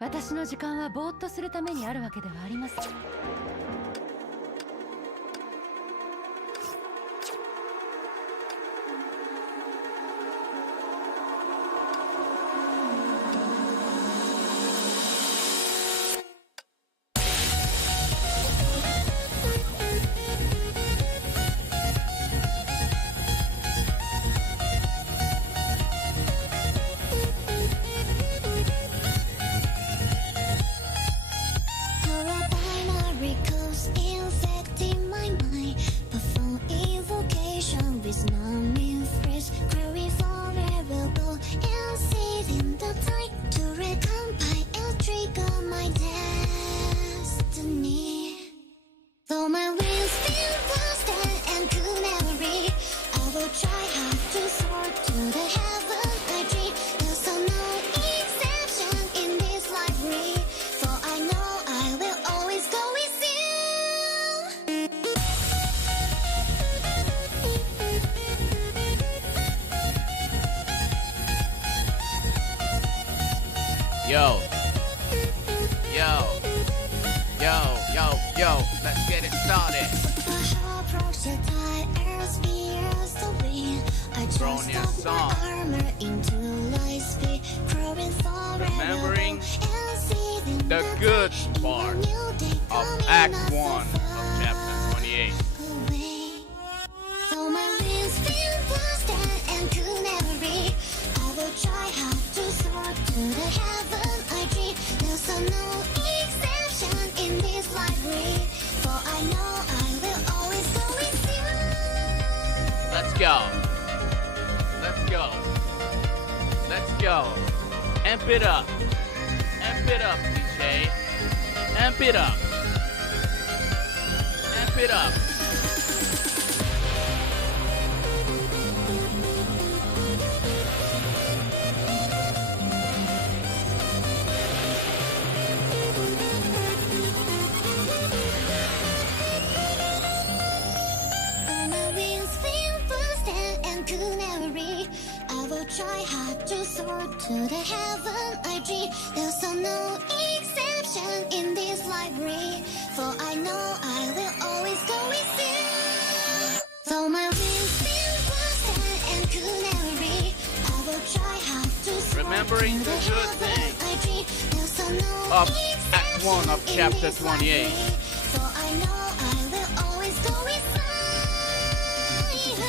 私の時間はぼーっとするためにあるわけではありません。Yo, yo, yo, yo, yo, let's get it started. Bronya song. Remembering the good part of Act 1 of Chapter 28. Try hard to soar to the heaven I dream. There's no exception in this library, for I know I will always go with you. Let's go. Let's go. Let's go. Amp it up. Amp it up, DJ. Amp it up. Amp it up. Try hard to soar to the heaven I dream. There's no exception in this library, for I know I will always go with you. Though my wings feel busted and could never reach, I will try hard to soar. Remembering to the good things no of Act 1 of Chapter 28. For I know I will always go with you.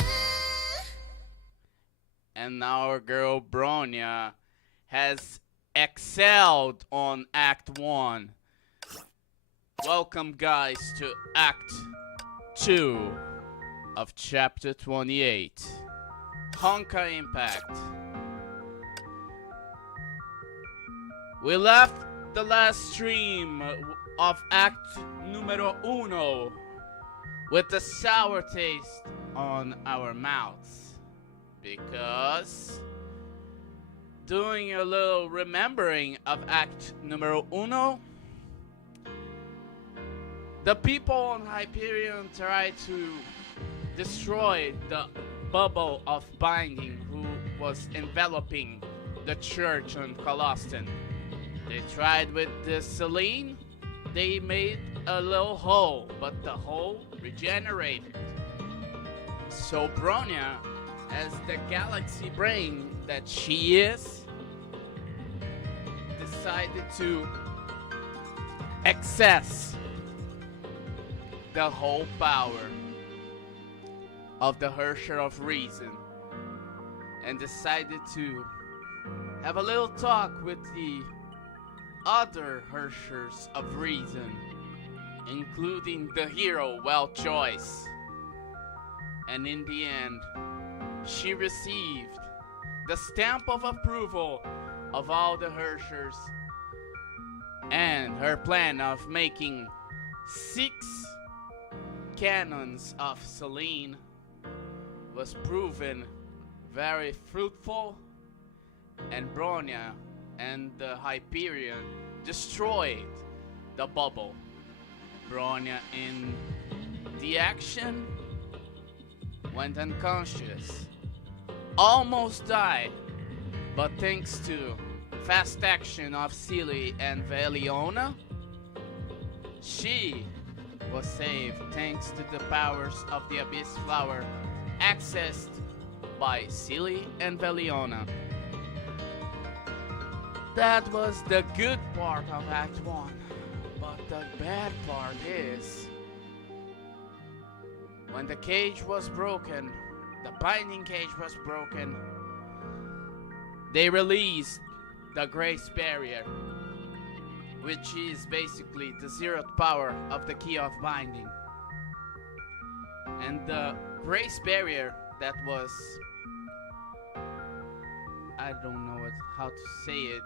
And our girl Bronya has excelled on Act 1. Welcome guys to Act 2 of Chapter 28. Honkai Impact. We left the last stream of Act Numero Uno with a sour taste on our mouths. Because doing a little remembering of Act Numero Uno, the people on Hyperion tried to destroy the bubble of binding who was enveloping the church on Colostan. They tried with the Selene, they made a little hole, but the hole regenerated. So Bronya, as the galaxy brain that she is, decided to access the whole power of the Herrscher of Reason and decided to have a little talk with the other Herrschers of Reason, including the hero Well Choice. And in the end, she received the stamp of approval of all the Herrschers, and her plan of making 6 cannons of Selene was proven very fruitful, and Bronya and the Hyperion destroyed the bubble. Bronya in the action went unconscious, almost died, but thanks to fast action of Silly and Veliona, she was saved thanks to the powers of the Abyss Flower accessed by Silly and Veliona. That was the good part of Act 1, but the bad part is when the cage was broken, the binding cage was broken, they released the Grace Barrier, which is basically the zeroth power of the Key of Binding. And the Grace Barrier that was, I don't know how to say it,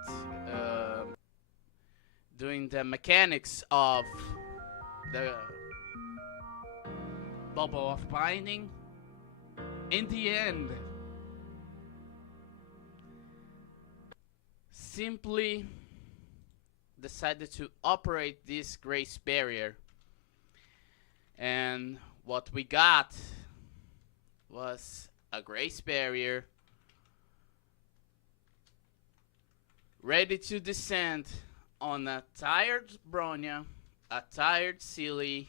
doing the mechanics of the Bubble of Binding, in the end, simply decided to operate this Grace Barrier, and what we got was a Grace Barrier ready to descend on a tired Bronya, a tired Silly,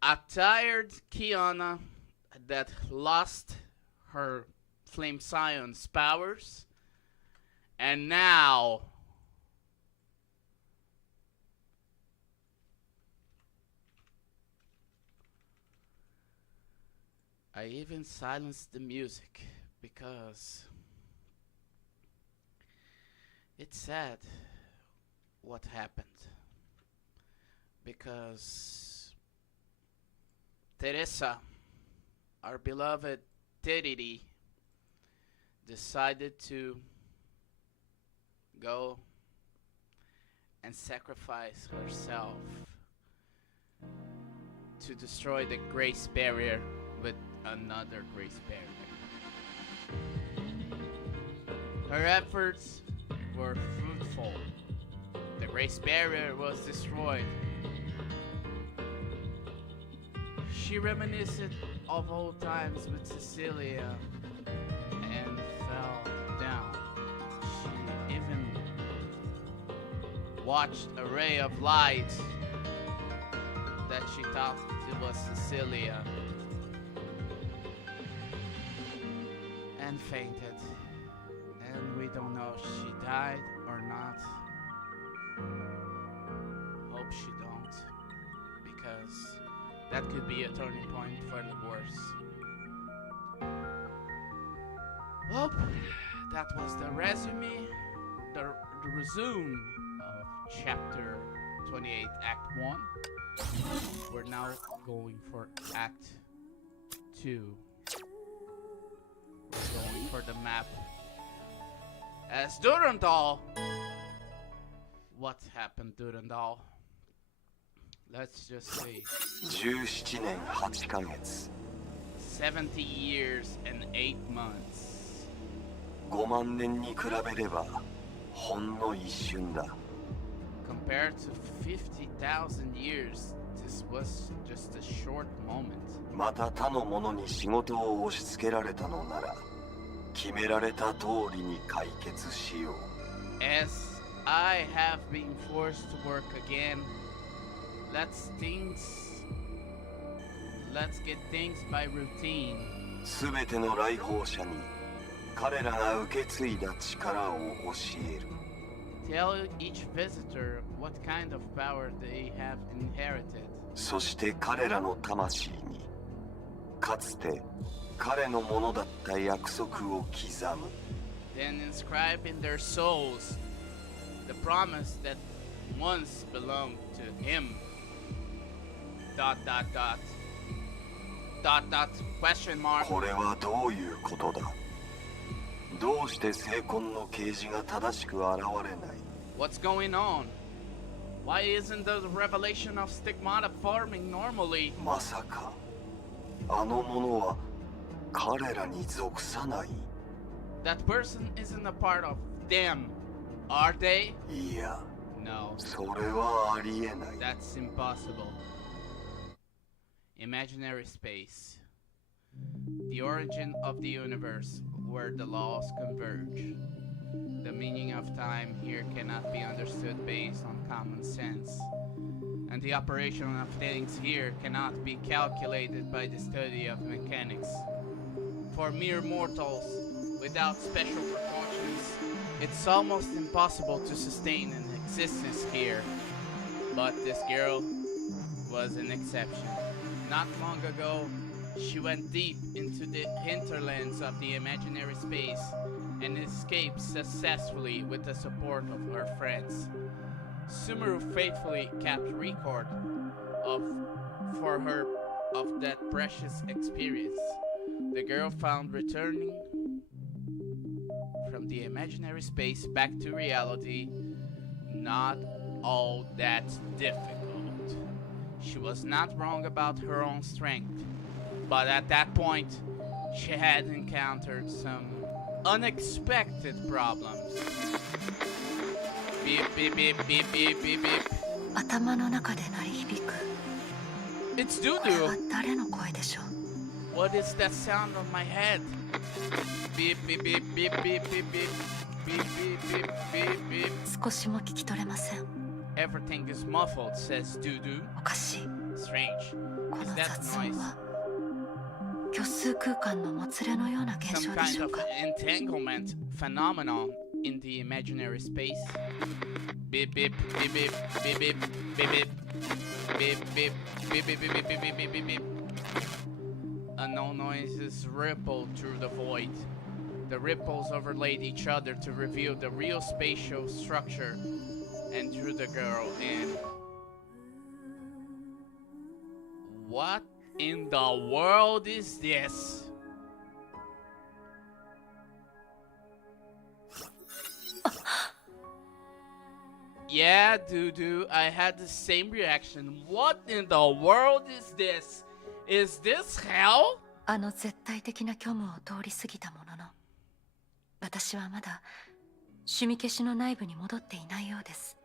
a tired Kiana that lost her Flame Scion's powers, and now I even silenced the music because it's sad what happened, because Teresa, our beloved Teriri, decided to go and sacrifice herself to destroy the Grace Barrier with another Grace Barrier. Her efforts were fruitful. The Grace Barrier was destroyed. She reminisced of old times with Cecilia and fell down. She even watched a ray of light that she thought it was Cecilia and fainted. And we don't know if she died or not. Hope she don't, because that could be a turning point for the worse. Well, that was the resume, the resume of chapter 28, Act 1. We're now going for Act 2. We're going for the map as Durandal. What happened, Durandal? Let's just see. 17年8ヶ月 70 years and 8 months. 5万年に比べればほんの一瞬だ Compared to 50,000 years, this was just a short moment. また他の者に仕事を押し付けられたのなら決められた通りに解決しよう As I have been forced to work again, let's get things by routine. すべての来訪者に彼らが受け継いだ力を教える Tell each visitor what kind of power they have inherited. そして彼らの魂にかつて彼のものだった約束を刻む Then inscribe in their souls the promise that once belonged to him. ... question mark. これはどういうことだどうして聖魂の啓示が正しく現れない What's going on? Why isn't the revelation of stigmata forming normally? まさかあの者は彼らに属さない That person isn't a part of them, are they? いや No, それはありえない that's impossible. Imaginary space. The origin of the universe where the laws converge. time here cannot be understood based on common sense. And the operation of things here cannot be calculated by the study of mechanics. For mere mortals, without special precautions, it's almost impossible to sustain an existence here. But this girl was an exception. Not long ago, she went deep into the hinterlands of the imaginary space and escaped successfully with the support of her friends. Sumeru faithfully kept record for her of that precious experience. The girl found returning from the imaginary space back to reality not all that difficult. She was not wrong about her own strength, but at that point, she had encountered some unexpected problems. Beep, beep, beep, beep, beep, beep, beep. 頭の中で鳴り響く。 It's これは Dudu. 誰の声でしょう？ What is that sound on my head? Beep, beep, beep, beep, beep, beep, beep. Beep, beep, beep, beep, beep. 少しも聞き取れません。 Everything is muffled, says Dudu. おかしい。 Strange. こ Is の that 雑音 noise は虚数空間のもつれのような現 some 象で kind しょう of か？ entanglement phenomenon in the imaginary space? Beep, beep, beep, beep, beep, beep, beep, beep. Beep, beep, beep, beep, beep, beep, beep, beep, beep, beep, beep. Unknown noises rippled through the void. The ripples overlaid each other to reveal the real spatial structure and drew the girl in. What in the world is this? Yeah, Dudu, I had the same reaction. What in the world is this? Is this hell? あの絶対的な虚無を通り過ぎたものの、私はまだ趣味消しの内部に戻っていないようです。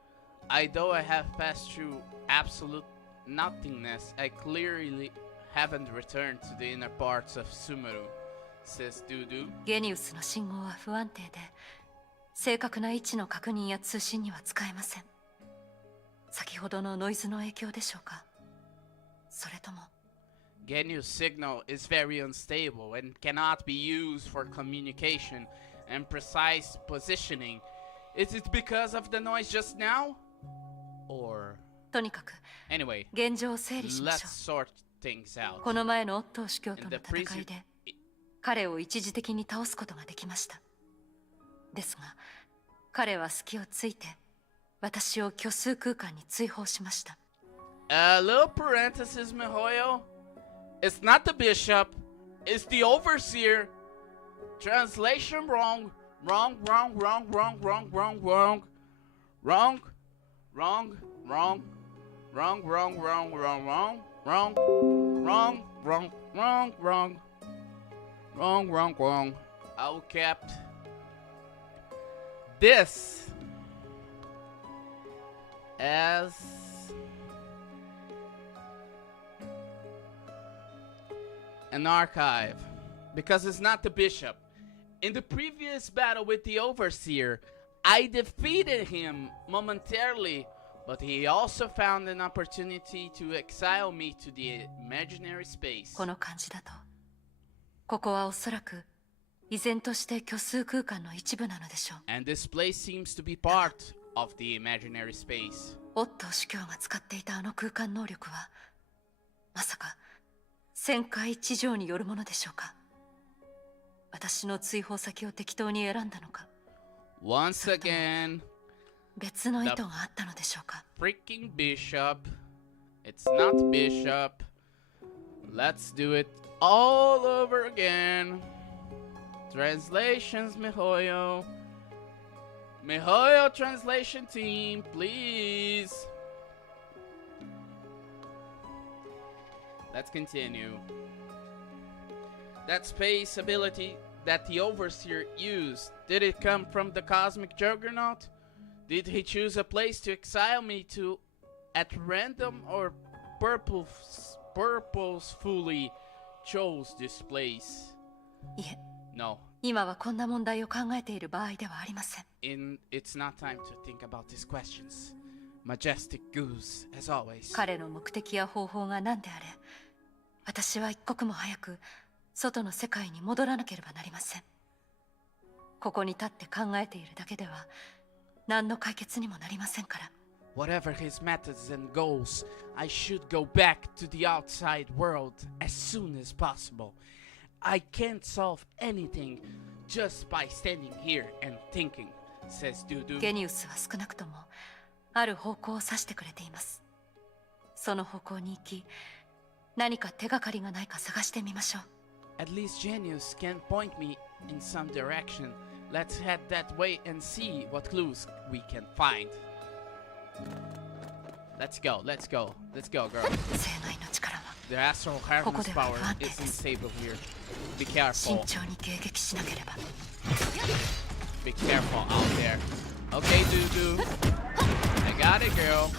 Though I have passed through absolute nothingness, I clearly haven't returned to the inner parts of Sumeru, says Dudu. ゲニウスの信号は不安定で、正確な位置の確認や通信には使えません。先ほどのノイズの影響でしょうか？それとも Genu's signal is very unstable and cannot be used for communication and precise positioning. Is it because of the noise just now? Or... とにかく Anyway, 現状を整理しま let's しょ sort things out. う。この前のオットー司教と In の the 戦いで彼を一時的に倒すことができました。ですが彼は隙をついて私を虚数空間に追放しました。A little parenthesis, Mihoyo. It's not the bishop, it's the overseer. Translation wrong. Wrong, wrong, wrong, wrong, wrong, wrong, wrong. Wrong, wrong, wrong. Wrong, wrong, wrong, wrong, wrong. Wrong, wrong, wrong, wrong, wrong. Wrong, wrong, wrong. I'll kept this as an archive because it's not the bishop. In the previous battle with the overseer, I defeated him momentarily, but he also found an opportunity to exile me to the imaginary space. この感じだと、ここはおそらく依然として虚数空間の一部なのでしょう。 And this place seems to be part of the imaginary space. オットー司教が使っていたあの空間能力は、まさか1000回地上によるものでしょうか？私の追放先を適当に選んだのか、 Once again, 別の意図があったのでしょうか？ freaking bishop. It's not bishop. Let's do it all over again. Translations, Mihoyo. Mihoyo translation team, please. Let's continue. That space ability that the Overseer used, did it come from the Cosmic Juggernaut? Did he choose a place to exile me to at random, or purposefully chose this place? いえ、 No, 今はこんな問題を考えている場合ではありません。It's not time to think about these questions. Majestic Goose, as always. 彼の目的や方法が何であれ、私は一刻も早く外の世界に戻らなければなりません。ここに立って考えているだけでは何の解決にもなりませんから。Whatever his methods and goals, I should go back to the outside world as soon as possible. I can't solve anything just by standing here and thinking, says Dudu. ゲニウスは少なくともある方向を指してくれています。その方向に行き、何か手がかりがないか探してみましょう。At least Genius can point me in some direction. Let's head that way and see what clues we can find. Let's go, let's go, let's go, girl. 聖の命からは The astral harness power is unstable here. Be 慎 careful. 重に迎撃しなければ。 Be careful out there. Okay, Dudu. I got it, girl.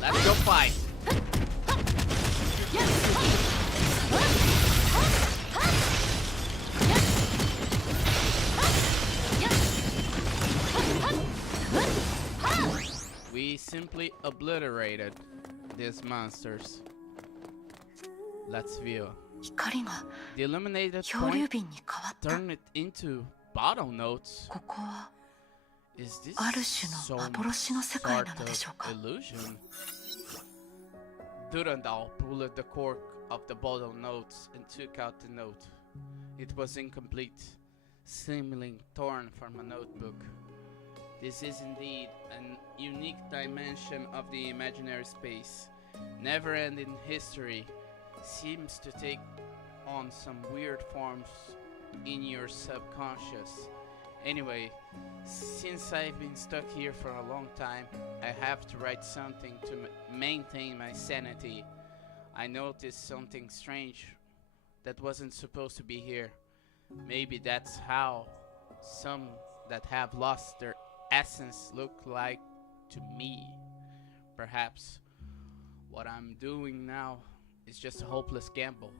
Let's go fight. We simply obliterated these monsters. Let's view. 光が The illuminated 漂流 point 瓶に変わった。 turned it into bottle notes. ここは Is this ある種の some 幻の世界 sort なのでしょうか。 of illusion? Durandal pulled the cork of the bottle notes and took out the note. It was incomplete, seemingly torn from a notebook. This is indeed a unique dimension of the imaginary space. Never-ending history seems to take on some weird forms in your subconscious. Anyway, since I've been stuck here for a long time, I have to write something to maintain my sanity. I noticed something strange that wasn't supposed to be here. Maybe that's how some that have lost their essence look like to me. Perhaps what I'm doing now is just a hopeless gamble,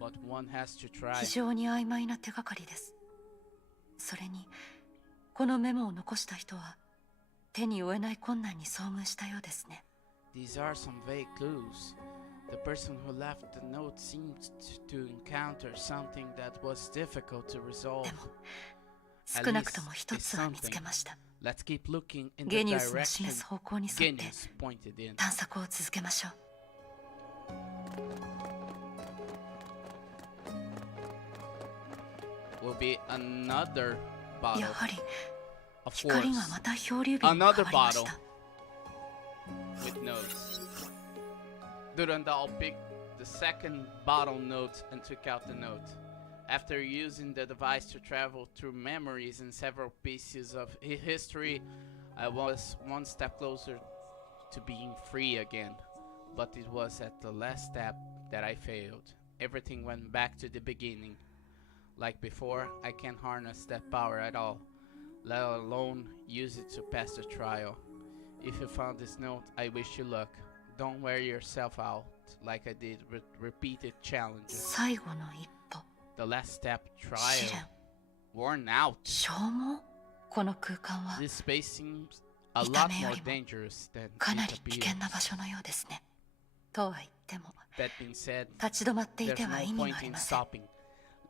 but one has to try. 非常に曖昧な手がかりです。それにこのメモを残した人は手に負えない困難に遭遇したようですね。 These are some vague clues. The person who left the note seemed to encounter something that was difficult to resolve. でも少なくとも一つは見つけました。 Let's keep looking in the ゲニウスの direction 示す方向に沿って Genius pointed in. 探索を続けましょう。 Will be another や bottle. はり Of 光 course. がまた漂流瓶に変わりました。 With notes. Durandal picked the second bottle note and took out the note. After using the device to travel through memories and several pieces of history, I was one step closer to being free again. But it was at the last step that I failed. Everything went back to the beginning. Like before, I can't harness that power at all, let alone use it to pass the trial. If you found this note, I wish you luck. Don't wear yourself out like I did with repeated challenges. 最後の一歩、 The last step 試 trial. 練、 Worn out. 消耗。この空間は This space seems a 見た lot 目よ more りも dangerous than かな it り危険な appears. 場所のようですね。とは言っても That being said, 立ち止まってい there's ては no 意味 point があり in ません。 stopping.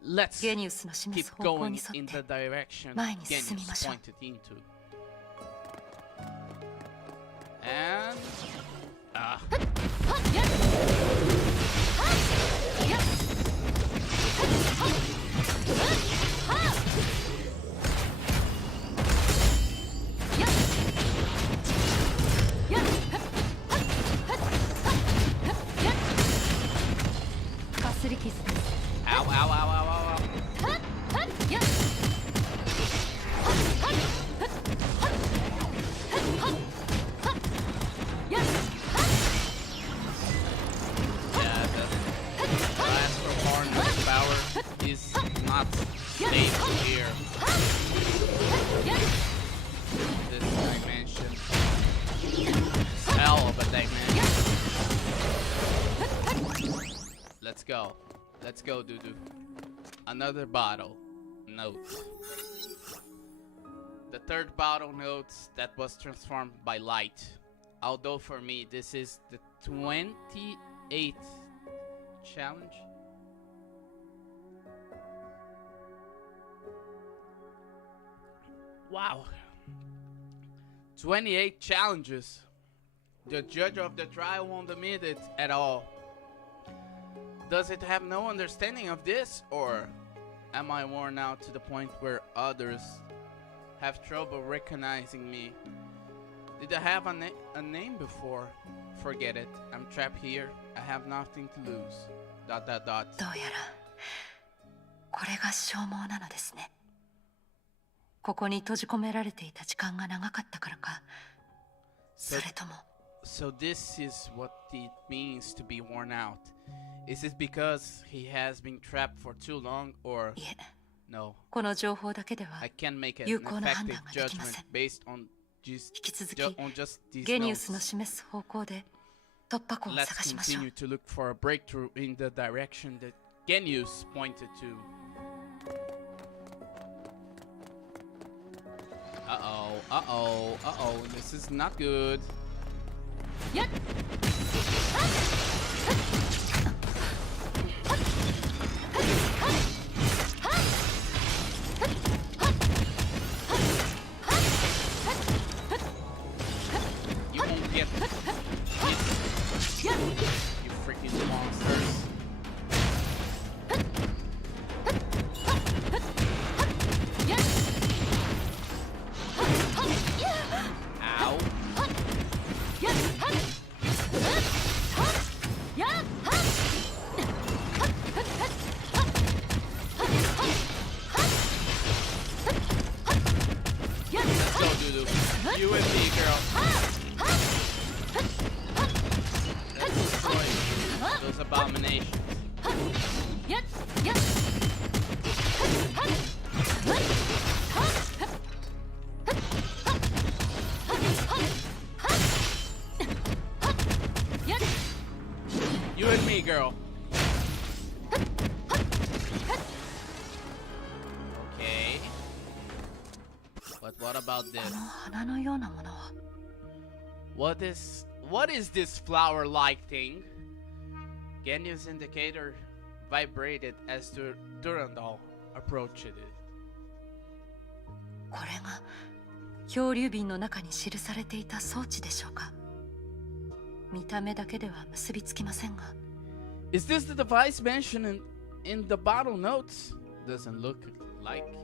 Let's ゲニウスの示 keep す方向に going 沿 in っ the て direction 前に進み Genius ましょう。 pointed into. And ow, ow, ow, ow, ow, ow. Yeah, the astral harness power is not stable here. This dimension. Hell of a dimension. Let's go, Dudu. Another bottle. Notes. The third bottle notes that was transformed by light. Although for me, this is the 28th challenge. Wow. 28 challenges. The judge of the trial won't admit it at all. Does it have no understanding of this, or am I worn out to the point where others have trouble recognizing me? Did I have a name before? Forget it. I'm trapped here. I have nothing to lose. ... どうやらこれが消耗なのですね。ここに閉じ込められていた時間が長かったからか、それとも。So this is what it means to be worn out. Is it because he has been trapped for too long, or いえ、 no? この情報だけでは I can't make an 有効な判 effective 断ができません。 judgment based on 引き続き just these ゲニウスの notes. 示す方向で突破口を Let's 探しましょう。 continue to look for a breakthrough in the direction that Genius pointed to. Uh-oh, this is not good. You won't get this. You freaking monsters. Ow. Let's go, Dudu. You and me, girl. Let's destroy those abominations. You and me, girl. Okay. But what about こ this? の花のようなものは What is this flower-like thing? Genius indicator vibrated as Durandal approached it. これが漂流瓶の中に記されていた装置でしょうか。見た目だけでは結びつきませんが。 Is this the device mentioned in the bottle notes? Doesn't look like it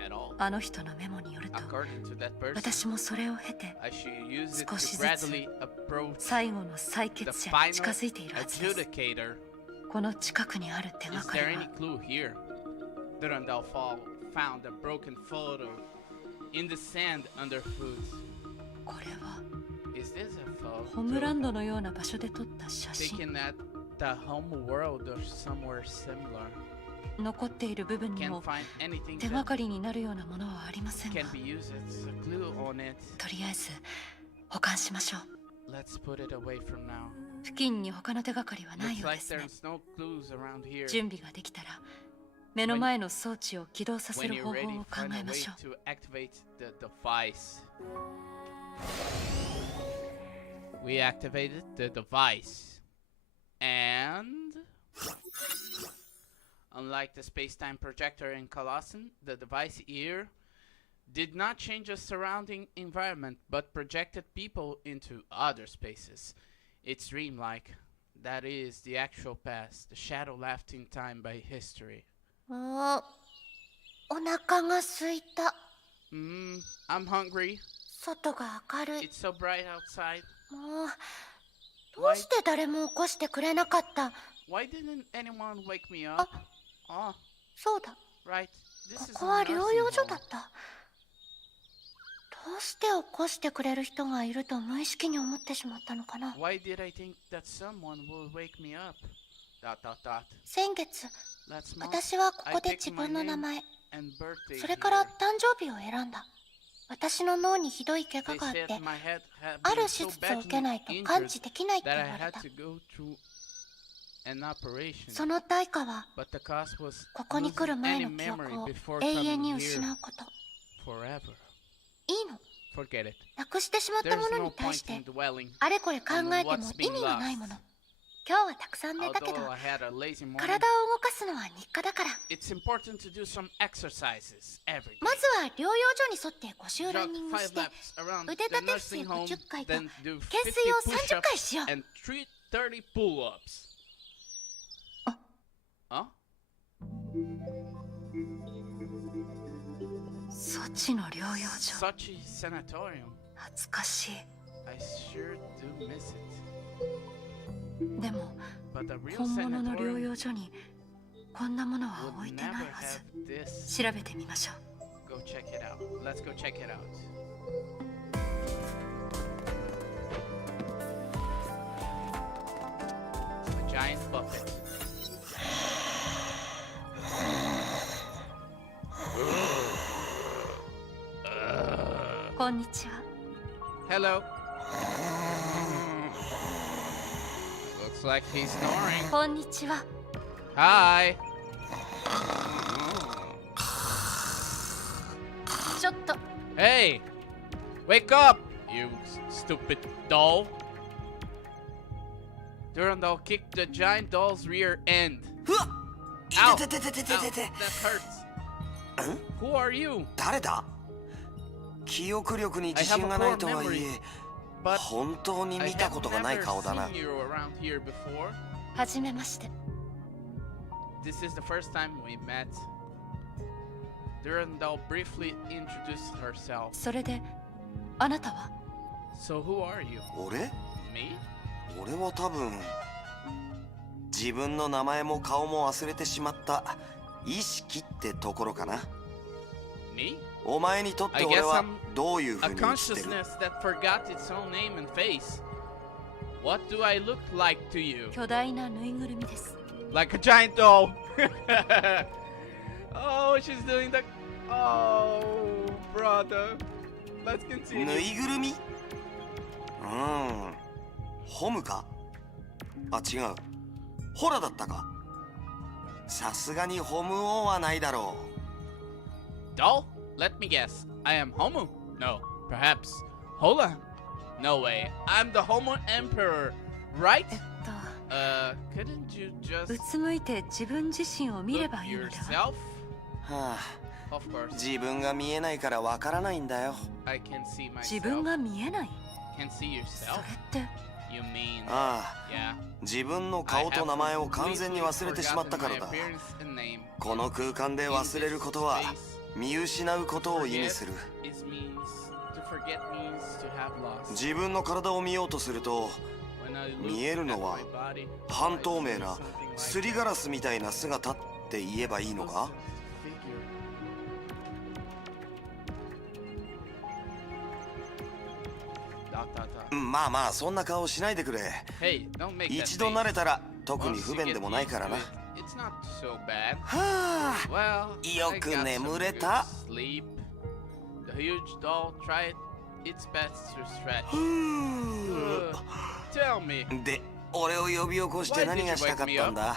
at all. あの人のメモによると、 According to that person, 私もそれを経て I should use it 少 to しずつ gradually approach 最後の採 the 血者に近づいてい final るはずです。 adjudicator. この近くにある手が Is かり there は any clue here? Durandal found a broken photo in the sand underfoot. これは Is this a ホムラ photo ンドのような場所で撮った写真。 taken at the home world or somewhere similar? 残っている部分に Can't も find anything 手が that かりになるようなものはありませんが、 can be used as a clue on it. とりあえず保管しましょう。 Let's put it away from now. 付近に他の手がかりはない Looks ようで like すね。 there's no clues around here. 準備ができたら目の前の装置を起動させ When る you're 方法 ready, を考 find え a ま way しょう。 to activate the device. We activated the device. And unlike the space-time projector in Colossum, the device here did not change the surrounding environment, but projected people into other spaces. It's dreamlike. That is the actual past, the shadow left in time by history. お腹が空いた。 I'm hungry. 外が明るい。 It's so bright outside. もうどうして誰も起こしてくれなかった？ Why didn't anyone wake me up? Oh, そうだ。 right. This こ is こ a は nursing 療養所 home. だった。どうして起こしてくれる人がいると無意識に思ってしまったのかな。 Why did I think that someone will wake me up? ... 先月、 Last month, 私はこ I こで picked 自 my 分の name 名前、 and birthday それから here. 誕生日を選んだ。私の脳にひどい怪我 They があって said、my head had あ been る so 手術を受けないと badly 完 injured 治できないって that 言 I われ had た。 to go through an operation, その対価は but the cost was ここに来る losing 前 any の記憶 memory を before 永遠 coming に失 here うこと。 forever. いいの。 Forget it. なくしてしまった There's もの no に対 point して in dwelling. あれこれ考えても意味がないもの。今日はたくさん寝たけど Although I had a lazy morning, 体を動かすのは日課だから。 it's important to do some exercises every day. まずは療養所に沿って5周ラン Jog ニング 5して laps around 腕 the 立て伏せ nursing home, 50回と then do 懸50垂を30 push-ups 回しよう。 and 30 pull-ups. あ。 Huh? ソチの療養所。 Sochi Sanatorium. 懐かしい。 I sure do miss it. でも But the real 本物の療 sanatorium 養所にこんなものは would 置いて never ないはず。 have this. 調べてみましょう。 Go check it out. Let's go check it out. A giant puppet. Uh, こんにちは。 Hello. Looks like he's snoring. こんにちは。 Hi. ちょっと Hey. Wake up, you stupid doll. Durandal kicked the giant doll's rear end. うわっ Ow. いててててて Ow, てて that hurts. Who are you? 誰だ記憶力に自信がないとはいえ But 本当に I 見た have ことがない never 顔だな seen you around here before. はじめまして。 This is the first time we met. Durandal briefly introduced herself. それであなたは？ So who are you? 俺 Me? 俺は多分自分の名前も顔も忘れてしまった意識ってところかな。 Me? お前にとって俺はどういう A 風に映ってる？ consciousness that forgot its own name and face. What do I look like to you? 巨大なぬいぐるみです。 Like a giant doll. Oh, she's doing the. Oh, brother. Let's ぬ continue. いぐるみ？ホムか？あ、違う。ホラだったか。さすがにホム王はないだろ Doll? Let me guess. I am Homo? No. Perhaps. Hola? No way. I'm the Homo Emperor, right? couldn't you う just つむいて自分自身を見れ look ばいいのでは？ yourself? う。はあ、 Of course. 自分が見えないからわからないんだよ。 I can see 自分 myself. が見えない？ Can see そ yourself? れって You mean? ああ、 Yeah. 自分の I 顔 have と名前を完全に completely 忘れてしまったから forgotten だ。 my appearance and name. この空間で忘れることは In this space, 見失うことを意味する。 is means to forget means to have lost. 自分の体を見ようとすると When I look 見える at のは my body, 半 I 透 see 明な something like すりガラスみたいな姿って言えばいいの a か？ figure. Dot, dot, dot. まあまあそんな顔しないでくれ。 Hey, don't make that 一度慣れ face. たら特に Once 不 you 便 get でもない used から to な。 it, it's not so bad. はあ、 Well, よ I く got 眠 some れ good た。 sleep. The huge doll tried its best to stretch. ふう Tell me, で、俺を呼び起こして何がしたかったんだ？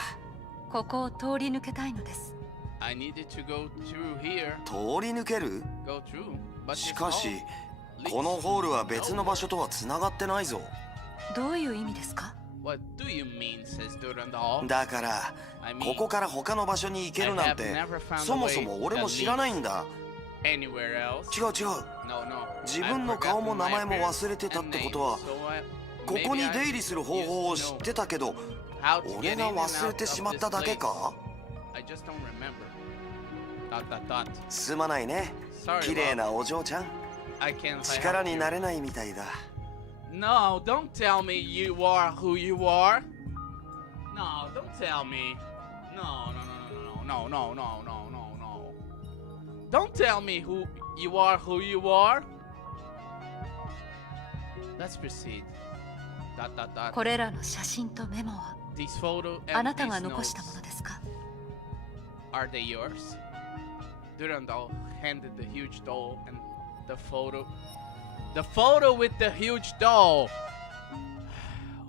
ここを通り抜けたいのです。 I needed to go through here. 通り抜ける？ Go through. But し this かし hall この leads ホールは別の場所とはつながってないぞ。どういう意味ですか？ What do you mean, says Durandal? だから I mean, ここから他の場所に行けるなんて I have never found a そもそも俺も知らないんだ。 anywhere else? 違う違う。 No, no. 自分の顔も名前も忘れてたってことはここに出入りする方法を知ってたけど俺が忘れてしまっただけか？ I just don't remember. Dot, dot, dot. すまないね。 Sorry, 綺麗 Bob. なお嬢ちゃん。 I can't 力 help に you. なれないみたいだ。 No, don't tell me you are who you are. No, don't tell me. No, no, no, no, no, no, no, no, no, no. Don't tell me who you are. Let's proceed. Dot, dot, dot. これらの写真とメモは These photo あ and なた these が残 notes, したものですか？ are they yours? Durandal handed the huge doll and the photo. The photo with the huge doll.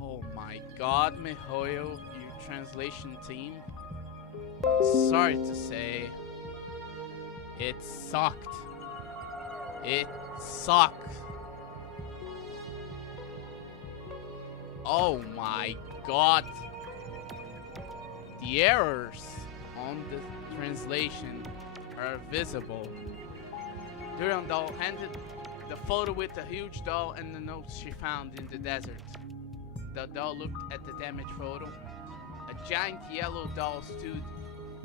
Oh my god, Mihoyo, you translation team. Sorry to say, it sucked. It sucked. Oh my god. The errors on the translation are visible. Durandal handed the photo with the huge doll and the notes she found in the desert. The doll looked at the damaged photo. A giant yellow doll stood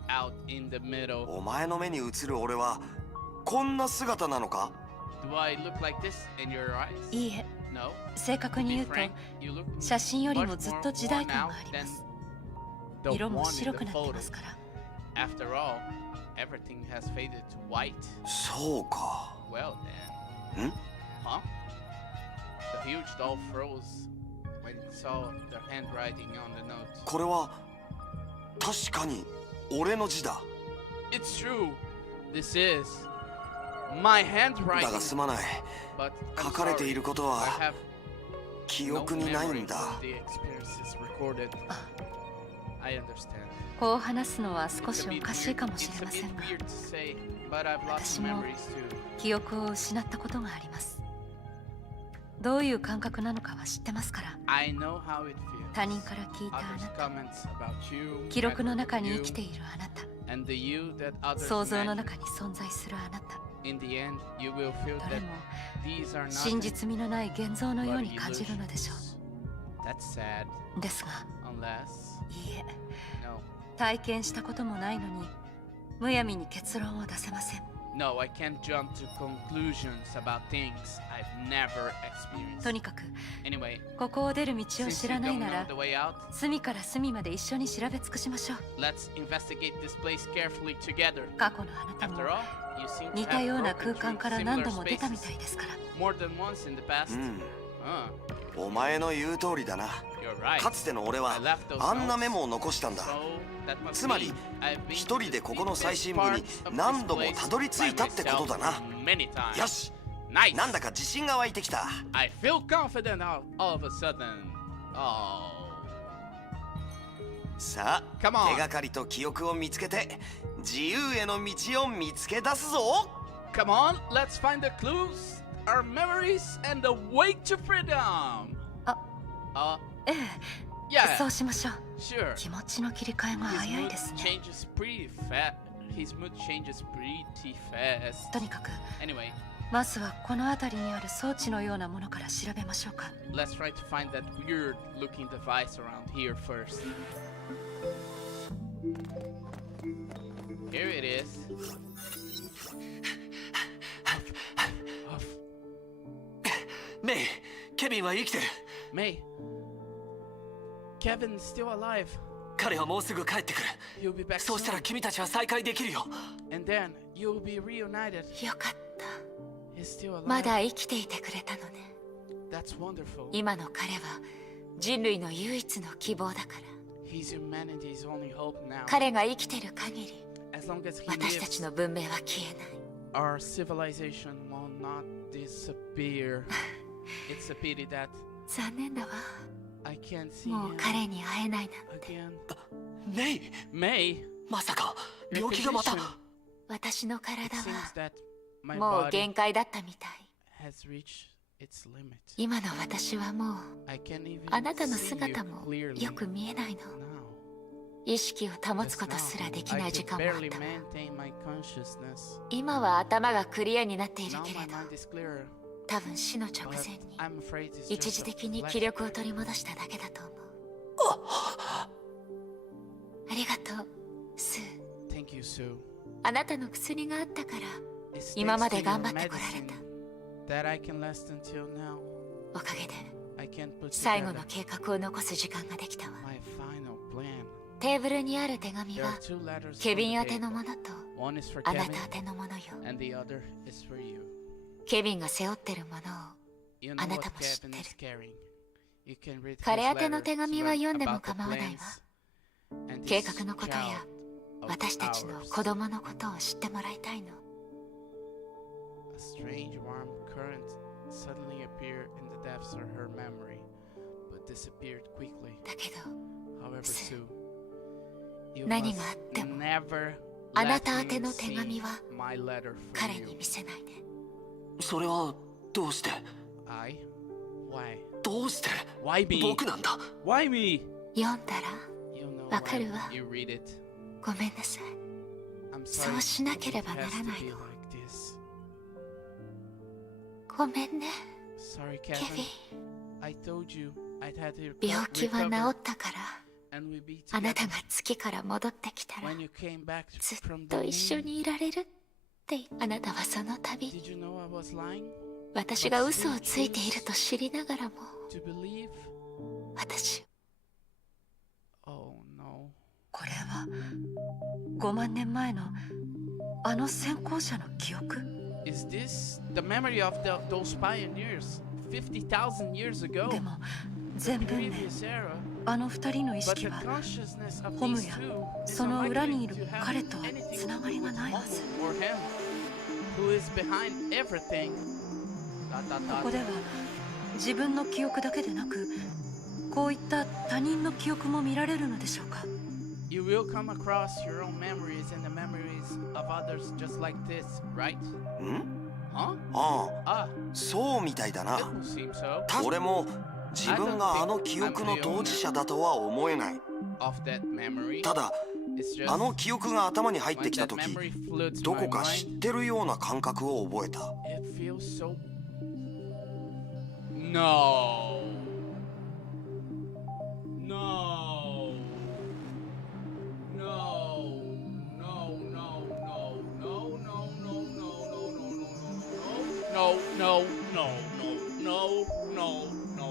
out in the middle. お前の目に映る俺はこんな姿なのか？ Do I look like this in your eyes? いいえ、 No. 正確 To に be 言うと frank, you look 写真よりも much ずっ more と時代 worn 感 out がありま than す。 the 色も one in 白 the くなって photo. ますから。 After all, everything has faded to white. そうか。 Well then. ん？ Huh? The huge doll froze when it saw the handwriting on the note. これは確かに俺の字だ。 It's true. This is my だ handwriting. がすまない。 But 書 I'm かれてい sorry. ること I は have 記 no 憶にない memory んだ。 of the experiences recorded. I understand. こう話すのは少 It's し a お bit かしい weird. かもし It's れ a ませ bit んが、 weird to say, but I've lost 私 some も memories too. 記憶を失ったことがあります。どういう感覚なのかは知ってますから。 I know how it feels. 他人から聞いたあ Others' なた、 comments about you, 記録の matter 中 to に you, 生きているあなた、 and the you that others 想像の imagine. 中に存在するあなた、 In the end, you will feel どれ that も these are 真 not 実味のない現像のよう but に感じるのでしょ illusions. That's sad, う。ですが、 unless いいえ、 no, 体験したこともないのにむやみに結論を出せません。 no, I can't jump to conclusions about things I've never と experienced. にかく Anyway, ここを出る道を since 知 you らない don't な know ら the way out, 隅から隅まで一緒に調べ尽くしましょう。 let's investigate this place carefully together. 過去のあなた After も all, you seem to 似た have ような broken 空間 through から何 similar 度も出たみた spaces いですから more than once in the past. うん。 Uh, お前の言う通りだな。 you're right. かつての俺 I は left those あんな notes. メモを残したんだ。 So that must つまり mean I've been 一人でここの最深部に to this part of this 何度も place たどり着いたってことだな。 by myself many times. よし、 Nice. なんだか自信が湧いてきた。 I feel confident all of a sudden. Oh. さあ、 Come on. 手がかりと記憶を見つけて自由への道を見つけ出すぞ。 Come on, let's find the clues, our memories, and the way to freedom. あ、ええ、 Yeah, そうしましょう。 sure. 気持ちの切り替えが His 早い mood ですね。 changes pretty fast. His mood changes pretty fast. とにかく Anyway, まずはこの辺りにある装置のようなものから調べましょうか。 let's try to find that weird-looking device around here first. Here it is. Huff. メイ、ケビンは生きてる。 May. Kevin's still alive. 彼はもうすぐ帰ってくる。 He'll be back そうしたら soon. 君たちは再会できるよ。 And then you'll be reunited. よかった。 He's still alive. まだ生きていてくれたのね。 That's wonderful. 今の彼は人類の唯一の希望だから。 He's humanity's only hope now. 彼が生きてる限り、 As long as he 私たち lives, の文明は消えない。 our civilization will not disappear. It's a pity that 残念だわ。 I can't see もう him 彼に会えないなんて。 again. メイ、 May, まさか your 病気がまた。 condition. 私の It 体 seems は that my もう body 限界だったみたい。 has reached its limit. 今の私はもう I can't even あなたの see you 姿も clearly よく見えないの。 now. 意識を保つ Just ことすら now, できな I い時 could 間もあっ barely たわ。 maintain my consciousness. 今は頭がクリアになっている Now けれ my ど、 mind is clearer, 多分死の直 but 前に I'm afraid it's 一 just 時 a 的に flash. 気力を取り戻しただけだと思う。ありがとう、スー。 Thank you, Sue. あなたの薬があったから、 It's 今ま thanks で to 頑 your 張ってこられ medicine た。 that I can last until now. おかげで I can put 最後 together の計画を残す時間ができたわ。 my final plan. テーブルにある手紙 There は are two letters ケ on ビン the 宛て table. のものと One is for あな Kevin, た宛てのものよ。 and the other is for you. ケビンが背負ってるものを You あ know な what たも知って Kevin る。 is carrying. You can read 彼 his 宛ての letter 手 to 紙は learn 読んでも about the 構わないわ。 plans and 計 this 画のことや child of 私たちの ours. 子供のことを知ってもらいたいの。 A strange warm current suddenly appeared in the depths of her memory, but disappeared quickly. だけど However, Sue, You 何 must があっても never あな let た宛 me ての手紙は see my letter from 彼 you. に見せないで。それはどうして I? Why? どうして Why me? 僕なんだ Why me? 読んだら You know わか why るわ。 you read it. ごめんなさい。 I'm そ sorry. うしなければ It な has ら to ない be の。 like this. ごめんね、 Sorry, ケ Kevin. ビン。 I told you I'd had to 病気は recover 治ったから、 and we'd be あなた together. が月から戻ってきたら When you came back ずっ from と the 一緒 moon, にいられるってあなたはその度 did you know I was lying? 私が嘘をついていると知りながらも To believe? 私 Oh no. これは5万年前のあの先行者の記憶？ Is this the memory of those pioneers 50,000 years ago? でも全文で Previous era. あの二人の意 But 識 the は consciousness of ホム these や two is その裏にい unlikely る to have 彼とは anything つな to が do り with がないはず。 Homu or him, who is behind everything. ここでは自分の記憶だけでなく、こういった他人の記憶も見られるのでしょうか。 You will come across your own memories and the memories of others just like this, right? ん Huh? ああ Ah, そうみたいだ it な。 will seem so. 俺も自分があの記憶の当事者だとは思えない。 Of that memory. ただ It's just あの記憶が頭に入っ when てきた that 時 memory flew to ど my こか知 mind, ってるような感覚を覚えた。 it feels so. No. No. No. No. No. No. No. No. No. No. No. No. No. No. No. No.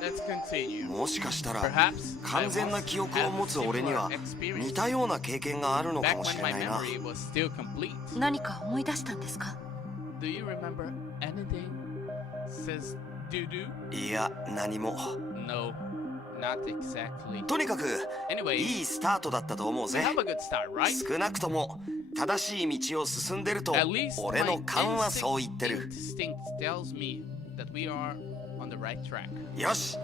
Let's continue. もしかしたら Perhaps 完全な記憶を持つ俺には似たような経験があるのか back もし when れ my ないな。 memory was still complete. 何か思い出したんですか？ Do you remember anything? Says doo-doo? いや何も。 No, not exactly. とにかく Anyway, いいスタートだったと思う we ぜ。 have a good start, right? 少なくとも正しい道を進んでると At least 俺 my の勘はそう言ってる。 instinct tells me that we are on the right track. よし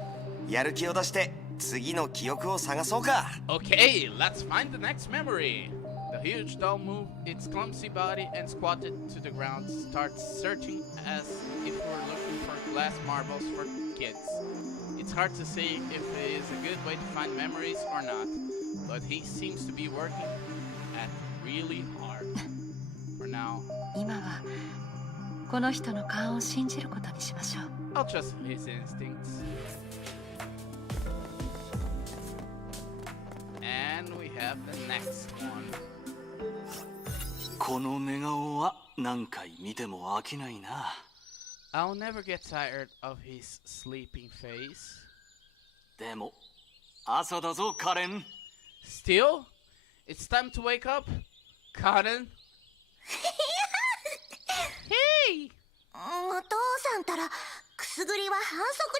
やる気を出して次の記憶を探そうか。 Okay, let's find the next memory. The huge doll moved its clumsy body and squatted to the ground, starts searching as if we're looking for glass marbles for kids. It's hard to say if it is a good way to find memories or not, but he seems to be working at really hard. For now, 今はこの人の勘を信じることにしましょう。 I'll trust his instincts. And we have the next one. この寝顔は何回見ても飽きないな。 I'll never get tired of his sleeping face. でも朝だぞカレン。 Still? It's time to wake up? Cotton? Hey! お父さんたらくすぐりは反則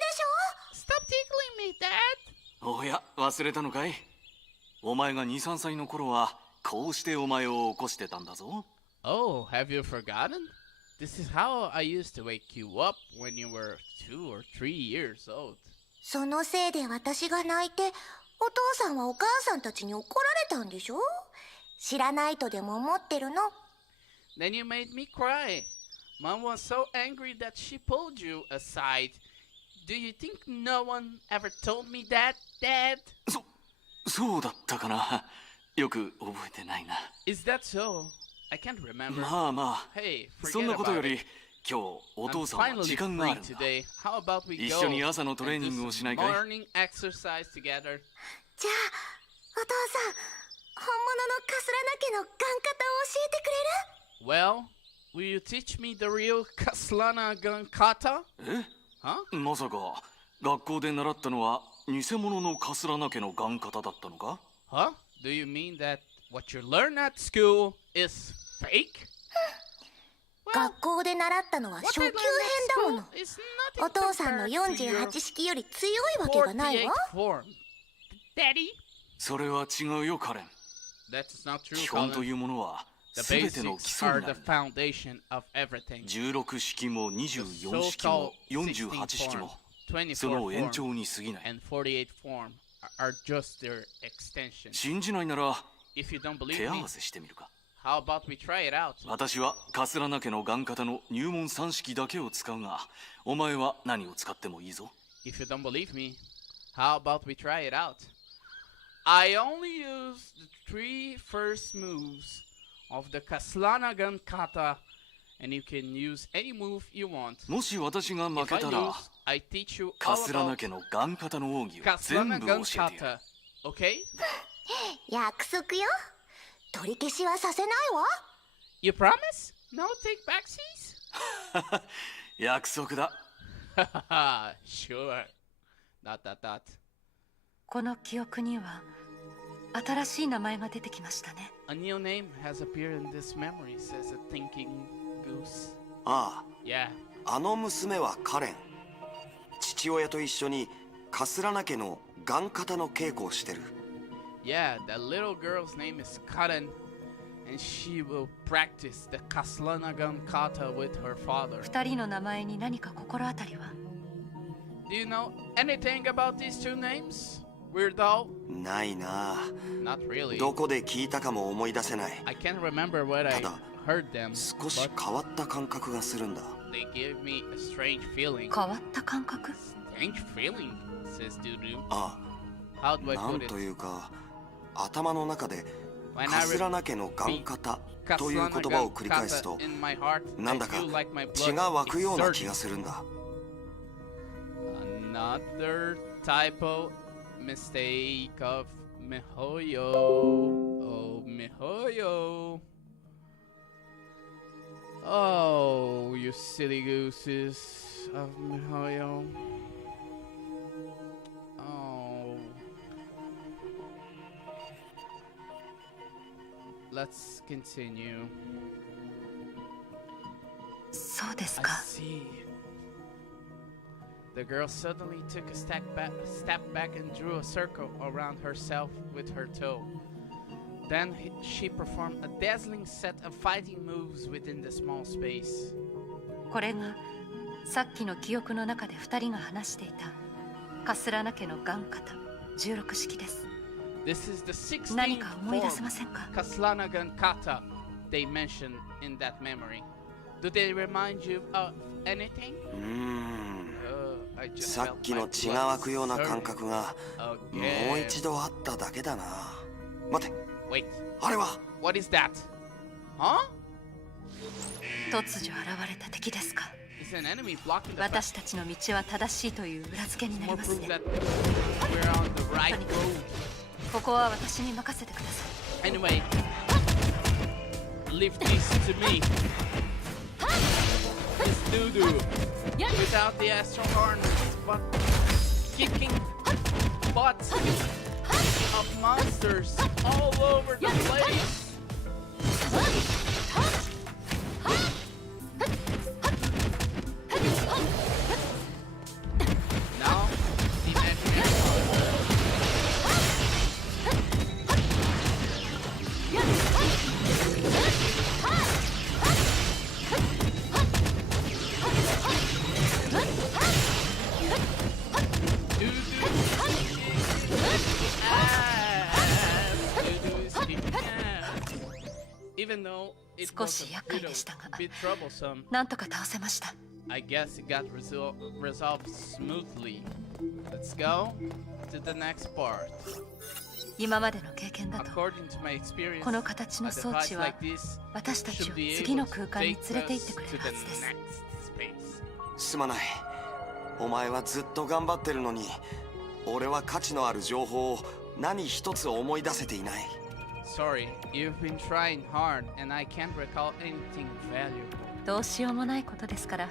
でし Stop tickling me, Dad! おや忘れたのかい。お前が2、3歳の頃はこうしてお前を起こしてたんだぞ。 Oh, have you forgotten? This is how I used to wake you up when you were 2 or 3 years old. そのせいで私が泣いてお父さんはお母さんたちに怒られたんでしょ。知らないとでも思ってるの。 Then you made me cry. Mom was so angry that she pulled you aside. Do you think no one ever told me that, Dad? そうだったかな。よく覚えてないな。 Is that so? I can't remember. まあまあ、 Hey, そん forget なことよ about り it. 今日お I'm 父さんは finally 時間があ free るんだ。 today. How about we 一 go 緒に朝のトレー and ニン do グをし some ないかい？ morning exercise together? じゃあお父さん本物のカスラナ家のガン型を教えてくれる？ Well, will you teach me the real Kaslana gun kata? え？ Huh? まさか学校で習ったのは偽物のカスラナ家のガン型だったのか？ Huh? Do you mean that what you learn at school is fake? 学校で習ったのは What 初 I 級 learned 編だも at の。 school is nothing お父さんの compared to your 48式より強いわけがないわ。 48 form. Daddy? それは違うよカレン。 That's not true, 基本と Colin. いうものは The 全ての基 basics 礎 are にな the る。 foundation of everything. 16式も24式 So-called も16 48式 form, も 24その延 form, 長に過ぎない。 and 48 form are just their extension. 信じないなら If you don't believe 手合 me, わせしてみるか。 how about we try it out? 私は桂名家の眼型の入門3式だけを使うが、お前は何を使ってもいいぞ。 If you don't believe me, how about we try it out? I only use the 3 first moves of the Kaslanagan kata, and you can use any move you want. もし私が負 If け I た lose, ら、 I teach you all 桂名 about 家の眼型の奥義を全部 Kaslanagan 教えてやる。 kata. Okay? 約束よ。取り消しはさせないわ。You promise? No take backsies? 約束だ。Sure. Dot. この記憶には新しい名前が出てきましたね。 A new name has appeared in this memory, says a thinking goose. あ Yeah. あ、あの娘はカレン。父親と一緒に桂名家の眼型の稽古をしてる。 Yeah, that little girl's name is Karen, and she will practice the Kaslanagan kata with her father. 二人の名前に何か心当たりは？ Do you know anything about these two names? Weirdo? ないな。 Not really. どこで聞いたかも思い出せない。 I can't remember what I Tada. heard them, 少し but 変わった感覚がするんだ。 they gave me a strange feeling. 変わった感覚？ Strange feeling, says Dudu. あ How do あ、 I なん put it? というか、頭の中で When I 桂名家の眼型という言葉を繰り返す Kaslanagan と、 kata in my heart, なんだか I feel like my 血が湧 blood くような is 気が surging. するんだ。 Another typo mistake of Mihoyo. Oh, Mihoyo. Oh, you silly gooses of Mihoyo. Oh. Let's continue. そうです I か。 see. The girl suddenly took a step back and drew a circle around herself with her toe. Then she performed a dazzling set of fighting moves within the small space. これがさっきの記憶の中で二人が話していた桂名家の眼型16式です。 This is the 16th 何か思い出せ form ませんか？ Kaslanagan kata they mentioned in that memory. Do they remind you of anything? さっきの血が湧くような感覚がもう一度あっただけだな。待て、 Wait, あれは what is that? Huh? 突如現れた敵ですか？ Is an enemy blocking the 私たちの道は正しいという裏付けになり more ます proof ね。 that we're on the right road. ここは私に任せてください。 Anyway, leave this to me. This doo-doo. Without the astral harness, but kicking butts of monsters all over the place. Now, the imaginary Even though it 少 was し a 厄介でしたが、 bit troublesome, なんとか倒せました。 I guess it got resolved smoothly. Let's go to the next part. 今までの経験だと、 According to my experience, この形の a 装 device 置は like this 私たち should を be 次 able の to 空間に take 連れて行って us くれ to る the はずです。 next space. すまない。お前はずっと頑張ってるのに、俺は価値のある情報を何一つ思い出せていない。 Sorry, you've been trying hard and I can't recall anything valuable. どうしようもないことですから、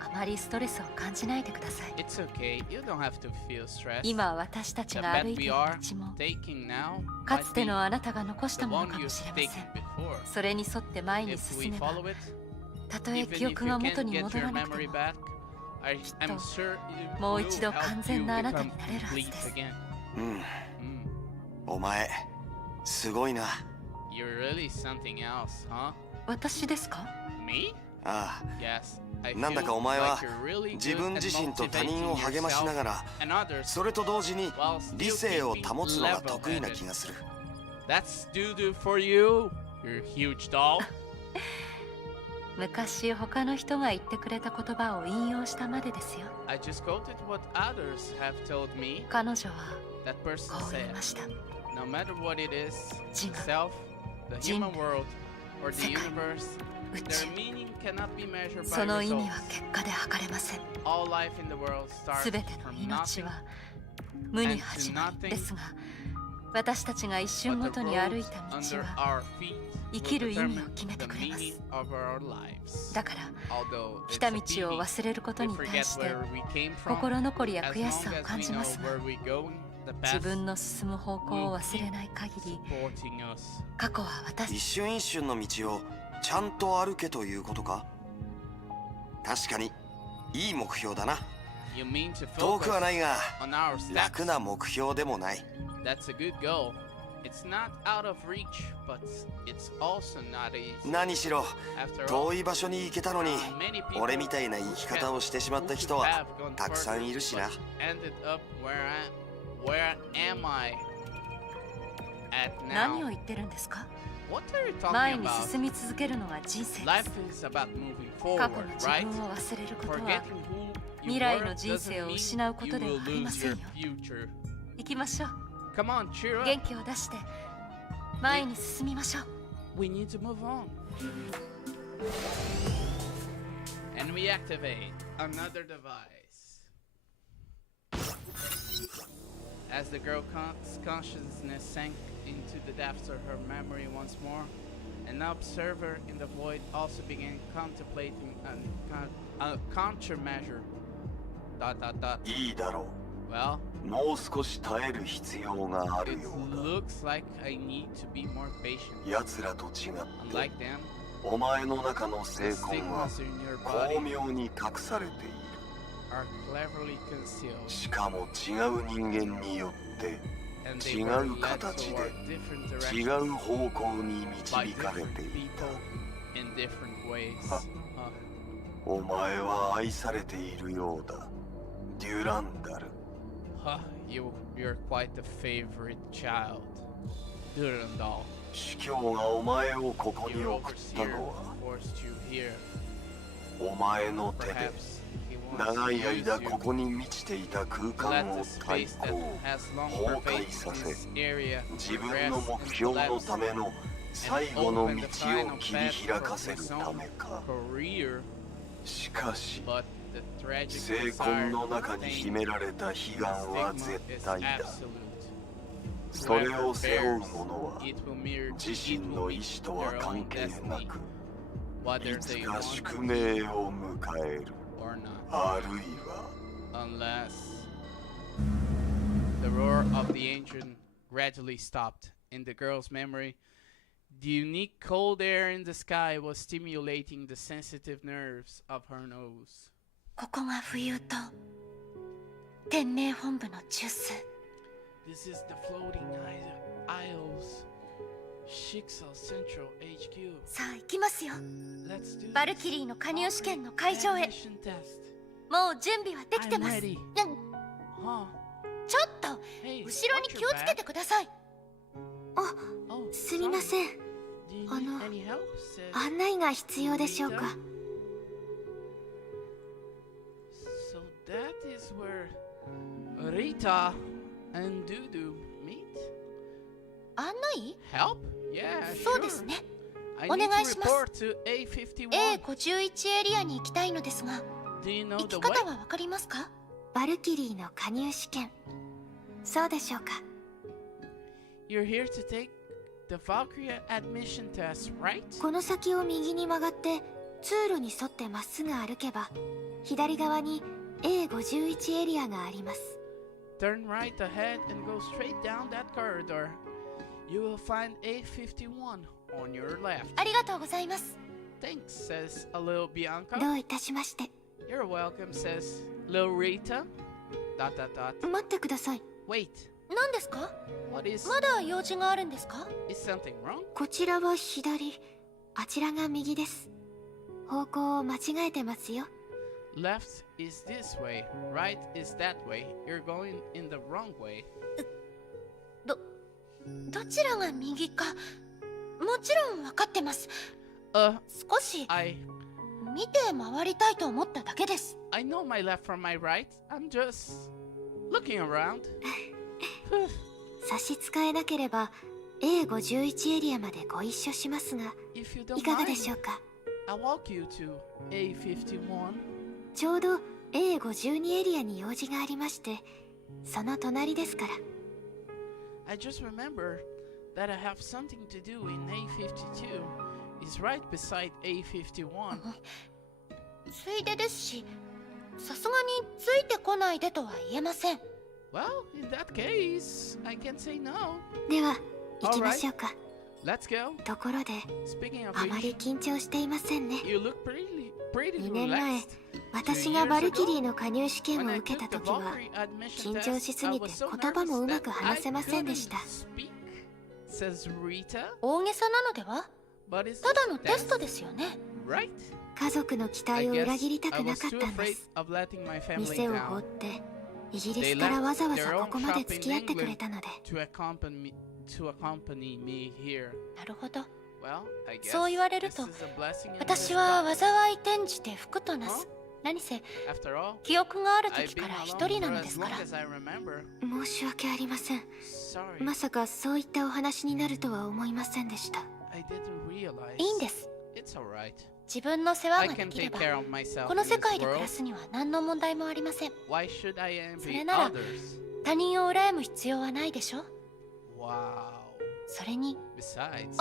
あまりストレスを感じないでください。 It's okay, you don't have to feel stressed. 今私たち The が bet 歩いてい we る are 道も、 taking now か might つて be のあなたが残し the たもの one かも you've しれませ taken ん。 before. それに沿って前に If 進 we めば、 follow it, たとえ even 記 if 憶 you が元 can't に get 戻 your らなくて memory も、 back, I'm sure it もう will 一度 help 完 you 全なあなた become になれるはず complete です。 again. うん、 Mm. お前、すごいな。 You're really something else, huh? 私ですか？ Me? ああ、 Yes. なんだかお前は自分自身と他人を励ましながら、それと同時に理性を保つのが得意な気がする。That's doo-doo for you, you huge doll. 昔他の人が言ってくれた言葉を引用したまでですよ。I just quoted what others have told me. 彼女は That person こう言い said, ました。 no matter what it is, 自我、 self, the human world, or the 世界、 universe, 宇 their 宙、 meaning cannot be measured そ by の意味 results. は結果で測れません。 All life in the world starts すべての from 命 nothing, は無に始まりですが、私たちが一瞬 but ご the とに歩い roads た道 under は our feet 生 will きる意味を determine 決めて the くれます。 meaning of our lives. だから Although 来 it's た a 道を pity 忘れること we に対 forget して where we came from, 心残りや as 悔 long しさを as 感 we じ know ますが、 where we're going, the 自 path 分の進む方向を忘れない限り、 supporting us. 過去は私一瞬一瞬の道をちゃんと歩けということか。確かにいい目標だな。 You mean to 遠くは focus ないが on our steps? 楽な目標でもない。 That's a good goal. It's not out of reach, but it's also not easy. 何しろ After all, 遠い場所に行けたのに many people 俺みたいな生き方をしてしまった人 who は have gone たくさんいる further, しな。 but ended up where am I at 何を now? 言ってるんですか。 What are you 前 talking に about? 進み続けるのが人生で Life す。 is about moving 過去 forward, の自 right? 分を忘れることは Forgetting who you 未来の were 人生 doesn't を mean 失うこ you とでは will ありま lose せん your よ。 future. 行きましょう。 Come on, cheer up. 元気を出して前に進みましょう。 We need to move on. And we activate another device. As the girl's consciousness sank into the depths of her memory once more, an observer in the void also began contemplating a countermeasure. ... いいだろ Well, う。もう少し耐える必要があ it るようだ。 looks like I need to be more patient. 奴らと違って Unlike them, お前の中の the 精魂は stigmas in your 巧 body 妙に隠されている。 are cleverly concealed, しかも違う人間によって and they 違 were う led 形で toward different 違 directions う方向に by 導かれ different てい people た。 in different ways. お前は愛されているようだ。デュランダル。You're quite the favorite child. Durandal, 司教がお前をここに your 送った overseer のは forced you here. お前の手で Perhaps he wants 長 to い use 間こ you こに満ちていた空 to 間 let を the 対 space that 抗 has long 崩壊 pervaded させ this area 自分 progress の and 目標の collapse ための最後の道 and open the final を切り path 開 for かせる his た own めか。 career, しかし but the tragic 精 desire 魂の to 中に obtain 秘められた悲 the 願は stigma 絶 is 対だ。 absolute. それ Whoever を背負う bears 者は it will mirror 自 it 身 will の meet 意志とは their 関 own 係な destiny, く whether いつ they か want 宿 to 命を迎える。 or not, あるいは unless the roar of the engine gradually stopped. In the girl's memory, the unique cold air in the sky was stimulating the sensitive nerves of her nose. ここが冬と天命本部の中枢。 This is the floating isles, Shixel Central HQ. さあ行きますよ。 Let's do バルキリーの加入試験の会場へ。 admission test. もう準備はできて I'm ます。 ready. うん、 Huh? ちょっと Hey, 後ろに watch 気 your をつけ back. てください。 Oh, すみません。 do you あ need の any help? Says 案内が必要でしょうか。 So that is where Rita and Dudu meet. 案内？ Help? Yeah, そうです sure. ね。 I お need 願い to します。 report to A51. A51 エリアに行きたいのですが、 Do you know 行 the き way? 方はわかりますか？バルキリーの加入試験。そうでしょうか。 You're here to take the Valkyria admission test, right? この先を右に曲がって通路に沿ってまっすぐ歩けば左側に A51 エリアがあります。 Turn right ahead and go straight down that corridor. You will find A51 on your left. ありがとうございます。 Thanks, says a little Bianca. どういたしまして。 You're welcome, says little Rita. ... 待ってください。 Wait, 何ですか？ what is... まだ用事があるんですか？ Is something wrong? こちらは左、あちらが右です。方向を間違えてますよ。 Left is this way, right is that way. You're going in the wrong way. どちらが右か、もちろん分かってます。少し I 見て回りたいと思っただけです。know my left from my right. I'm just looking around. 差し支えなければ A51 エリアまでご一緒しますが、 If you don't いかがで mind, しょうか。 I'll walk you to A51. ちょうど A52 エリアに用事がありまして、その隣ですから。 I just remember that I have something to do in A52. It's right beside A51. ついでですし、さすがについてこないでとは言えません。 Well, in that case, I can say no. では行きましょうか。 Let's go. ところで Speaking of あまり which, 緊張していませんね。 you look pretty 2年前 relaxed. 私がバルキリーの加入試験を受けた時は緊張しすぎて言葉もうまく話せませんでした。 Says Rita, 大げさなのでは？ but it's ただのテストですよね。 right? 家族の期待を I 裏 guess 切りた I くな was かっ too たんで afraid す。 of letting my family 店を放っ down てイギリスからわざわざここまで付き合ってくれたので、 to accompany me here. なるほど。 Well, I guess そう言われると this is a blessing in 私は disguise. 災い転じて福となす。何せ After all, 記憶がある I've 時 been から alone 一人な for ので as すか long ら。 as I remember. 申し訳ありません。 Sorry, まさかそういったお話になるとは思いませんでした。 I didn't realize. いいんです。 It's alright. 自分の世話 I がで can きれ take ば care of myself こ in の世 this 界で暮 world. らすには何の問題もありません。 Why should I envy それなら others? 他人を羨む必要はないでしょ。 Wow. それに Besides,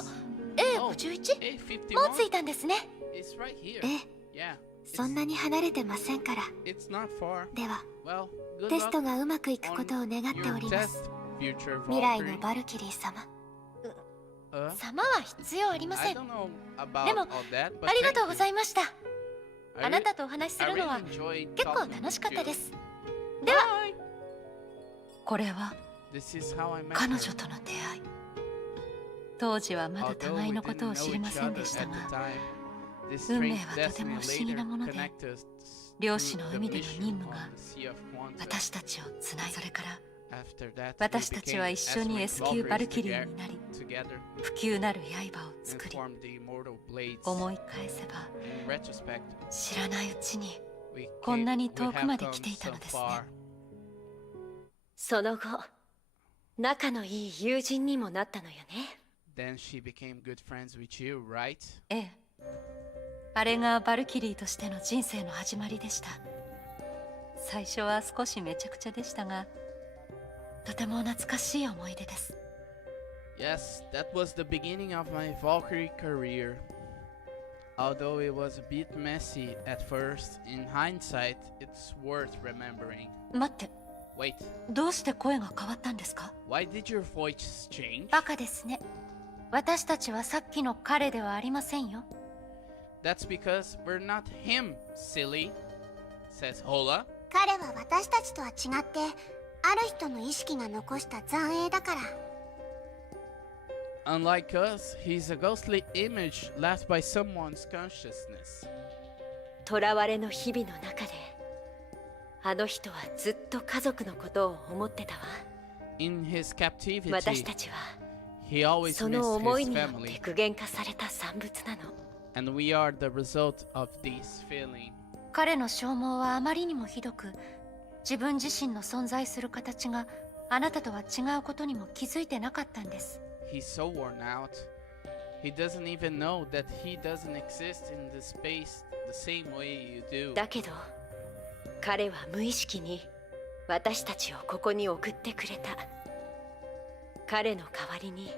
A51? A51もうついたんですね。 is right here. ええ、 Yeah. そんなに離れてませんから。 It's not far. では Well, good テスト luck がうまくいくことを on 願ってお your ります。 test, future 未来の Valkyrie. バルキリー様。様は必要ありませ I ん。 don't know about でも all that, but ありがとう thank ご you. ざいました。 I あなたとお話しす I るのは really enjoyed 結構 talking 楽しかった to で you. す。では、 Bye. これは This is how I met 彼 her. 女との出会い。当時はまだ Although 互い we のこと didn't を知 know りま each せん other でした at the が、 time, this 運命 strange はとても destiny 不思議な later もので、 connected us 漁師の through the 海での mission 任務が on the Sea of Quantum. 私たちをつない、それから After that, we 私たちは became 一緒に S 級 Valkyries バルキリーになり、 together 不朽なる刃を and 作り、 formed the immortal blades. 思い返せば In retrospect, 知らないうちに we こんなに we 遠く have まで come 来ていた so のですね。 far. その後仲のいい友人にもなったのよね。 Then she became good friends with you, right? ええ、あれがバルキリーとしての人生の始まりでした。最初は少しめちゃくちゃでしたが、とても懐かしい思い出です。 Yes, that was the beginning of my Valkyrie career. Although it was a bit messy at first, in hindsight, it's worth remembering. 待って、 Wait, どうして声が変わったんですか？ why did your voice change? バカですね。私たちはさっきの彼ではありませんよ。 That's because we're not him, silly, says Hola. 彼は私たちとは違ってある人の意識が残した残影だから。 Unlike us, he's a ghostly image left by someone's consciousness. 囚われの日々の中であの人はずっと家族のことを思ってたわ。 In his 私た captivity, ちは he always その missed 思い his によって family, 具現化された産物なの。 and we are the result of this feeling. 彼の消耗はあまりにもひどく、自分自身の存在する形があなたとは違うことにも気づいてなかったんです。 He's so worn out. He doesn't even know that he doesn't exist in the space the same way you do. だけど彼は無意識に私たちをここに送ってくれた。彼の代わりに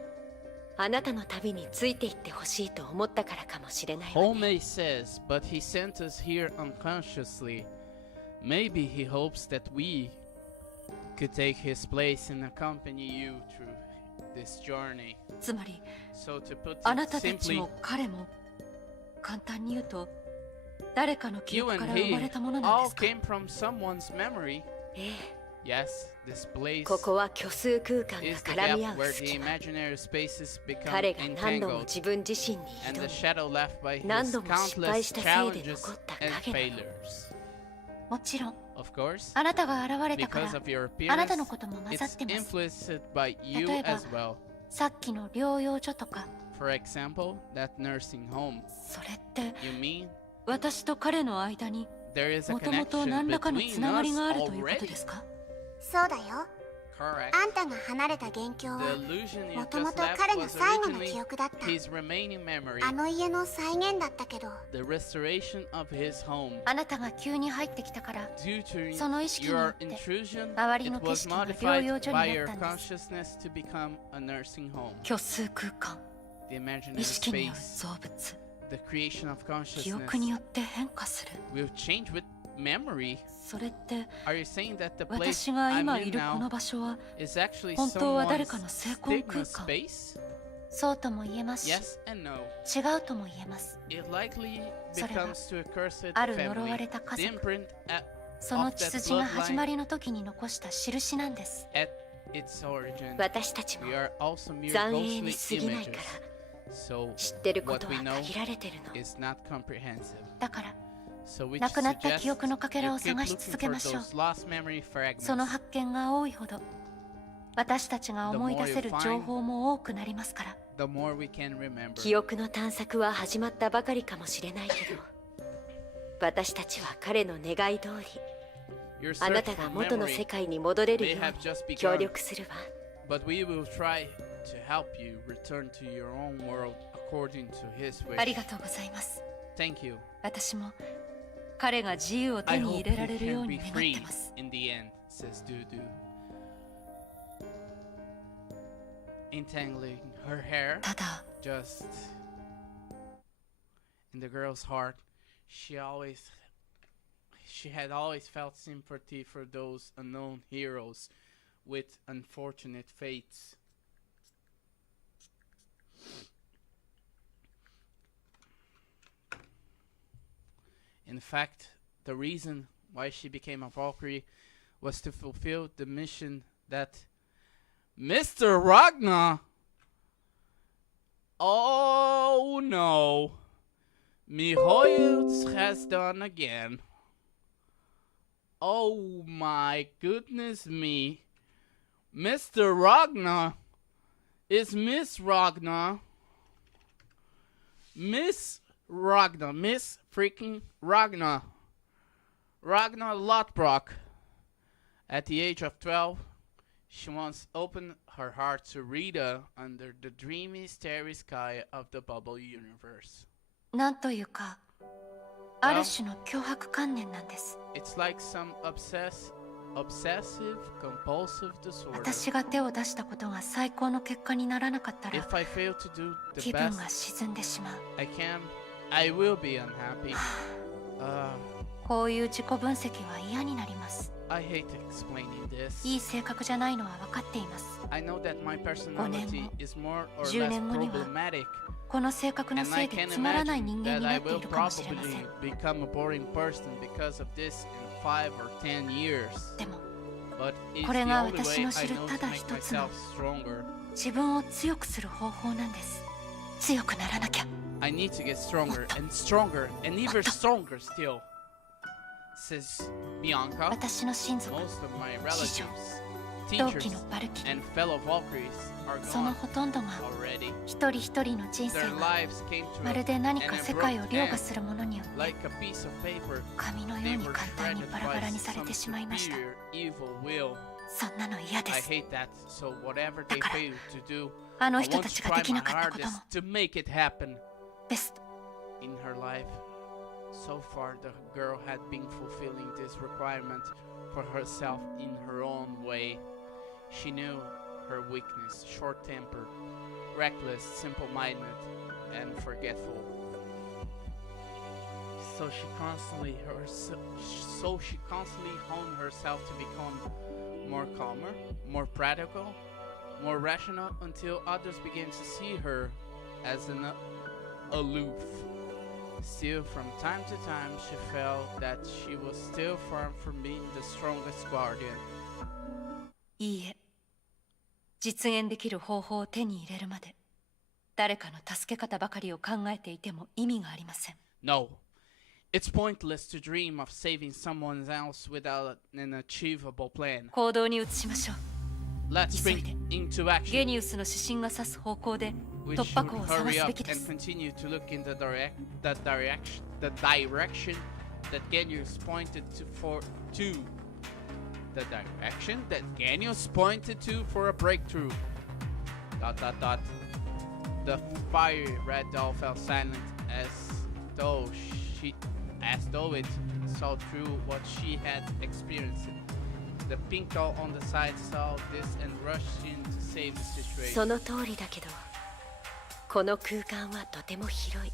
あなたの旅についていってほしいと思ったからかもしれないわね。 Homei says, but he sent us here unconsciously. Maybe he hopes that we could take his place and accompany you through this journey. つまり So to put あな it たたち simply, も彼も簡単に言うと誰かの記 you 憶か and ら生ま he れたものなんで all すか？ came from someone's memory. ええ、Yes, this place ここは虚数空間が is the 絡み gap 合う where the 隙間。 imaginary spaces become 彼が何度も entangled, 自分自身に and 挑 the み、 shadow left by 何 his 度も失敗 countless したせいで challenges 残った and 影なの。 failures. もちろん Of course, あなたが現れたか because ら of your あなた appearance, のことも混ざっ it's てます。 influenced by you 例えば as well. さっきの療養所とか、 For example, that nursing home. それって You mean 私と彼の間に there is a もともと connection 何らかのつ between ながり us があるということ already? ですか？そうだよ。 Correct. あんたが離れた元凶 The は illusion you もとも just と left 彼の was 最後の originally 記憶だった his remaining memory, あの家の再現だったけど the restoration of his home. あなたが急に入ってきたから Due to その意識によ your って intrusion, 周りの it 景 was 色が療 modified 養所に by なった your んです。 consciousness to become a nursing home. 虚数空間、 The imaginary 意識による space, 造物、 the creation of 記 consciousness 憶によって変化する。 will change with memory. それって Are you saying that the place 私が I'm 今 in いるこの now 場所は is actually 本当は誰 someone's かの成婚 stigma 空間。 space? そうとも言えますし、 Yes and no. 違うとも言えます。 It likely それは becomes to a cursed ある呪わ family. れた家 The 族、 imprint at, その血筋が始まりの時に残した印なんです。 at its origin. 私たちも We are also mere 残影に ghostly 過ぎないか images. ら So 知ってるこ what と we は know 限られてるの。 is not comprehensive. だから So we 亡くなった suggest 記憶のかけらを you keep 探し looking 続け for ましょう。 those lost memory その fragments. 発見が多いほど私たちが思い出せる情報も多くなりますから。 The more we can remember. 記憶の探索は始まったばかりかもしれないけど、私たちは彼の願い通り、 Your あな search たが for 元の世 memory 界に戻れる may よ have う just に協 begun, 力するわ。 but we will try to help you return to your own world according to His あり wish. がとうございます。 Thank you. 私も彼が自由を I 手に hope 入れら you れるよ can う be に願っ free てます。 in the end, says Dudu. Entangling her hair ただ just in the girl's heart, she had always felt sympathy for those unknown heroes with unfortunate fates. In fact, the reason why she became a Valkyrie was to fulfill the mission that Mr. Ragnar. Oh no. Mihoyo has done again. Oh my goodness me. Mr. Ragnar is Miss Ragnar. Miss Ragnar. Miss freaking Ragnar. Ragnar Lothbrok. At the age of 12, she once opened her heart to Rita under the dreamy starry sky of the bubble universe. なんというかある種の脅迫観念なんです。 It's like some obsessive compulsive disorder. 私が手を出したことが最高の結果にならなかったら If I fail to do the 気分 best が沈んでしまう。 I will be unhappy. Uh, こういう自己分析は嫌になります。 I hate explaining this. いい性格じゃないのは分かっています。 I know that my personality is more or 10 less 年後には problematic. この性格の And せ I いで can つまらない imagine 人間 that に I なってい will るかもしれませ probably ん。 become a boring person because of this in 5 or 10 years. でも But it's これ the が only 私 way の I 知る know た to だ make 一つの myself stronger. 自分を強くする方法なんです。強くならなきゃ。 I need to get stronger and stronger and even stronger still, says Bianca. 私の親族、 Most of my 師匠、 relatives, 同期 teachers, のバルキ、 and fellow Valkyries are その gone ほとんどが already. 一人一人の人生 Their が lives came ま to るで an 何か世界を abrupt 凌駕 end, するものによって like a piece of paper. 紙のよう They に were 簡単に shredded バラバ by ラにされ some てしまいました。 superior evil will. そんなの嫌で I す。 hate that. So whatever they だから fail to do, あ I の人 want た to ちが try でき my なかったことも hardest to make it happen ベスト。 in her life. So far, the girl had been fulfilling this requirement for herself in her own way. She knew her weakness, short-tempered, reckless, simple-minded, and forgetful. So she constantly honed herself to become more calmer, more practical, more rational, until others began to see her as an aloof. Still, from time to time, she felt that she was still far from being the strongest guardian. いいえ、実現できる方法を手に入れるまで誰かの助け方ばかりを考えていても意味がありません。 No, it's pointless to dream of saving someone else without an achievable plan. 行動に移しましょう。 Let's 急い spring で into ゲ action. ニウスの指針が指す方向で We 突破 should 口を探 hurry す up べきで and す。 continue to look in the direction that Genius pointed to for a breakthrough. ... The fiery red doll fell silent as though it saw through what she had experienced. The pink doll on the side saw this and rushed in to save the そ situation. の通りだけど、この空間はとても広い。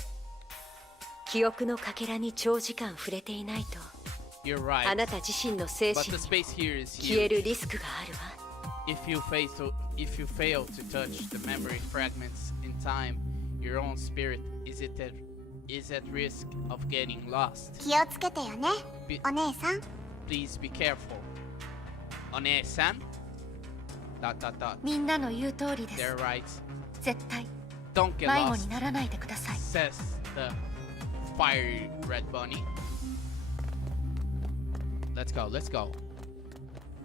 記憶のかけらに長時間触れていないと、 You're あ right, なた自身の精 but 神 the に space here is 消え huge. るリスクがあるわ。 If you fail to touch the memory fragments in time, your own spirit is at risk of getting lost. 気をつけてよね Be- お姉さん Please be careful. One-san? ... みんなの言う通りです。 They're right. 絶対 Don't get 迷子 lost, にならないでください。 says the fiery red bunny. Let's go.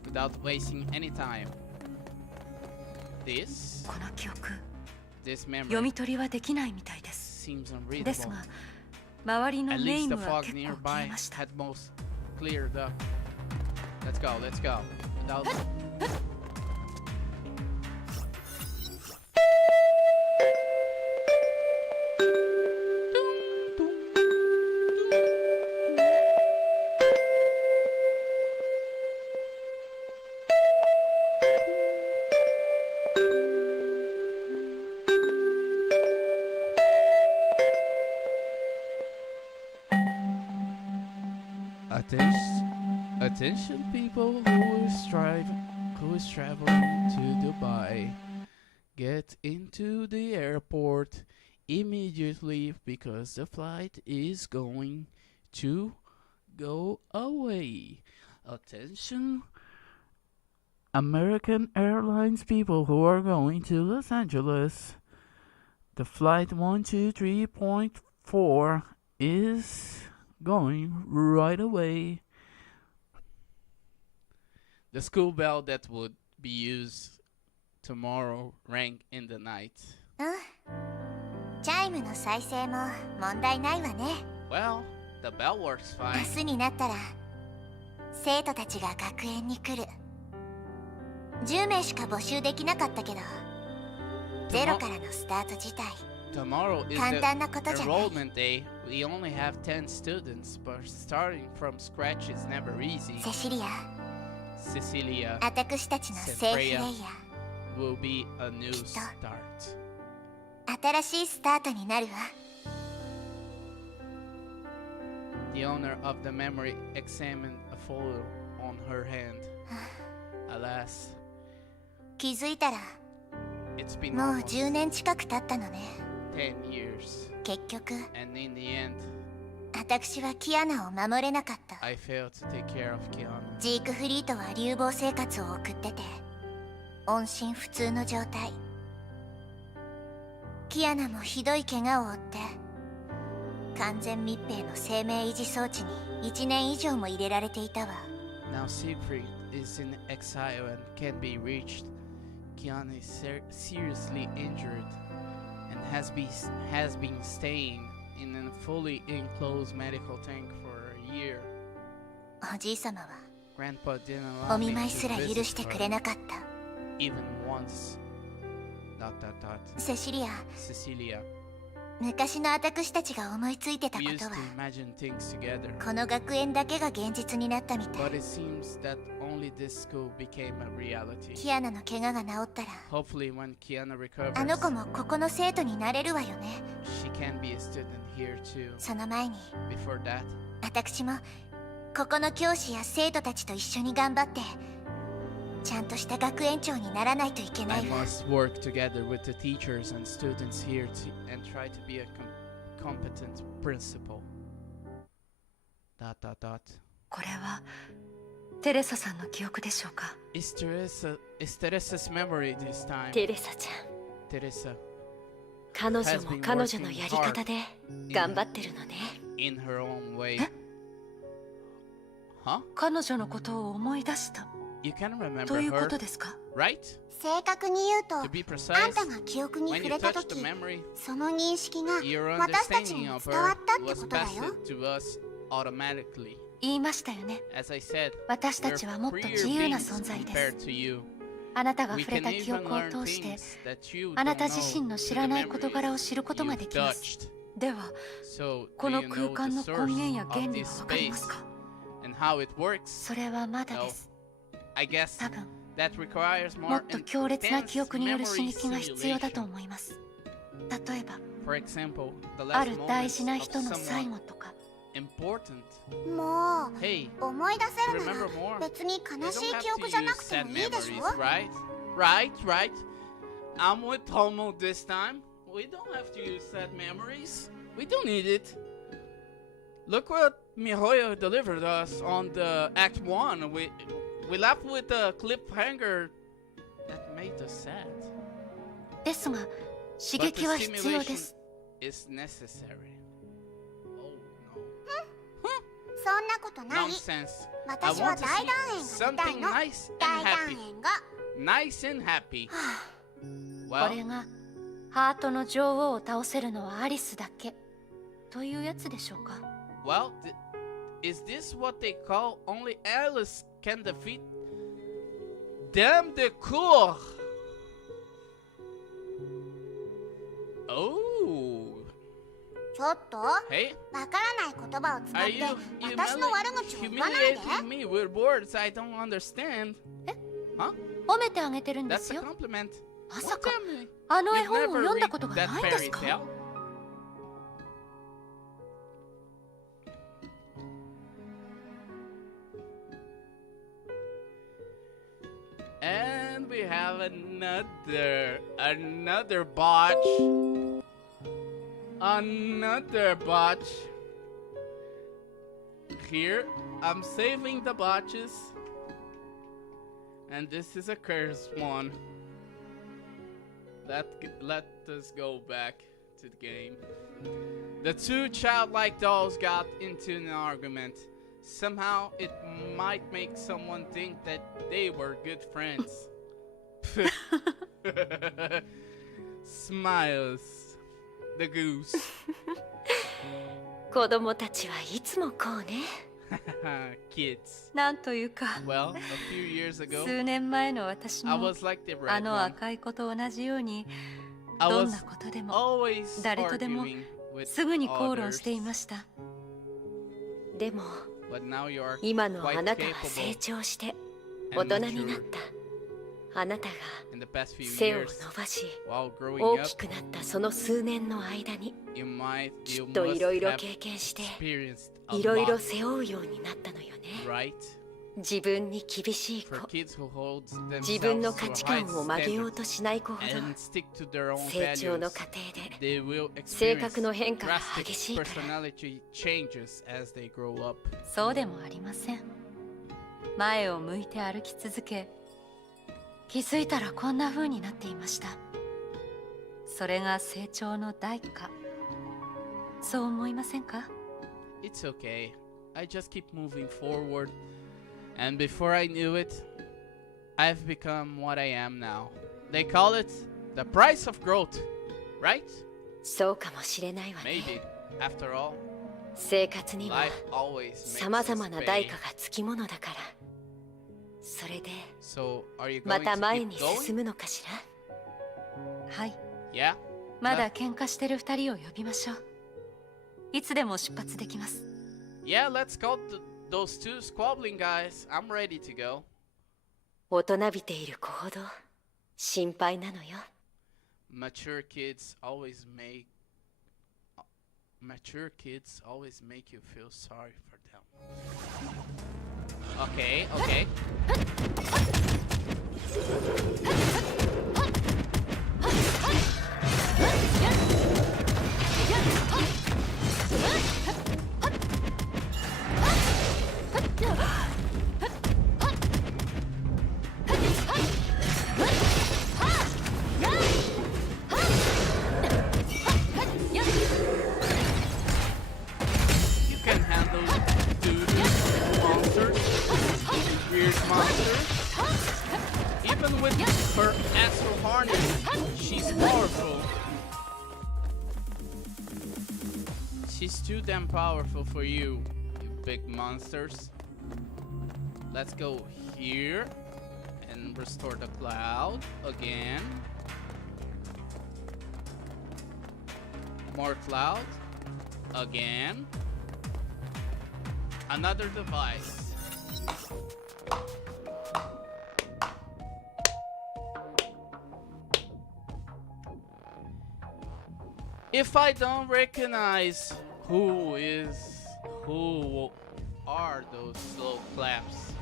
Without wasting any time. This この記憶、 memory 読み取りはできないみたいです。 seems です unreadable. が、周りの At ネ least イ the ムは fog 結構消 nearby えました。 had most cleared up. Let's go. Without... Attention people who is traveling to Dubai. Get into the airport immediately because the flight is going to go away. Attention American Airlines people who are going to Los Angeles. The flight 123.4 is going right away. The school bell that would be used tomorrow rang in the night. うんチャイムの再生も問題ないわね Well, the bell works 明 fine. 日になったら生徒たちが学園に来る10名しか募集できなかったけどゼロからのスタート自体 Tomorrow is 簡単なことじ the ゃない enrollment day. We only have 10 students, but starting from scratch is never easy. セシリア Cecilia 私たちのセーフプレイヤ will be a new きっと start. ー新しいスタートになるわ The owner of the memory examined a photo on her hand. Alas, 気づいたら it's been もう almost 10年近く経ったのね10 years. 結局 And in the end, 私はキアナを守れなかった I failed to take care of Kiana. ジークフリートは流亡生活を送ってて音信不通の状態キアナもひどい怪我を負って完全密閉の生命維持装置に1年以上も入れられていたわ Now Siegfried is in exile and can't be reached. Kiana is seriously injured and has been staying in a fully enclosed medical tank for a year. おじいさまは Grandpa didn't お allow 見 me 舞いす to ら許し visit てくれ her なかった even once. ... セシリア Cecilia, 昔の私たちが思いついてた we こ used とは to imagine things together, この学園だけが現実になったみた but い it seems that only this school became a reality. キアナの怪我が治ったら Hopefully when Kiana あの子 recovers, もここの生徒になれるわよね she can be a student here too. その前に Before that, 私もここの教師や生徒たちと一緒に頑張ってちゃんとした学園長にならないといけな I いわ must work together with the teachers and students here and try to be a competent principal. ... これはテレサさんの記憶でしょうか。 Is Teresa's memory this time? テレサちゃん、 Teresa 彼女も彼女のやり方で頑張ってるのね。 in her own way. Huh? 彼女のことを思い出した You can remember というこ her, とですか。 right? 正確に言うと To be あ precise, んたが記憶に when 触 you れた touched 時 the memory, その認識が your 私たちに understanding も of 伝わ her ったって was ことだよ。 passed to us automatically. 言いましたよね。 As I said, 私た we're ちはもっと freer 自由な beings 存在で compared す。 to you. あなたが We 触れ can た記 even 憶を learn 通して things that you あな don't た自身 know の知 through ら the ない事柄を memories 知ることが you've できます。 touched. では So, こ do の you 空 know 間 the の根源や source 原 of 理は this 分かります space か。 and how it works? それはまだです。 I guess 多分 that requires も more っと強烈な intense 記憶による memory 刺激が必要だと simulation. 思います。例えば For example, the あ last る大 moments 事な of 人の最 someone 後とか important. もう Hey, 思い出 to せるな remember ら more. 別に You 悲し don't い have 記 to 憶じゃな use くて sad もいいでし memories, ょ。 right? Right. I'm with Tomo this time. We don't have to use sad memories. We don't need it. Look what Mihoyo delivered us on the Act 1. We left with a cliffhanger that made us sad. ですが刺 But 激 the は必要で stimulation す。 is necessary. Oh そんなことない。 no. Nonsense. I 私は want to 大団円 see が見たい something の。 nice 大 and 団 happy. 円が。 Nice and happy. こ Well, れがハートの女王を倒せるのはアリスだけというやつでしょうか。 well, is this what they call only Alice can defeat? Damn the cool. Oh, ちょっと hey, わからない言葉を使っ are て you 私の悪口を言わないで。 humiliating me with words I don't understand? Huh? 褒めてあげてるんで That's す a よ。 compliment. まさ What か am I? あの絵 You've 本を never 読んだ read ことが that ないんです fairy か。 tale? And we have another botch. Another botch. Here, I'm saving the botches. And this is a cursed one. Let us go back to the game. The two childlike dolls got into an argument. Somehow, it might make someone think that they were good friends. Smiles. The goose. 子供たちはいつもこうね。Kids. なんというか Well, a few years ago, 数年前の私 I も was like the あ red の one. 赤い子と同じように I どん was なことでも always 誰とでも arguing with すぐに口論 others. していました。でも But now you are 今の quite あなたは成 capable 長して大 and 人になっ mature. た。あなたが In the past few 背を years, 伸ばし while growing 大 up, きくなったその数年の間にyou きっ must といろいろ have 経験して experienced a いろいろ lot, 背負うようになったのよね。 right? 自分に厳しい For 子、 kids who hold 自分の themselves 価 to 値 a high 観を曲げよう standard としない子ほど and stick to their own 成長の values, 過程で they will 性 experience 格の変化が drastic 激しいから personality changes as they grow up. そうでもありません。前を向いて歩き続け気づいたらこんな風になっていました。それが成長の代価。そう思いませんか。 It's okay. I just keep moving forward. And before I knew it, I've become what I am now. They call it the price of growth, right? そうかもしれないわね。 Maybe. After all, 生活には life always さ makes ま us ざまな代 pay. 価がつきものだから。それで So, are you ま going た to 前 keep に going? 進むのかしら。はい。 Yeah? まだ喧嘩してる二人を呼びましょう。いつでも出発できます。 Yeah, let's call those two squabbling guys. I'm ready to go. 大人びている子ほど心配なのよ。 Mature kids always make you feel sorry for them. Okay, okay. She's too damn powerful for you, you big monsters. Let's go here and restore the cloud again. More cloud again. Another device. If I don't recognize who are those slow claps,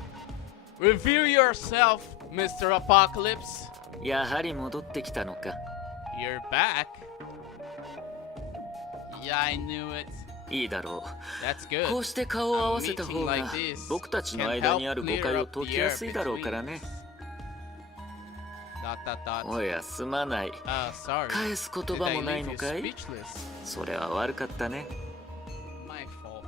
reveal yourself, Mr. Apocalypse. やはり戻ってきたのか。 You're back. Yeah, I knew it. いいだろ That's う。 good. こうして顔を合わせた A 方 meeting が like this 僕たちの can 間 help にある誤 clear 解を up 解 the き air やすいだろう between からね。 us. ... おやすまない。 Sorry. 返す言 Did 葉 I もない leave の you かい？ speechless? それは悪かったね。 My fault.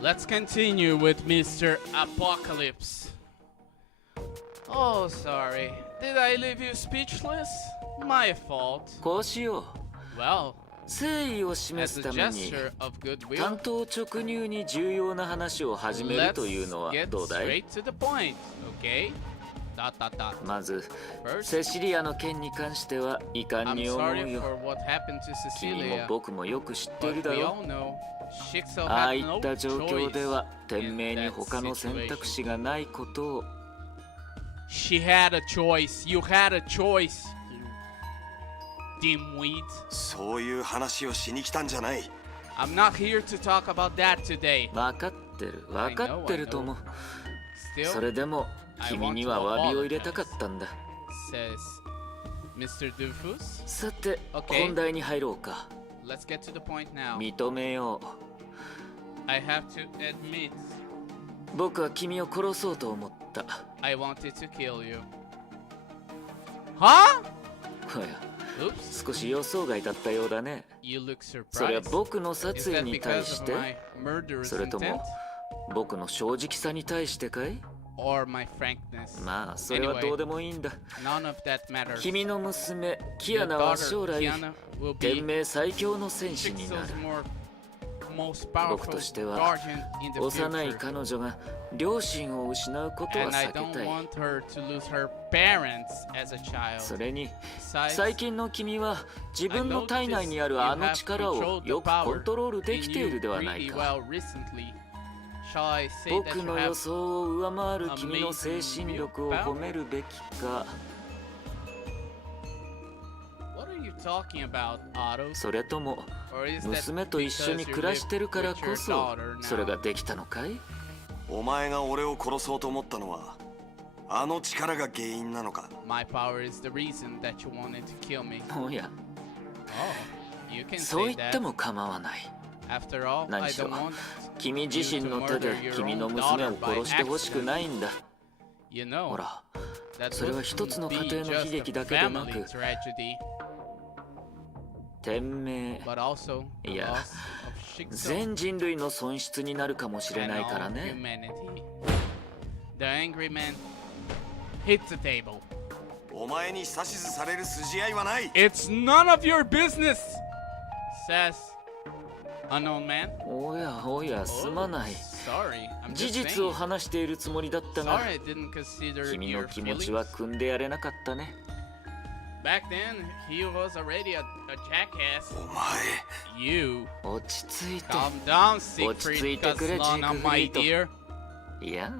Let's continue with Mr. Apocalypse. Oh, sorry. Did I leave you speechless? My fault. こうしよう。 Well, 誠意を示 as す a ために gesture of goodwill, 単刀直入に重要な話を始める let's というのは get どうだい？ straight to the point, okay? Dot dot dot. まず First, セシリアの件に関しては遺憾 I'm に思う sorry よ。 for what happened to 君も Cecilia, 僕もよく知っている but だ we ろ all know Shixo ああ had いっ no た状況で choice は天命 in に that 他の選択 situation. 肢がないことを She had a choice. You had a choice, you dimwit. そういう話をしに来たんじゃない。 I'm not here to talk about that today. 分かってる分かってるとも Still, それでも君には詫びを入れたかったんだ says Mr. Doofus. さて Okay. 本題に入ろうか Let's get to the point now. 認めよう I have to admit, 僕は君を殺そうと思った I wanted to kill you. Huh? おや Oops. 少し予想外だったようだね You look それは surprised. 僕の Is 殺意 that に対 because し of て my murderous それと intent も僕の正直さに対してかい or my frankness? まあそれはどうでもいいんだ None of that matters. 君の娘キ Your アナは daughter 将来 Kiana will 天 be 命最強の戦士にな Shixo's る most 僕 powerful としては guardian in the 幼い future. 彼女が両親を失うことは And I 避け don't たい want her to lose her parents as a そ child. れに Besides, 最近の君は自分の体内にあるあの力をよくコントロールできているではないか well recently. Shall I say that 僕 you の予 have 想を上回る君の精神力を褒めるべきか What are you talking about, Otto? それとも Or is that 娘と一緒に because you 暮らしてる live から with こ your そ daughter それ now? ができたのかいお前が俺を殺そうと思ったのはあの力が原因なのか。 My power is the reason that you wanted to kill me. おや Oh, you can そう say 言って that. も構わない After all, 何 I しろ don't want 君自身の手で君の娘を殺してほしくないんだ you ほ know ら that それは would 一つの be 家庭の just 悲 a 劇だけでな family く tragedy, 天命 but also the Yeah. loss of Shixo 全人類の損失になるかもしれ and ないから all ね humanity. The angry man hit the table. お前に指図される筋合いはない。 It's none of your business, says unknown man. おやおやす Oh, まない sorry, I'm 事 just 実を saying. 話しているつもりだったが Sorry, I didn't consider 君の your 気持 feelings. ちは汲んでやれなかったね Back then, he was already a jackass. お前 You 落ち着いて calm down, 落ち着い Siegfried てくれ Caslana, ジークフ my リート dear. いや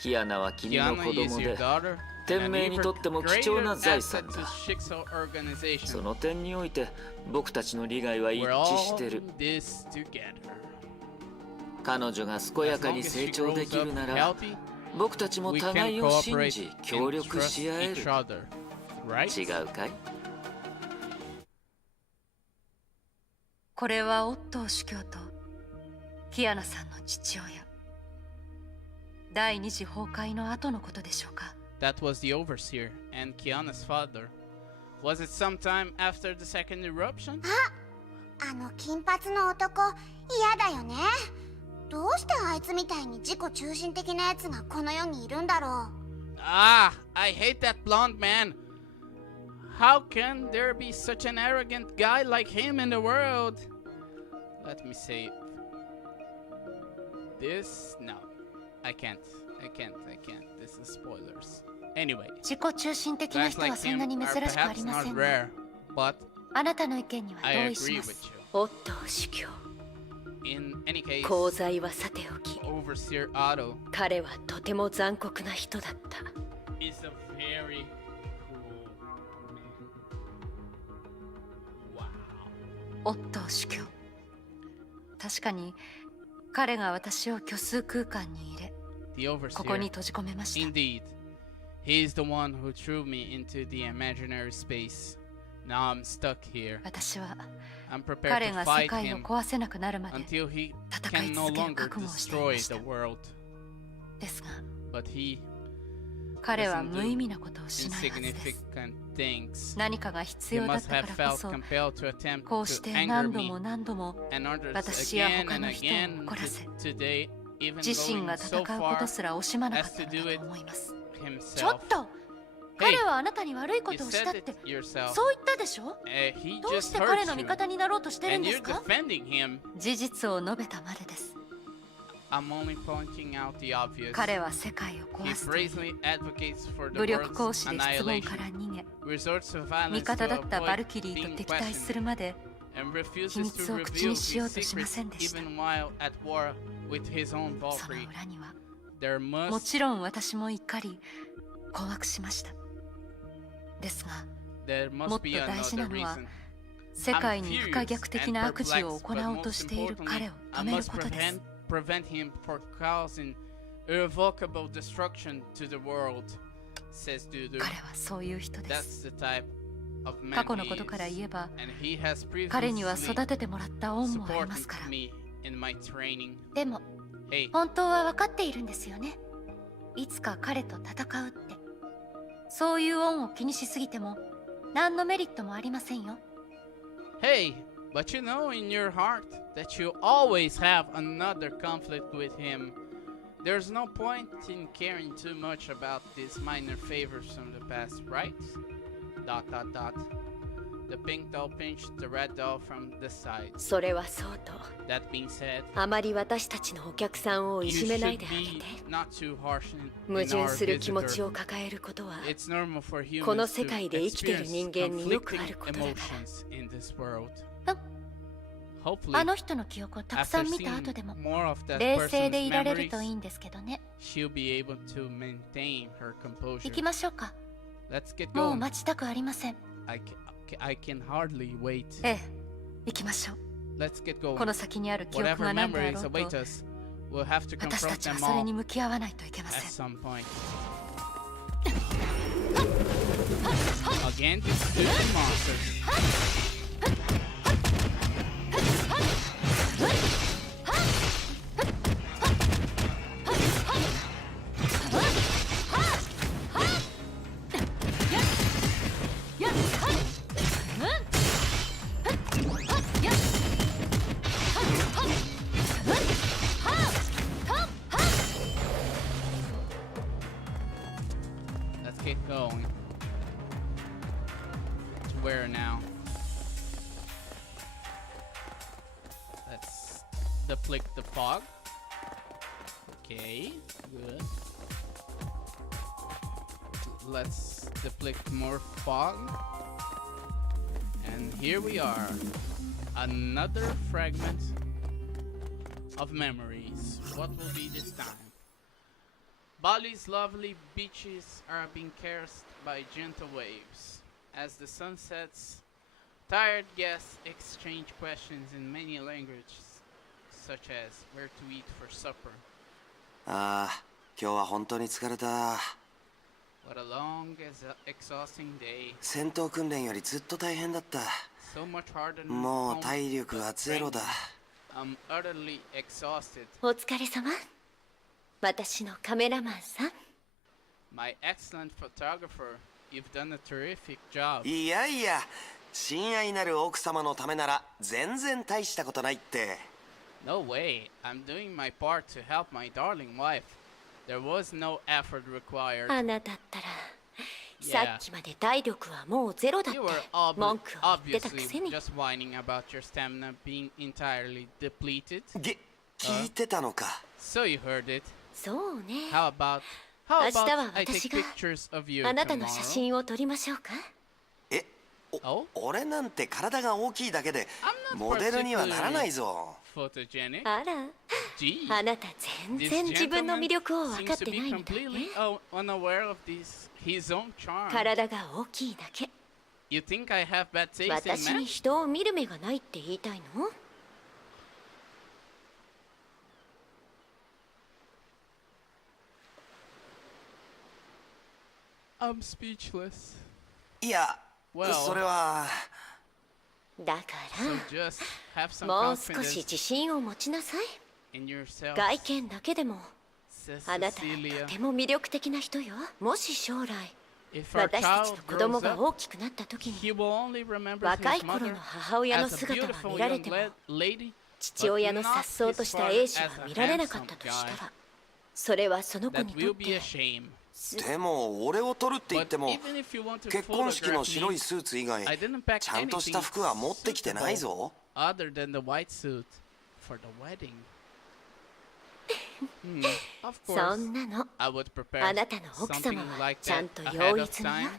キアナは君の Kiana 子 is 供 your で daughter. 天 and 命 an に even とっても貴 greater 重な財 asset 産 to だ Shixo そ organization. の点において僕たちの利害は一 We're 致 all してる in this together. 彼女が健や As か long に as 成 she 長で grows きる up なら healthy, 僕たちも we 互 can いを信 cooperate じ and 協力 trust し合え each る other, right? 違うかいこれはオットー主教とキアナさんの父親。第二次崩壊の後のことでしょうか。 That was the overseer and Kiana's father. Was it sometime after the second eruption? あの金髪の男嫌だよね。どうしてあいつみたいに自己中心的なやつがこの世にいるんだろう。 Ah, I hate that blonde man. How can there be such an arrogant guy like him in the world? Let me say this. No, I can't. This is spoilers. Anyway, 自己中心的な guys 人は like そんな him に are 珍しくあ perhaps りませ not んが、 rare, but あなたの意見には I 同意し agree ま with す。 you. オットー主教 In any case, 功罪はさておき Overseer Otto 彼はとても残酷な人だった is a very cruel man. Wow. オットー主教。確かに彼が私を虚数空間に入れ、 The ここに overseer. 閉じ込めました。 Indeed. He is the one who threw me into the imaginary space. Now I'm stuck here. 私は I'm prepared 彼 to が世 fight 界を him 壊せなくなるまで until he 戦い can no 続ける longer 覚悟をしてい destroy ました the world. ですが、 But he 彼は doesn't 無 do 意味なことをしないはずです。 insignificant things. 何かが必 He 要だっ must た have からこ felt そ、 compelled to attempt こうし to て anger 何度 me も何度も and others 私や again 他 and の人を again 怒らせ、 today, even 自身が going 戦 so うこ far とすら惜しまなかっ as た to の do だ it と思います。 himself. ちょっと、彼はあなたに悪いこ You とをしたっ said て it yourself. そう言ったでしょ。 He どうし just て彼 hurt の味 you 方になろうとしてるん and です you're か。 defending him. 事実を述べたまでです。 I'm only pointing out the obvious. 彼は世界を He 壊すという brazenly advocates for the 武力行 world's 使で質問から annihilation, 逃げ、 resorts to 味 violence 方だ to ったバル avoid キリー being と敵対する questioned, まで and refuses 秘密 を to 口 reveal にしよう his としま secrets せんでした。 even while at war with his own その Valkyrie. 裏には There も must ちろん私も怒り困惑しました。ですが there もっ must と be 大事 another なのは reason. 世界に不可逆的な悪事を行おうとしている彼を I 止める must ことです。 prevent him from causing irrevocable destruction to the world, says Dudu. 彼はそういう人です。 That's the type of man 過去の he ことから is. 言えば And he has 彼には previously 育ててもらった恩もあります supported から。 me in my training. でも Hey, 本当は分かっているんですよね。いつか彼と戦うって。そういう恩を気にしすぎても何のメリットもありませんよ。 hey, but you know in your heart that you always have another conflict with him. There's no point in caring too much about these minor favors from the past, right? Dot dot dot. The pink doll pinched the red doll from the side. それはそうと、 That being said, あまり私たちのお客さんをい you じめない should であげ be て。 not too harsh in 矛 our 盾する気持ち visitor. を抱えることは It's normal for この humans 世 to 界で生きている experience 人間によくあ conflicting ることだから。 emotions in this world. あ Hopefully, あの人の記憶をたくさ after ん見た後で seeing も more of that 冷静で person's いられる memories, といいんですけどね。 she'll be able to maintain her 行 composure. きましょうか。 Let's get もう going. 待ちたくありません。 I can hardly wait. ええ、行きましょう。 Let's get こ going. の先にある記憶 Whatever が何であ memories ろう await と、 us, we'll have to 私た confront ちは them それ all に向き合わないといけま at せん。 some point. Again, stupid monsters. Let's get going. To where now? Let's deflect the fog. Okay, good. Let's deflect more fog. And here we are. Another fragment of memories. What will be this time? Bali's lovely beaches are being caressed by gentle waves. As the sun sets, tired guests exchange questions in many languages, such as where to eat for supper. ああ、今日は本当に疲れた。 What a long, exhausting day. 戦闘訓練よりずっと大変だった。 So much harder than もう home 体力はゼロだ。 I'm utterly exhausted. お疲れ様。私のカメラマンさん。 My excellent photographer, you've done a terrific job. いやいや、親愛なる奥様のためなら全然大したことないって。 No way. I'm doing my part to help my darling wife. There was no effort required. あなたったら、 Yeah. さっきまで体力はもうゼロだって You were 文句を言ってたく obviously せに。 just whining about your stamina being entirely depleted. 聞いてたのか。 So you heard it. そうね。 How about 明日は I take 私が pictures of you あなたの写 tomorrow? 真を撮りましょうか。え、お俺なんて体が大きいだけで I'm not モデルにはならないぞ。 Photogenic. あら、 Gee. あなた全 This 然自分の gentleman 魅力を分か seems って to な be いみたいね。 completely unaware of his own charm. 体が大きいだけ。 You think I have bad taste in 私 men? に人を見る目がないって言いたいの？ I'm speechless. いや、 Well, それは。だか So just have some ら、もう少し confidence 自信を持ちなさい。 in yourself. 外見だけでもあなたは Cecilia. とても魅力的な人よ。もし将来 If our 私たち child の子供 grows が up, 大きくなった時 he に will only remember 若い his 頃 mother の母親の as a 姿は beautiful 見られ young ても lady, 父親の颯爽とした英子は見られなかったとしたら、それはその子 that にと will っ be a て shame. でも俺を取るって言 But っても even if you want to 結婚式 photograph の白い me, スーツ以外 I didn't pack ちゃんとした anything 服は持ってきてないぞ。 other than the white suit for the wedding. Of そ course, んなの I would prepare あなたの奥 something 様は like ちゃ that んと ahead 用意 of 済みよ。 time.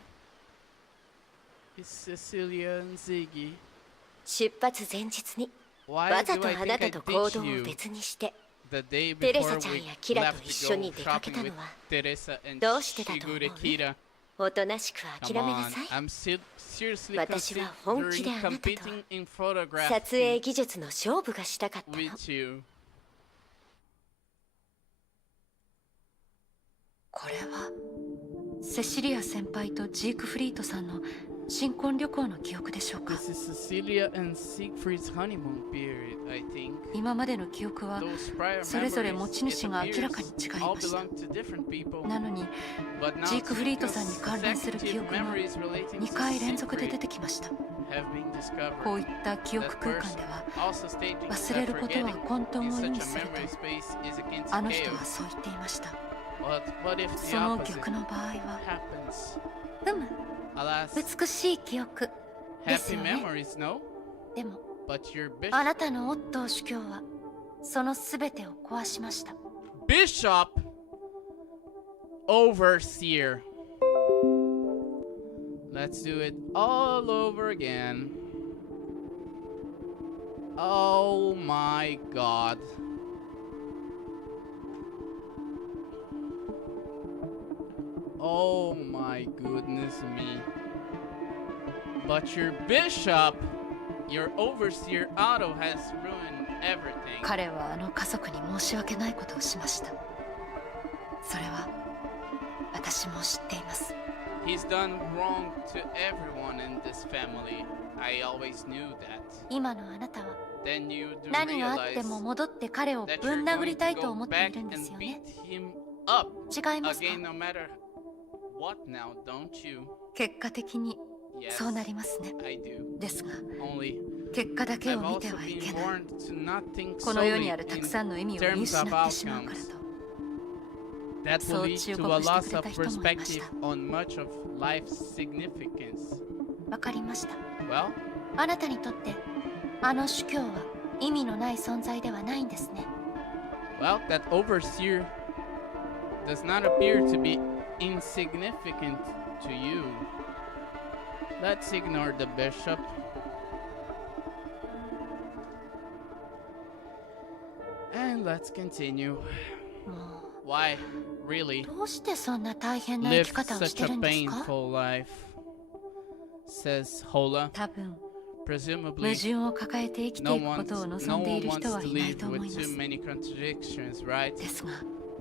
It's Cecilia and Ziggy. 出発前日に Why わざ do と I あな think I たと行 ditched 動を you 別にして the day テレ before サちゃん we やキラ left と to 一緒 go に出かけた shopping の with は Teresa and どうしてだと思う Shigure Kira? おとなしく諦 Come めな on, さい。 I'm seriously 私は本気で considering あなたと competing in 撮影 photographing 技術の勝負がしたかったの。 with you. これはセシリア先輩とジークフリートさんの新婚旅行の記憶でしょうか。 This is Cecilia and Siegfried's honeymoon period, I think. 今までの記憶は Those prior それぞれ memories, 持ち主 it が明らか appears, に違い all ました。 belong to different people. なのに But now ジークフリートさんに two 関連する記憶が consecutive memories relating 2 to 回連続で Siegfried 出てきました。 have been discovered. こういった記憶 That 空間 person では also stating 忘 that れることは forgetting 混沌 in を意 such 味 a する memory space is akin とあ to の人は chaos. そう言っていました。 What if the その opposite 逆の場合は happens? うむ Alas, 美しい記憶ですよ happy ね。 memories, no? でも But your あ bishop, なたのオットー主教はその全てを壊しました。 bishop, overseer. Let's do it all over again. Oh my god. Oh my goodness me. But your bishop, your overseer Otto has ruined everything. 彼はあの家族に申し訳ないことをしました。それは私も知っています。 He's done wrong to everyone in this family. I always knew that. 今のあなたは Then you do 何があっ realize ても戻って彼を that ぶ you're ん殴 going りた to いと go 思ってい back るん and ですよ beat ね。 him up 違いますか？ again no matter what now, don't you? 結果的に Yes, そうなりますね。 I do. ですが Only 結果だけ I've を見て also はい been けない。 warned to not think この世 solely にあるたくさんの意 in 味を見 terms 失 of ってしまうから outcomes. と。 That そ will う lead 忠 to 告 a して loss くれ of た人もいま perspective した。 on much of life's significance. わかりました。 Well, あなたにとってあの主教は意味のない存在ではないんですね。 that overseer does not appear to be insignificant to you. Let's ignore the bishop. And let's continue. も Why, really, うどうしてそんな大変な生 live き方をし such て a るんですか？ painful life? Says Hola. 多分 Presumably, 矛盾を抱えて生きて no いくことを one 望んでいる wants 人は to いない live と思い with ま too す。 many contradictions, right? ですが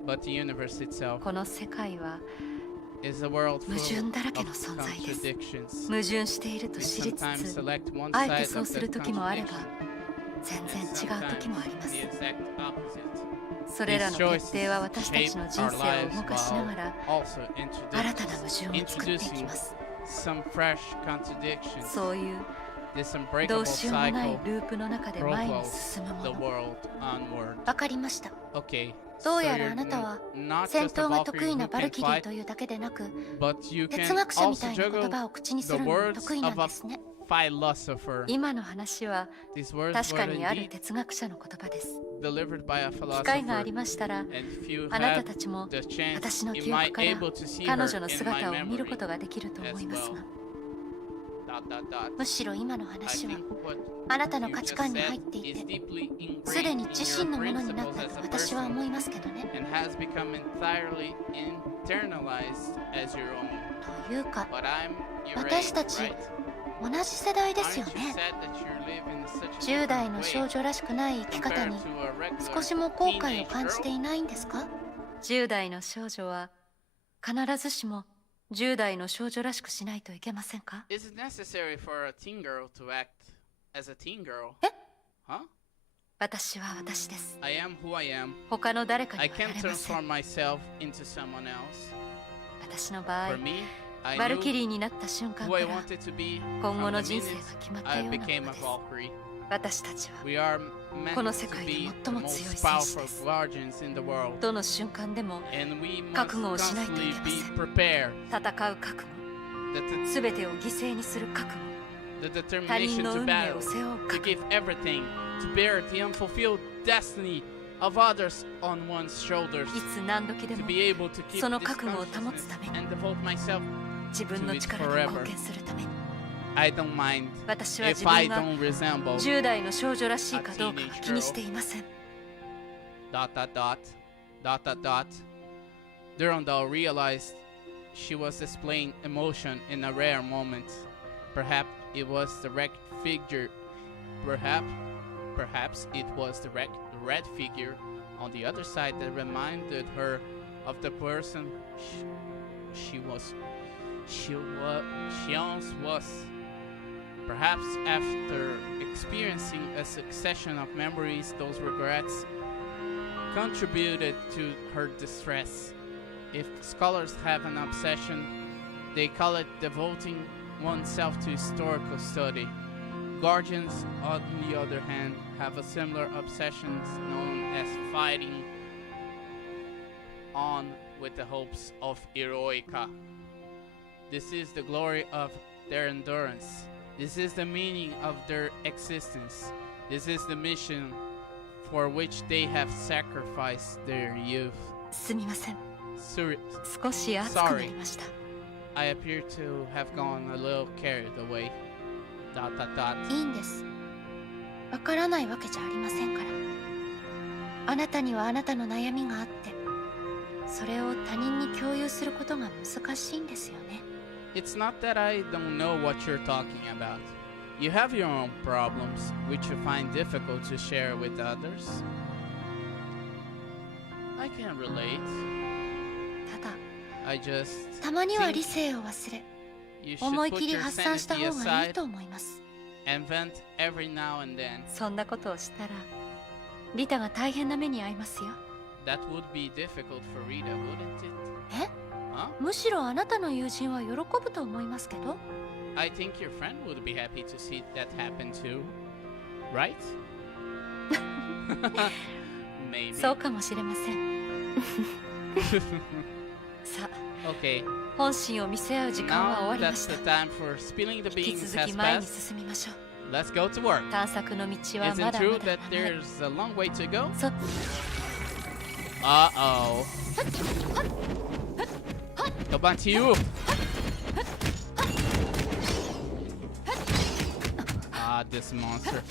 But the universe itself この世界は is a world 矛 full 盾だらけ of の存在です。 contradictions. 矛盾していると We 知りつ sometimes つ select one あえて side そう of する that 時もあれば contradiction, 全 and 然違う時もあります。 sometimes the exact opposite. それらの These 決定は choices 私たち shape の人 our 生を lives 動かしなが while ら also 新たな矛盾を作っていき introducing ます。 some fresh contradictions. そういう This ど unbreakable うしようもない cycle ループの中で前に propels 進む the もの。 world onward. わかりました。 Okay, ど so うやら you're あなたは not 戦 just a 闘が得 Valkyrie 意な who バル can キリー fight, というだけでなく but you 哲 can 学者み also たいな言 juggle 葉を口にす the るのも words 得意なん of a ですね。 philosopher. 今の話は These words 確 were かにある indeed 哲学者の言葉です。 delivered by a 機会があ philosopher. りましたら And if you あなた had たちも the chance, 私の you 記憶 might から able to see 彼 her 女の in my 姿を見る memory ことができると思いますが well. むしろ今の I 話は think what あなたの you 価値 just 観に said 入ってい is て deeply すで ingrained に in 自 your 身のものになっ principles た as と a 私は person 思いますけどね。 and has become entirely internalized as your own. というか But you're 私 right, たち right? 同じ世代ですよ Aren't you ね。 sad that you live in such a 10代 different の way 少女らしくない生き方 compared に to a regular 少しも後悔を teenage 感じて girl? いないんですか？ 10代の少女は必ずしも10代の少女らしくしないといけませんか？ Is it necessary for a teen girl to act as a teen girl? え？ Huh? 私は私です。 I am who I am. 他の誰か I にはな can't れません。 transform myself into someone else. 私の場合 For、me, I バルキ knew リーになった瞬間 who か I ら wanted to be 今後 from の the 人生が minute 決まった I ようなも became の a です。 Valkyrie. 私たちは We are meant この to 世界で be 最も the 強い most 戦士 powerful です。 guardians in the world. どの瞬間でも And we must 覚悟をしないとい constantly けま be せん。 prepared. 戦う覚悟、 The, すべてを犠牲にする覚悟、 the 他人 determination の to 運命 battle, を背負う to 覚 give 悟、 everything, to bear the unfulfilled destiny of others on one's shoulders. いつ何時で To も be able to keep その this 覚悟を保 consciousness つために、 and devote myself. 自分の力で貢献するために、 I don't mind 私は自 if I 分が don't resemble 10代の少女らしいかどうかは気にしていません。 dot dot dot dot dot dot. Durandal realized she was displaying emotion in a rare moment. Perhaps it was the red figure. Perhaps it was the red figure on the other side that reminded her of the person she once was. Perhaps after experiencing a succession of memories, those regrets contributed to her distress. If scholars have an obsession, they call it devoting oneself to historical study. Guardians, on the other hand, have a similar obsession known as fighting on with the hopes of Eroica. This is the glory of their endurance. This is the meaning of their existence. This is the mission for which they have sacrificed their youth. すみません。 Sorry, 少し熱くなりました。 I appear to have gone a little carried away. Dot dot dot. いいんです。わからないわけじゃありませんから。あなたにはあなたの悩みがあって、それを他人に共有することが難しいんですよね。It's not that I don't know what you're talking about. You have your own problems, which you find difficult to share with others. I can relate. ただ、 I just たまには think 理性を忘れ、 you should 思い put 切り your 発散した sanity 方がいい aside と思います。 and vent every now and then. そんなことをしたら、リタが大変な目に遭いますよ。 That would be difficult for Rita, wouldn't it? え？ Huh? むしろあなたの友人は喜ぶと思いますけど。 I think your friend would be happy to see that happen too. Right? Maybe. そうかもしれません。さあ、 Okay. 本心を見せ合う時間は終 Now わりま that's し the た。 time for spilling the 引き beans 続 has き前に passed. 進みましょう。 Let's go to work. 探索の道は Is ま it だ true まだ that 長い。 there's a long way to go? そ Uh-oh. Come on to you. Ah, this monster.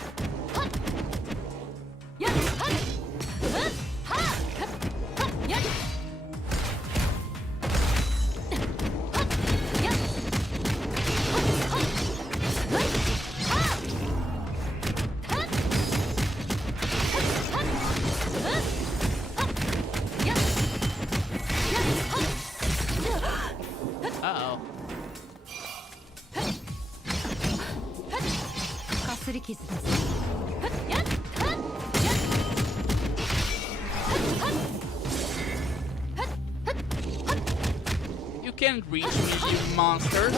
Uh-oh. かすり傷です。 You can't reach me, you monster.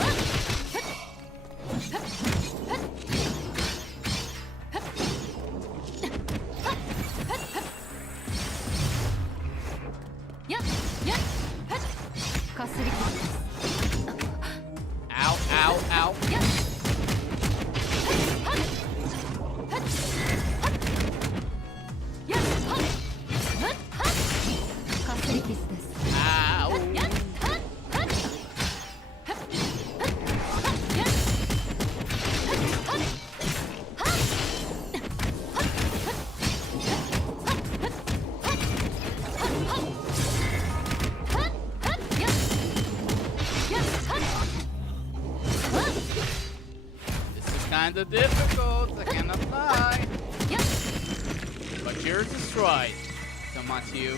Ow, ow, ow. Ow. This is kinda difficult, I cannot lie. But you're destroyed. Come on to you.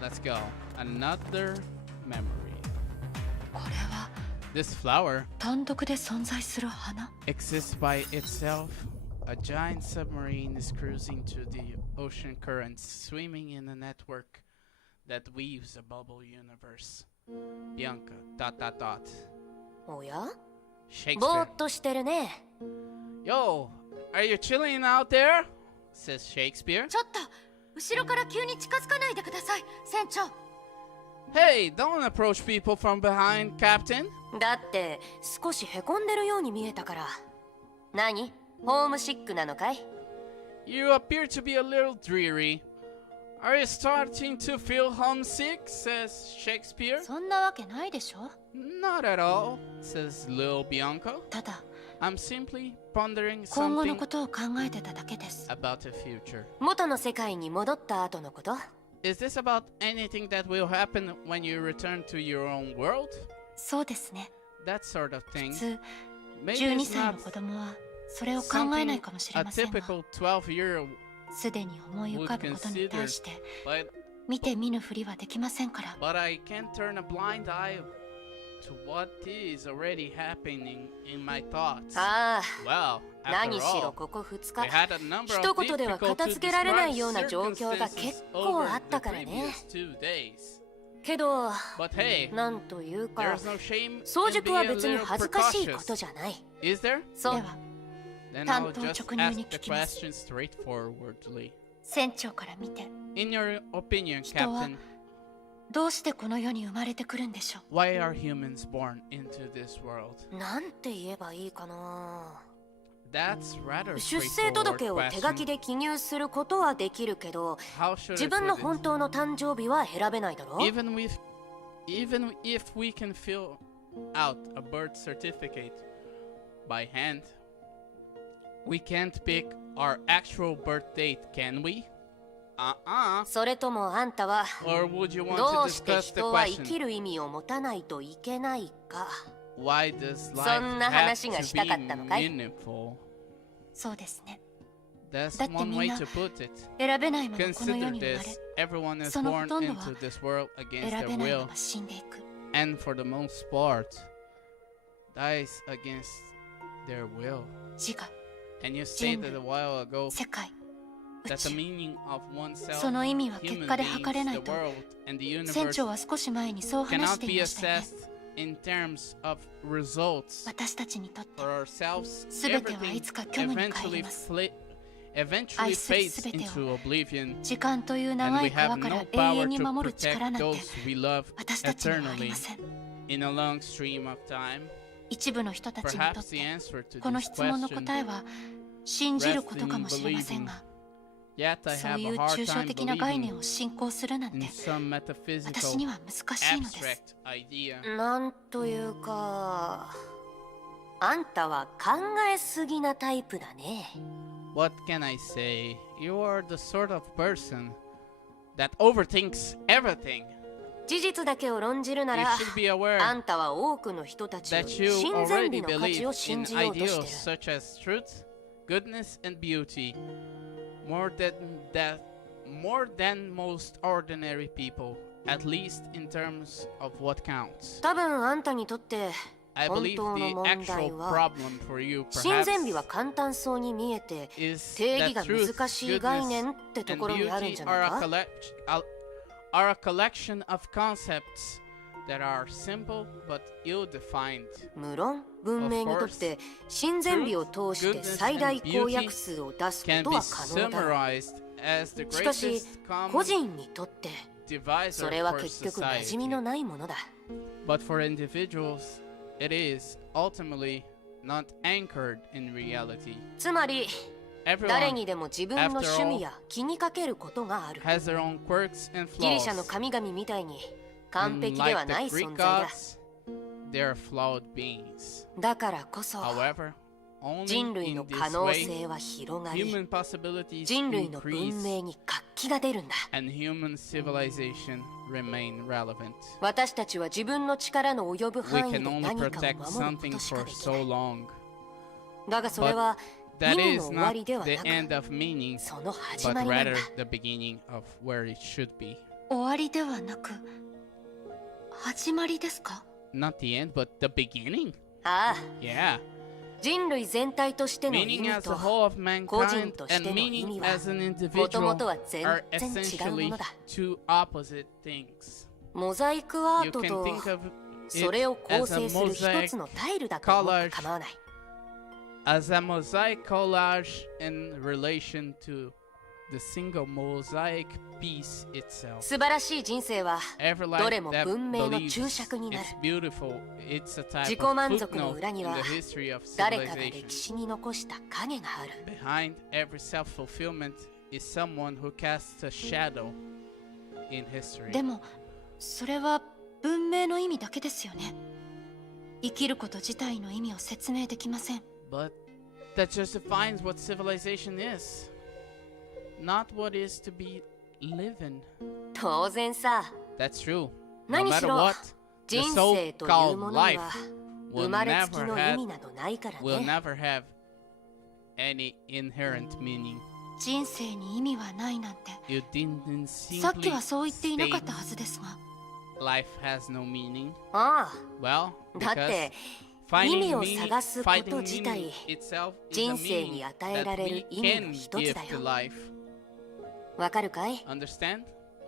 Let's go. Another memory. これは This flower 単独で存在する花。 exists by itself. A giant submarine is cruising through the ocean currents, swimming in a network that weaves a bubble universe. Bianca, ... おや？ぼ Shakespeare. ーっとしてるね。 Yo, are you chilling out there? Says Shakespeare. ちょっと後ろから急に近づかないでください、船長。 Hey, don't approach people from behind, Captain. だって少しへこんでるように見えたから。何？ホームシックなのかい？ You appear to be a little dreary. Are you starting to feel homesick? Says Shakespeare. そんなわけないでしょ。 Not at all, says Lil Bianca. ただ I'm simply pondering 今後の something ことを考えてただけです。 about the future. 元の世界に戻った後のこと？ Is this about anything that will happen when you return to your own world? そうですね。 That sort of 普 thing. 通 Maybe 12 it's 歳 not の子供はそれを考えない something かもし a れませんが、 typical 12-year-old すでに思い浮かぶことに対して but 見て見ぬふりはできませんから。 But I can't turn a blind eye to what is already happening in my thoughts. ああ、 Well, 何 after しろ all, ここ2 we 日 had a number 一 of 言では difficult 片 to 付けられない describe ような状況が circumstances 結 over 構あっ the たからね。 previous 2 days. けど But hey, なんというか there's no shame 早 in 熟は being a 別に little 恥ずかしいこと precautious. じゃない。 Is there? そうでは Then 単 I'll 刀 just 直入に ask the 聞きます。 question straightforwardly. 船長から見て In your opinion, 人は Captain, どうしてこの世に生まれてくるんでしょう。 why are humans born into this world? なんて言えばいいかな。 That's rather 出生 straightforward 届を手書き question. で記入することはできるけど、 How should 自 I 分の put 本 it? 当の誕生日は選べないだろ。 Even if we can fill out a birth certificate by hand, we can't pick our actual birth date, can we? それともあんたは Or would you want ど to うして discuss the 人は生き question? る意味を持たないといけないか。 Why does life そんな have 話が to したか be ったのかい？ meaningful? そうですね。 That's だって one みん way な to put it. 選べないままこの世 Consider に生ま this. れ、 Everyone is そのほ born とんどは into this world against 選 their べないま will, ま死んでいく。 and for the most part, dies against their will. 自我、 And you stated a while ago 世界、宇 that the 宙。 meaning of oneself, その意味は結 human 果で beings, 測れない the と world, and the 船 universe 長は少し前にそう話し cannot てい be ましたよね。 assessed in terms of results 私たちにとって for ourselves. 全てはい Everything つか虚無に帰 eventually ります。 eventually 愛する fades 全てを into oblivion, 時間という and 長 we い have 川から no 永 power 遠に to 守る力 protect なんて those we love 私たちにはあり eternally ません。 in a long stream of time. 一部の人たちにとっ Perhaps the て answer to この this 質問の question, 答えは信じることかもしれませんが、 yet I そう have い a う hard 抽象 time 的な概念 believing を信仰するなん in て some 私 metaphysical には難しいのです。 abstract idea. なんというか、あんたは考えすぎなタイプだね。 What can I say? You are the sort of person that overthinks everything. 事実だけを論じるな You ら、 should be aware あんたは多くの人たちよ that り you 親善 already 美の価値 believe を信 in じようと ideals してる。 such as truth, goodness, and beauty more than most ordinary people, at least in terms of what counts. 多分あんたにとって I 本 believe 当の the 問 actual 題は problem for you 親善美は perhaps 簡単そうに見えて is 定 that 義が truth, 難しい概 goodness, 念ってと and ころにあるん beauty じゃないか？ are a collection of concepts that are simple but ill-defined. 無論文明にとって親善美を通して最大公約数を出すこ Can と be は可能だろう。 summarized as the しかし greatest 個 common 人にとってそ divisor れは for 結局馴染み society. のないものだ。 But for individuals, it is ultimately not anchored in reality. つまり誰 Everyone にでも自分の趣味や気にかけることがある。 has their own quirks and ギリシャの flaws. 神々みたいに完 And 璧では like ない the Greek 存在だ。 gods, they are flawed beings. だからこそ However, only 人類 in の this 可能 way 性は広がり、 human possibilities 人類の文 increase 明に活気が出るんだ。 and human civilization remain relevant. 私たちは自分の力の及ぶ We 範囲で can only 何かを protect 守るこ something としか for でき so ない。 long. だがそれは意 That 味の is 終わ not りでは the な end く、 of meaning, その始 but まりなんだ rather。the beginning of where it should be. 終わりではなく始まりですか？ Not the end, but the beginning. ああ、 Yeah. 人類全体としての意 Meaning 味 as a と whole of 個人 mankind として and の意 meaning 味は as an もと individual もとは全 are 然違うも essentially のだ。 two opposite things. モザイクアー You ト can と think of それを it 構 as a 成する一 mosaic つのタイルだと思って構わない。 as a mosaic collage in relation to the single mosaic piece itself. 素晴らしい人生は Every ど life れも that 文明の believes 注釈になる。 it's beautiful, it's a type 自己 of 満足の footnote 裏 in に the は history of 誰かが civilization. 歴史に残した影がある。 Behind every self-fulfillment is someone who casts a shadow in history. でもそれは文明の意味だけですよね。生きること自体の意味を説明できません。 But that just defines what civilization is, not what is to be living. 当然さ、 That's true. No 何し matter ろ what, the 人生という so-called ものに life は will 生まれつき never の意 have 味などないから will ね。 never have any inherent meaning. 人生に意味はないなんて You didn't さっき simply はそう言っていなかっ state たはずですが。 life has no meaning. あ Well, あ、だっ because て finding 意味を meaning, 探すこ finding と自体 meaning itself is a 人生 meaning に与えら that れ we る意味の can 一つ give だ to よ。 life. わかるかい？ Understand?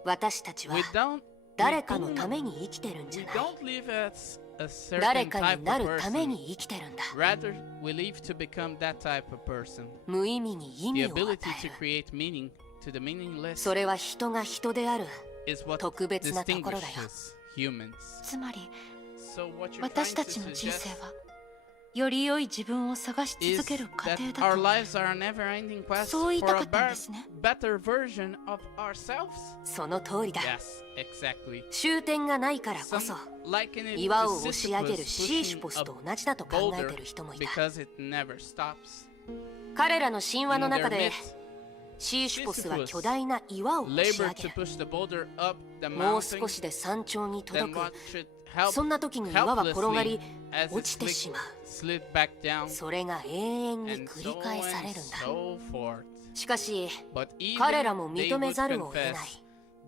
私たちは We don't 誰かのために生きてるんじ we ゃない。 don't live as a certain 誰か type にな of るため person. に生きてるんだ。 Rather, we live to become that type of person. 無意味に意 The 味を与 ability え to る。 create meaning to the meaningless それは人が人である is what 特別なところだよ。 distinguishes humans. つまり So what you're 私 trying た to ちの人生 suggest はより良い自分を探し is 続ける過 that 程 our だ lives are a never-ending quest そう言い for たか a ったんですね。 better version of ourselves. その通りだ。 Yes, exactly. 終点がないからこ Some そ liken it 岩 to を押し上げる Sisyphus シーシュ pushing ポス a と同じだと考え boulder てる人もいた。 because it never stops. 彼らの神話 In の their 中で myth, シーシュポスは巨大な岩を押し上 labored げ to る。 push the boulder up the もう mountain. 少しで山頂に Then 届く。 what should help そんな時に岩は転がり helplessly as 落 it ちてしまう。 slid back down それが永遠に and 繰 so り返さ on れるんだ。 so forth. しかし But even 彼らも they 認め would ざるを得ない。 confess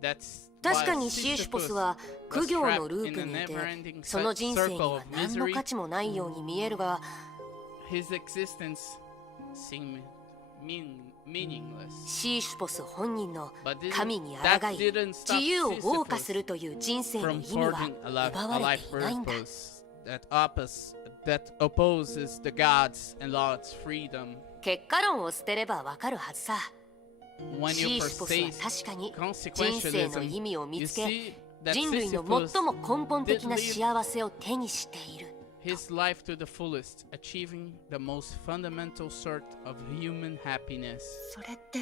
that 確か while にシーシュポス Sisyphus は苦 was 行の trapped ルー in プ a にいて never-ending その人生に circle は of 何の misery, 価値もないように見えるが his existence seemed meaningless. シーシュポス本人の But didn't- 神に that 抗い didn't 自 stop 由を謳歌 Sisyphus するという人生の from 意味は forging a 奪 life, わ a れ life ていないんだ。 purpose that opposes the gods and Lord's freedom. 結果論を捨てればわかるはずさ。 When シ you ーシュポスは forsake 確かに人生の意 consequentialism, 味を見 you つけ see that 人類の Sisyphus 最も根本的な did live 幸せを手にしている。 his life to the fullest, achieving the most fundamental sort of human happiness. それって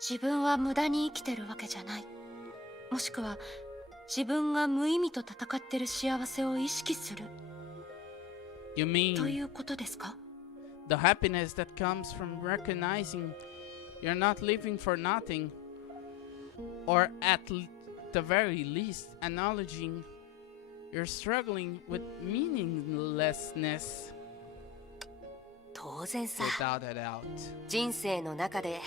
自分は無駄に生きてるわけじゃない。もしくは自分が無意味と戦ってる幸せを意識する You とい mean うことですか？ the happiness that comes from recognizing you're not living for nothing, or at the very least acknowledging you're struggling with meaninglessness 当然さ。 without a doubt. 人生の中で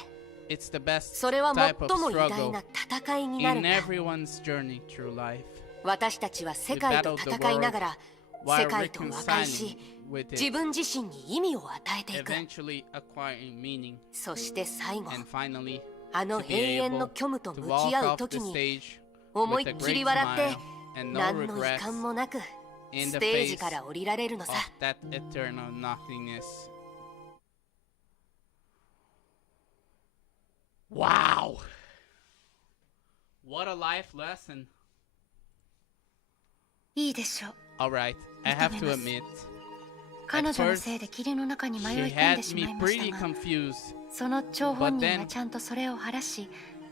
It's the best それは type 最 of も偉大 struggle な戦いになる in んだ。 everyone's journey through life, 私たちは世界と戦いながら while 世界と和解し reconciling with 自 it, 分自身に意味を与えていく。 eventually acquiring meaning, そして最後 and finally あの to be 永遠の able 虚無と to 向 walk き合う off 時 the に stage 思 with い a っきり great 笑って smile and no 何の遺 regrets 憾もなく in ス the テージ face から降りられるの of さ。 that eternal nothingness. Wow! What a life lesson. いいでしょう。 Alright, I have to admit, 彼女のせいで霧の中に迷い she 込ん had でし me まいまし pretty たが、 confused. その張本人 But が then ちゃんとそれを晴らし、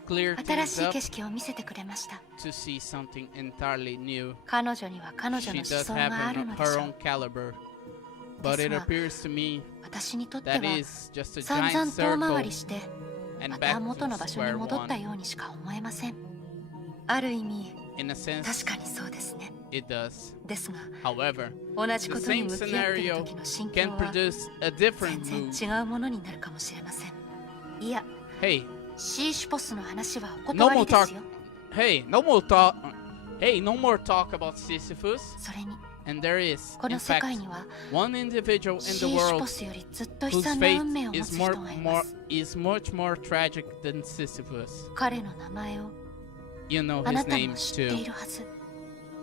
Clear 新 things しい up 景色を見せてくれました。 to see something entirely new. 彼女には彼女 She の does 思想 have があるのでし her ょ own う。 caliber, but it appears to me 私にとって that は is just a 散 giant 々遠回 circle りして and また back 元 to の場所に square 戻った one. ようにしか思えません。ある意味 In a sense, 確かにそうですね。 it does. ですが However, 同じ the ことに same 向き合っている scenario 時の心境 can は produce a 全 different 然 mood. 違うものになるかもしれません。いや、 Hey, シーシュポスの話はお no 断 more りですよ。 Hey, no more talk. Hey, no more talk about Sisyphus. それに And there is, こ in の世 fact, 界には one individual in シ the ーシュ world ポスよりずっと悲 whose 惨な fate 運命を持 is つ人がいます much more tragic than Sisyphus. 彼の名前を You know あ his なた name も知ってい too. るはず。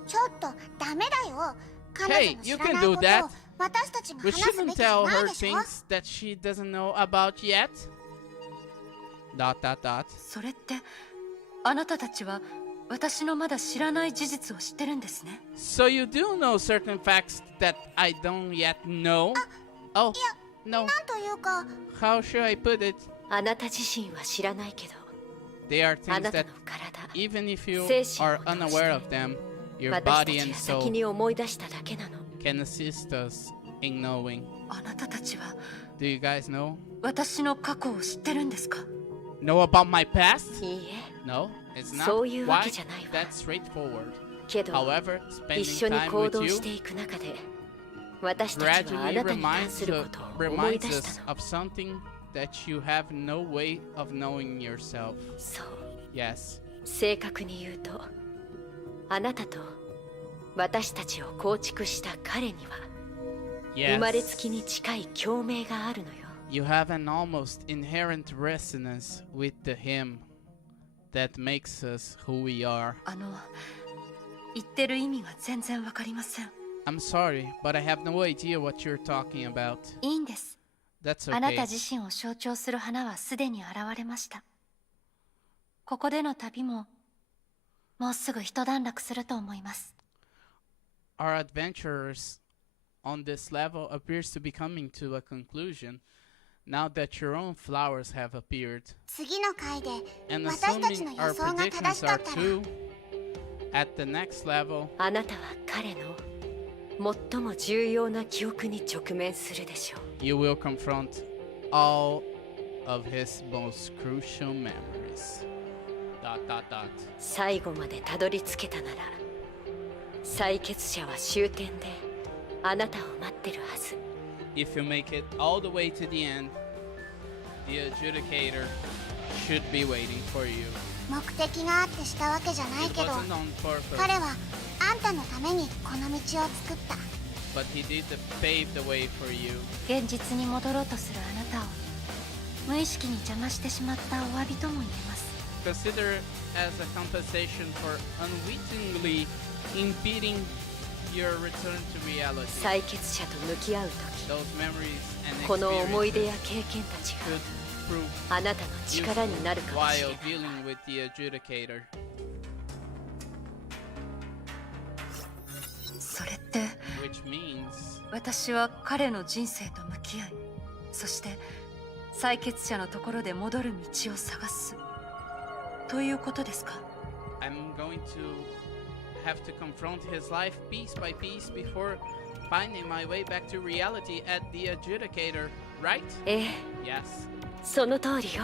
ちょっとダメだよ。彼女の知 you ら can ない do こと that. を私たちが We 話すべ shouldn't きじゃ tell ない her でしょ。 things that she doesn't know about yet. ... それってあなたたちは私のまだ知らない事実を知ってるんですね。 So you do know certain facts that I don't yet know? Oh, no. なんというか、 How should I put it? あなた自身は知らないけど They are あ things なた that の体 even if you 精神 are を通して unaware of them, your 私た body ち and が先 soul に思い出しただけなの。 can assist us in knowing. あなたたちは Do you guys know? 私の過去を知ってるんですか？ Know about my past? いいえ No, it's not. そういうわ Why? けじゃないわ。 That's straightforward. けど However, 一緒 spending に time 行 with 動 you していく中で私たちはあ gradually なたに関することを思い出 reminds した us の。 of something that you have no way of knowing yourself. そう Yes. 正確に言うとあなたと私たちを構築した彼には生まれつ Yes. きに近い共鳴があるのよ。 You have an almost inherent resonance with the him that makes us who we are. 言ってる意味が全然わかりません。 I'm sorry, but I have no idea what you're talking about. いいんです。 That's あなた okay. 自身を象徴する花はすでに現れました。ここでの旅ももうすぐ一段落すると思います。 Our adventurers on this level appears to be coming to a conclusion now that your own flowers have appeared. 次の回で And 私たちの assuming 予 our 想が正 predictions しか are ったら true, at the next level, あなたは彼の最も重要な記憶に直面するでしょう。 you will confront all of his most crucial memories. ... 最後までたどり着けたなら採血者は終点であなたを待ってるはず。 If you make it all the way to the end, the adjudicator should be waiting for you. 目的があってしたわけじゃない It けど wasn't on purpose, 彼はあんたのためにこの道を作った。 but he did pave the way for you. 現実に戻ろうとするあなたを無意識に邪魔してしまったお詫びとも言えます。 Consider it as a compensation for unwittingly impeding your return to reality. 採血者と向き合う Those memories and 時この思い出や experiences 経験たち could が prove あなたの力になるかもしれ while ない。 dealing with the adjudicator. それって Which means 私は彼の人生と向き合い、そして採血者のところで戻る道を探すということですか？ I'm going to have to confront his life piece by piece before finding my way back to reality at the adjudicator, right? ええ、 Yes, その通りよ。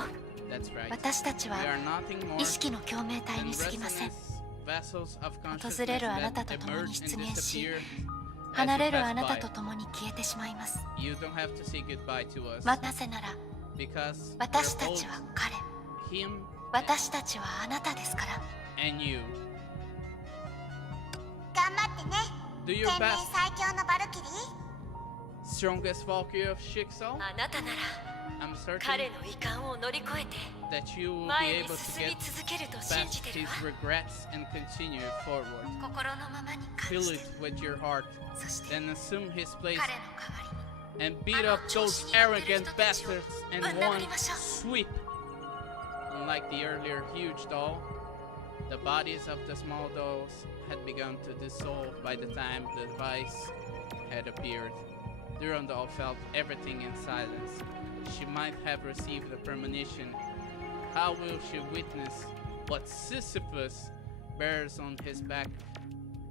that's right. 私たち We は are nothing more 意識の共鳴体 than に過ぎません。 vessels of 訪れるあなたと consciousness 共に that 出 emerge 現し and disappear 離 as れ you る pass あなた by. と共に消えてしまいます。 You don't have to say goodbye to us なぜなら because 私 we're た both ちは彼、 him 私たちはあなたですから。 and you. 頑張ってね。 Do 天 your 然 best, 最強のバルキリー。 strongest Valkyrie of Shixel. あなたなら I'm certain 彼の遺憾を乗り越えて that you will be 前に able to 進 get み続けると信じ past てる his わ。 regrets and continue forward. 心のままに感 Fill じ it て、 with your heart, そして then assume his place 彼の代わりに and beat up those arrogant bastards in one sweep. Unlike the earlier huge doll, the bodies of the small dolls had begun to dissolve by the time the device had appeared. Durandal felt everything in silence. She might have received a premonition. How will she witness what Sisyphus bears on his back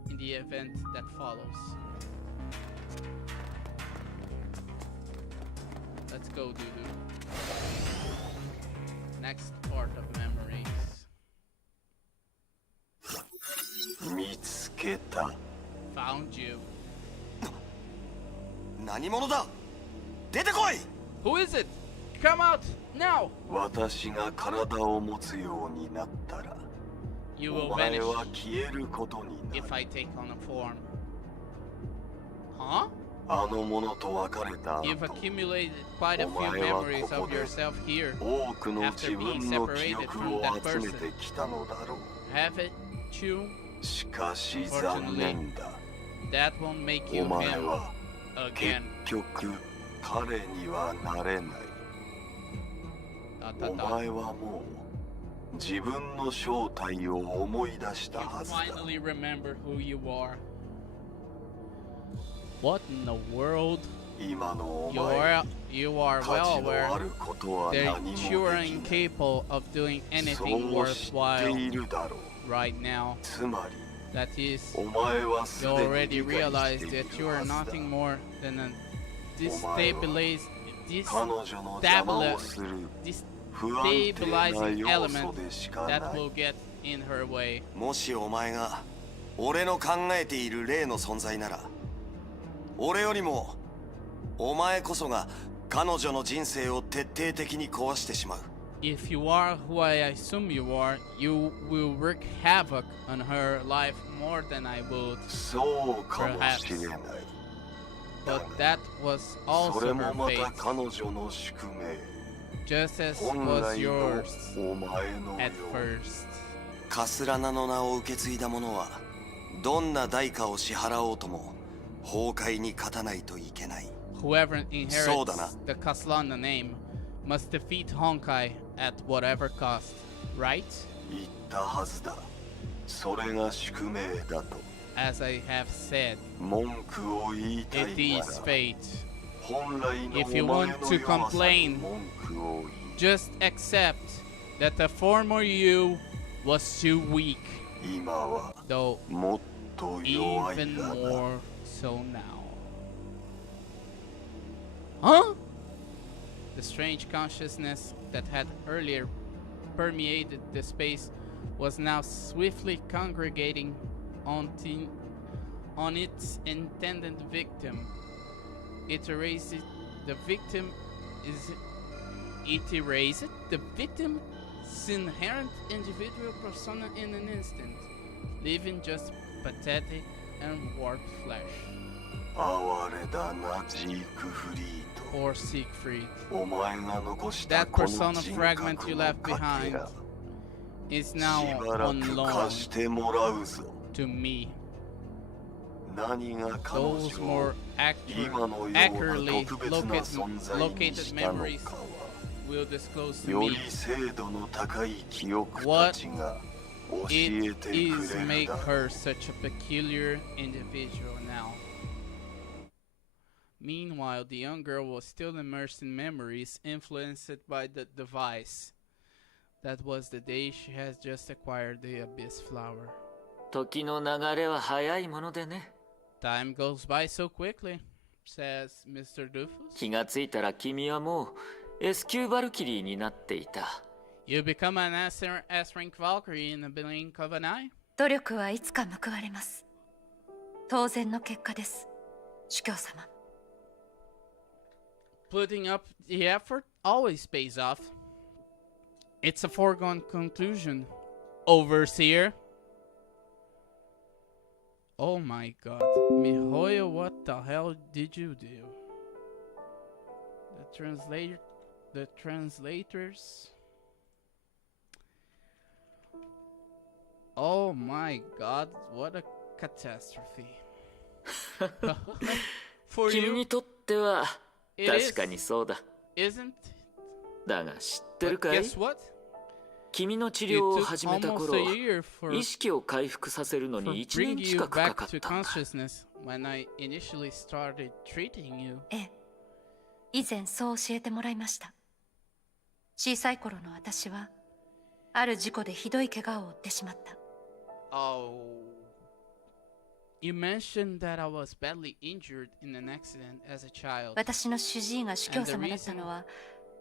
in the event that follows? Let's go, Dudu. Next part of memories. 見つけた。 Found you. 何者だ。出てこい。 Who is it? Come out now! 私が体を持つようになったら You お will 前 vanish は消えることにな if る。 I take on a form. Huh? あの者と別れた後、 You've accumulated quite a お few 前は memories ここ of で yourself here. 多くの自分の記憶を集めてきたのだろう。 Haven't you? しかし残念だ。 That won't make お you 前 him は again. 結局彼にはなれない。お Dot. 前はもう自分の正体を思い出した You はずだ。 finally remember who you are. What in the world? 今のお You 前 are well 価値 aware のあることは that 何もでき you are ない。 incapable of doing そ anything う知って worthwhile いるだろう。 right now. つまり That is, お前はす you でに already 理 realize 解してい that る you は are ずだ。 nothing more than a 彼女の邪魔をする不安定な destabilizing 要素 element でしかない。 that will get in her way. もしお前が俺の考えている霊の存在なら、俺よりもお前こそが彼女の人生を徹底的に壊してしまう。 If you are who I assume you are, you will wreak havoc on her life more than I would. そうかもしれない。 But that was それ also も her また fate, 彼女の宿命。 just as 本 was 来の yours お前の at よう。 first. カスラナの名を受け継いだ者はどんな代価を支払おうとも崩壊に勝たないといけない。 Whoever そうだな。 inherits the Kaslana name must defeat Honkai at whatever cost, right? 言ったはずだ。それが宿命だと。 As I have said, 文句を言いた it いな is ら fate. 本来の If you お前 want の to 弱さに complain, 文句を言い just accept that the former you was too weak, 今は though もっと弱い even だな。 more so now. Huh? The strange consciousness that had earlier permeated the space was now swiftly congregating on its intended victim. It erased the victim's inherent individual persona in an instant, leaving just pathetic and warped flesh. 哀れだな、ジークフリート。 Poor Siegfried. お前が残した That この persona 人 fragment 格 you の left かけ behind ら、 is し now ばら on く loan 貸してもらうぞ。 to me. 何が彼女 Those を more 今のような accurately 特別な存在に located したの memories かは、 will disclose to よ me り精度の高い記憶た what ちが教 it えてく is れる make だろう。 her such a peculiar individual now. Meanwhile, the young girl was still immersed in memories influenced by the device. That was the day she has just acquired the Abyss Flower. 時の流れは早いものでね。 Time goes by so quickly, says Mr. Doofus. 気がついたら君はもう S 級バルキリーになっていた。 You become an S-rank Valkyrie in the blink of an eye. 努力はいつか報われます。当然の結果です、主教様。Putting up the effort always pays off. It's a foregone conclusion, Overseer. Oh my god. Mihoyo, what the hell did you do? The translators. Oh my god, what a catastrophe. For 君 you, にとっては it 確かにそうだ。 isn't. だが知ってる But かい？ guess what? 君の治 It 療を took 始めた almost 頃、 a year for 意識を回復させるの for に1 bringing 年 you 近くか back かっ to たんだ。 consciousness when I initially started treating you. ええ、以前そう教えてもらいました。小さい頃の私はある事故でひどい怪我を負ってしまった。 Oh. You mentioned that I was badly injured in an accident as a child. 私の主治医が主教様だったのは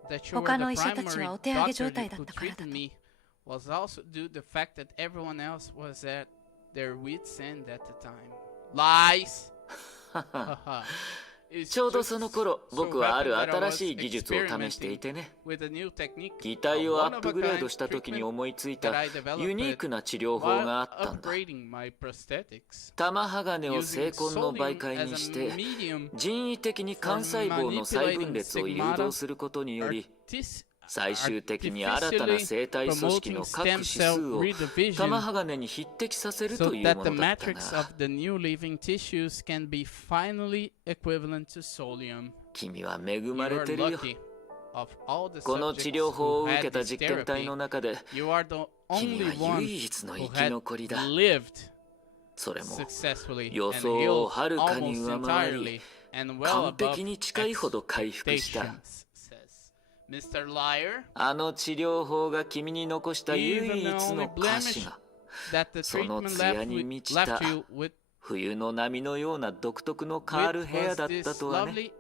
That you were 他の the 医者たち primary はお手上げ doctor 状態だ who ったからだと。 treated me was also due to the fact that everyone else was at their wits' end at the time. Lies! ちょうどその頃僕はある新しい技術を試していてね。擬態をアップグレードした時に思いついたユニークな治療法があったんだ。玉鋼を精根の媒介にして人為的に幹細胞の再分裂を誘導することにより、最終的に新たな生体組織の各指数を玉鋼に匹敵させるというものだったが、君は恵まれてるよ。この治療法を受けた実験体の中で君は唯一の生き残りだ。それも予想をはるかに上回り完璧に近いほど回復した。あの治療法が君に残した唯一の歌詞がその艶に満ちた冬の波のような独特のカールヘアだったとはね。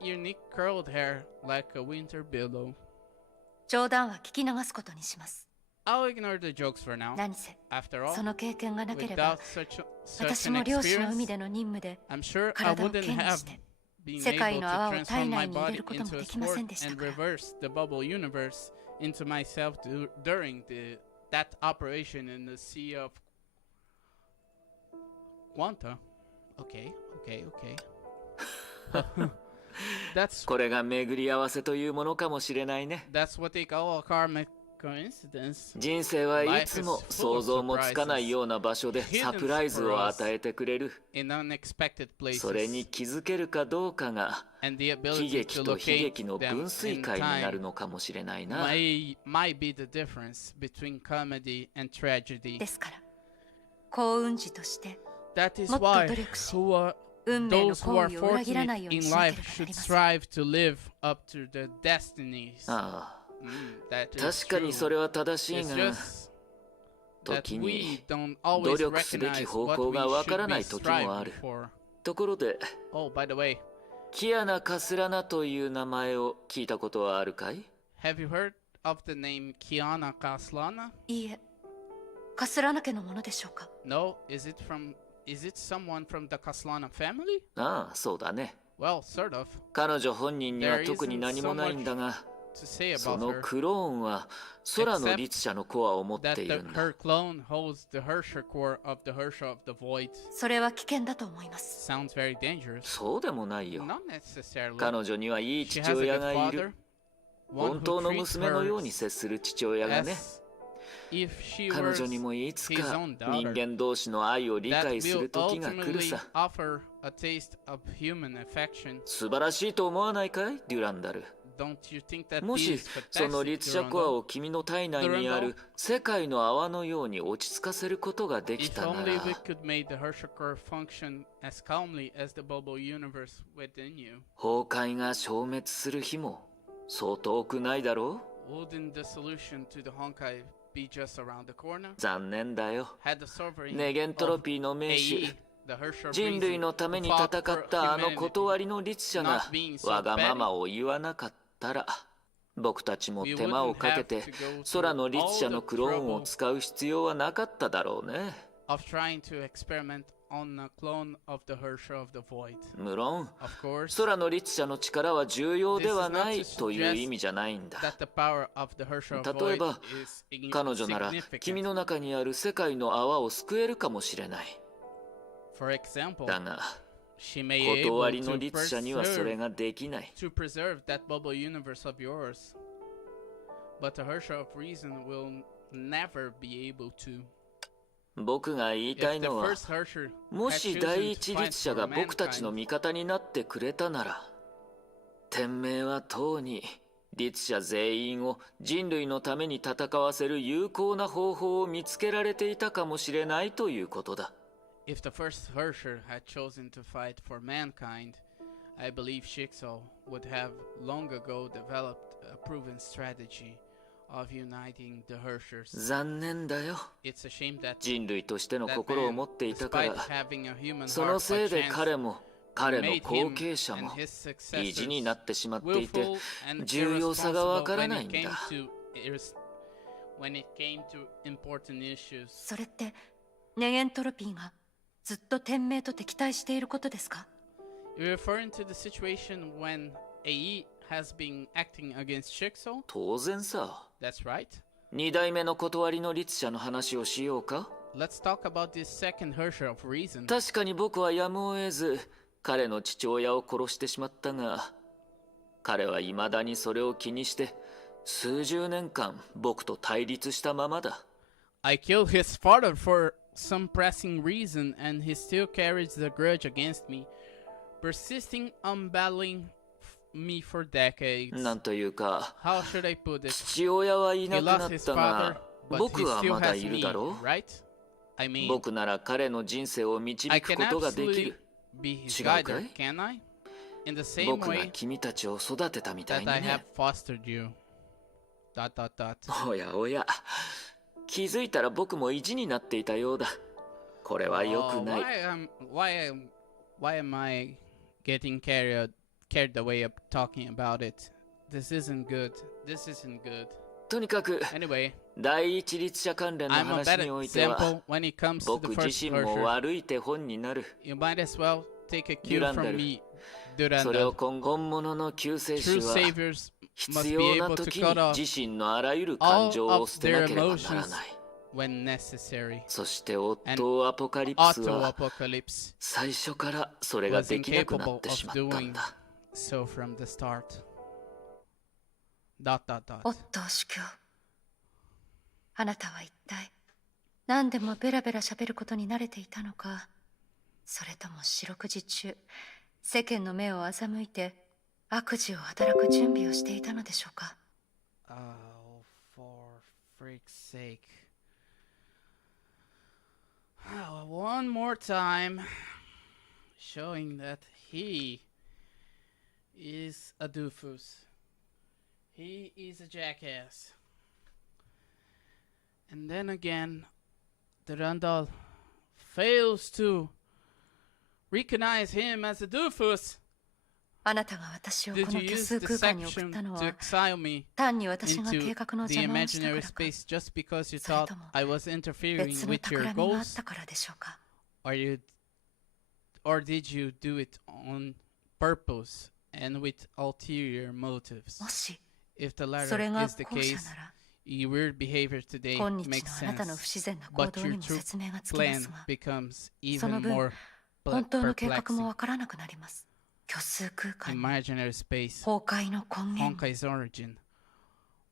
冗談は聞き流すことにします。 I'll ignore the jokes for now. 何せ After all, その経験がなければ without such 私 an も漁師の experience, 海での任務で I'm sure I 体を wouldn't 剣に have して been 世界 able の to 泡を体 transform 内 my に入れ body ることも into a できません sport でした and から。 reverse the bubble universe into myself during that operation in the Sea of Quanta. Okay. That's これが巡り合わせというものかもしれないね。 what they call a karmic coincidence. 人生はいつも想像もつかないような場所でサプライズを与えてくれる。 In unexpected それ places. に気づけるかどうかが And the 悲 ability 劇 to と悲 locate 劇の them 分水 in 会になる time のかもしれないな。 might be the difference between comedy and tragedy. ですから幸運児として That is もっと why 努力し those 運命の who are 行為を裏切らない fortunate ように in しなけ life ればな should りません。 strive to live up to their destinies. ああ、 That is 確かに true. それは正しい It's が、 just that 時 we に don't 努 always 力すべき recognize 方 what 向 we がわから should な be い時もあ striving る。 for. ところで、 Oh, by the way, キアナ・カスラナという名前を聞いたことはあるかい？ have you heard of the name Kiana Kaslana? いいえ、カスラナ家のものでしょうか。 No, is it someone from the Kaslana family? ああ、そうだね。 Well, sort of. 彼女本人には特に何もないんだが、 To say そ about の her クローンは空の律者のコアを持っ that ているんだ。 her clone holds the Hersher core of the Hersher of the Void. それは危険だと思います。 Sounds very dangerous. そうでもないよ。 Not necessarily. 彼女にはいい She 父 has a 親 good がい father, る。 one 本 who 当の treats 娘のように her 接する父親がね。 as if she 彼 were 女にもいつ his か own 人 daughter. 間同士の愛を理 That 解す will る時が来る ultimately さ。 offer a taste of human affection. 素晴らしいと思わないかい、デュランダル。 Don't you think that もし is その fantastic, 律者コア Durandal? を君の体内にある世界の泡のように落ち着かせることができ If たな only ら、 we could make the Hersher core function as calmly as the bubble universe within you. 崩壊が消滅する日もそう遠くないだろう。 Wouldn't the solution to the Honkai be just around the corner? 残念だよ。 Had the sovereign ネゲントロ of ピーの名手、 AE, the Hersher 人類 reason, のため who に fought 戦っ for たあの humanity, 断りの律者が not being so わがま petty, まを言わなかったら、僕たちも we 手間を wouldn't かけ have て to go 空の through 律 all 者 the のクローンを trouble 使う必要はなかっただろうね。 of trying to experiment on a clone of the Hersher of the Void. 無論、 Of course, 空の律者の力は重要ではないという意味じゃないんだ。 that the power of the Hersher of 例え Void ば is 彼女なら significant. 君の中にある世界の泡を救えるかもしれない。 For example, だが、 she may be 断 able りの to 律者にはそれ preserve, ができない。 to preserve that bubble universe of yours. But the Hersher of Reason will never be able to. 僕が言いたい If the のは、 first Hersher も had し chosen 第 to 一 fight 律者 for が僕たちの mankind, 味方になってくれたなら、天命はとうに律者全員を人類のために戦わせる有効な方法を見つけられていたかもしれないということだ。 if the first Hersher had chosen to fight for mankind, I believe Shixo would have long ago developed a proven strategy of uniting the Hershers. 残念だよ。 It's a shame that 人類としての that 心を man, 持っていたか despite ら、 having a human そ heart の by せいで chance, 彼も彼の made 後 him 継者 and も his 意地に successors なってしまっていて、 willful and 重要さがわから irresponsible な when い it ん came だ。 to when it came to important issues. それってネゲントロピーがずっと天命と敵対していることですか？ You're referring to the situation when AE has been acting against Shikso? 当然さ。 That's right. 二代目の断りの律者の話をしようか。 Let's talk about this second Hersher of Reason. 確かに僕はやむを得ず彼の父親を殺してしまったが、彼は未だにそれを気にして数十年間僕と対立したままだ。I killed his father for some pressing reason and he still carries the grudge against me, persisting on battling me for decades. なんというか、 How should I put it? 父親はいな He くな lost っ his た father, が、 but he 僕は still まだ has いる me, だろう。 right? I mean, 僕なら彼の人生を導 I く can ことができ absolutely る。 be his 違うか guider, い？ can I? In the same 僕が way 君たちを育てたみたい that に I have ね。 fostered you. ... おやおや、気づいたら僕も意地になっていたようだ。これは良くない。Why am I getting carried away up talking about it? This isn't good. This isn't good. とにかく、 Anyway, 第一律者関連の I'm a 話 better においては、 example when it comes to 僕 the 自 first 身も Hersher. 悪い手本になる。 You might as well take a cue Durandal. from me, それを Durandal. 今後本物の救世主 True は saviors 必 must be 要な able to 時に cut off 自身のあらゆる感 all 情を of 捨てな their ければなら emotions ない。 when necessary. そしてオットーアポカリプス Otto は Apocalypse 最初からそれが was できなくな incapable ってし of まったん doing だ。 so from the start. ... 夫主教、あなたは一体何でもベラベラ喋ることに慣れていたのか、それとも四六時中世間の目を欺いて悪事を働く準備をしていたのでしょうか。 Oh, for freak's sake. One more time, showing that he is a doofus. He is a jackass. And then again, Durandal fails to recognize him as a doofus. あなたが私をこ Did の you 虚 use 数 the 空間に送っ section たの to は exile me 単に私が計 into 画の the 邪魔をしたか imaginary らか、 space just because you それ thought とも I was interfering 別の with your 企みがあっ goals? たからでしょうか。 Or did you do it on purpose and with ulterior motives? もし If the それ latter が is the 後者 case, なら、 your weird behavior today 今日 makes のあなたの不 sense, 自然な行 but 動 your にも true 説明がつきま plan すが、 becomes その even 分 more 本当の計画も perplexing. わからなくなります。虚数空間に Imaginary space, 崩壊の根源、 Honkai's origin.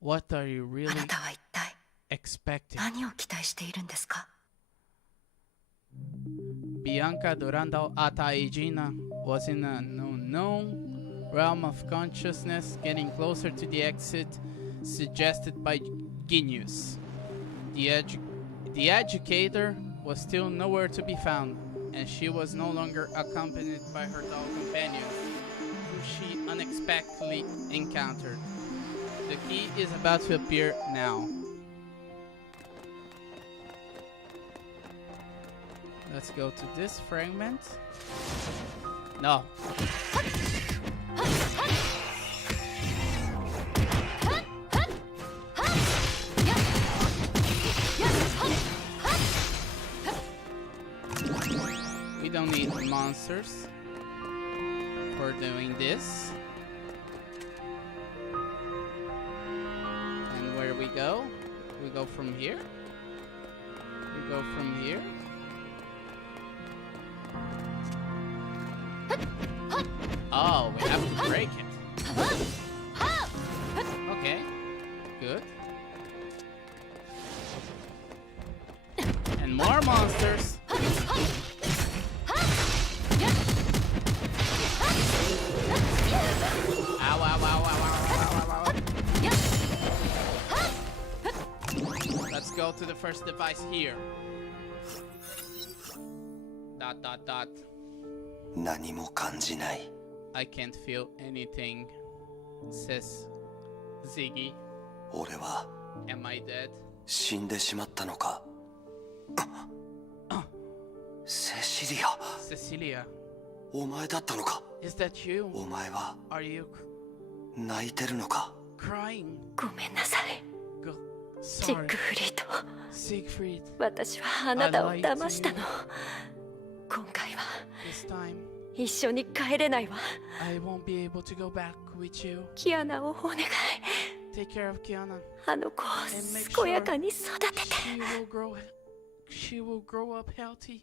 What are you あ really なたは一体 expecting? 何を期待しているんですか。 Bianca Durandal Ataegina was in an unknown realm of consciousness, getting closer to the exit suggested by Genius. The educator was still nowhere to be found, and she was no longer accompanied by her doll companion, whom she unexpectedly encountered. The key is about to appear now. Let's go to this fragment. No. We don't need monsters for doing this. And where we go? We go from here. We go from here. Oh, we have to break it. Okay, good. And more monsters. Ow, ow, ow, ow, ow, ow, ow, ow. Let's go to the first device here. ... 何も感じない。 I can't feel anything, says Ziggy. 俺は Am I dead? 死んでしまったのか。セシリア、 Cecilia, お前だったのか。 is that you? お前は Are you 泣いてるのか。 crying? ごめんなさい、 Go. ジッ Sorry, クフリート。 Siegfried. 私はあなたを騙したの。今回は This time, 一緒に帰れないわ。 I won't be able to go back with you. キアナをお願い。 Take care of Kiana. あの子を健やかに育てて。 She will grow up healthy.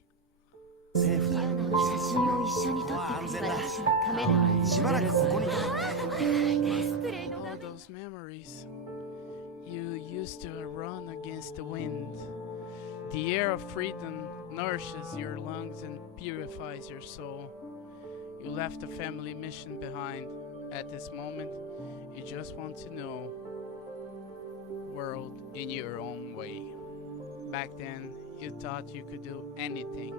キアナの写真を一緒に撮ってくれ。私のカメラはしばらくここに All those memories. You used to run against the wind. The air of freedom nourishes your lungs and purifies your soul. You left a family mission behind. At this moment, you just want to know world in your own way. Back then, you thought you could do anything.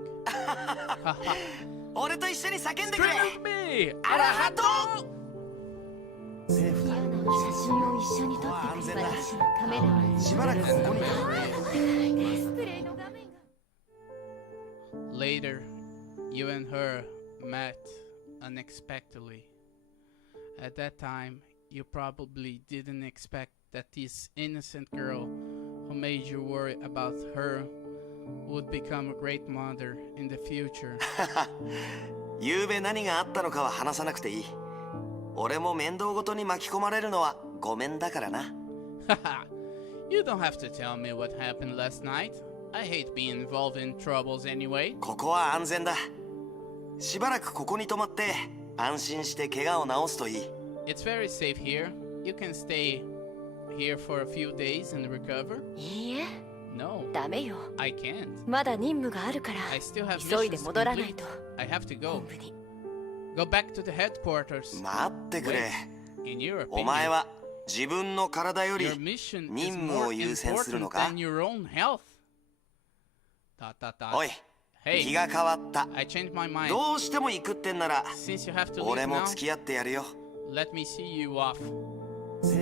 俺と一緒に叫んでくれ Scream with me! あらはとキアナの写真を一緒に撮ってくれ。私のカメラはしばらくここに Later, you and her met unexpectedly. At that time, you probably didn't expect that this innocent girl who made you worry about her would become a great mother in the future. ゆうべ何があったのかは話さなくていい。俺も面倒ごとに巻き込まれるのはごめんだからな。You don't have to tell me what happened last night. I hate being involved in troubles anyway. ここは安全だ。しばらくここに泊まって安心して怪我を治すといい。It's very safe here. You can stay here for a few days and recover. いいえ、 No, ダメよ。 I can't. まだ任務があるから I still have 急いで missions 戻ら to ない complete. と。 I have to go. 本部に。 Go back to the headquarters. 待ってくれ。 In your お前 opinion, は自分の体より your mission is 任務 more を優先するの important か than your own health. おい、 Hey, 気が変わった。 I changed my mind. どうしても行くってんなら Since you have to 俺 leave も now, 付き合ってやるよ。 let me see you off. キアナ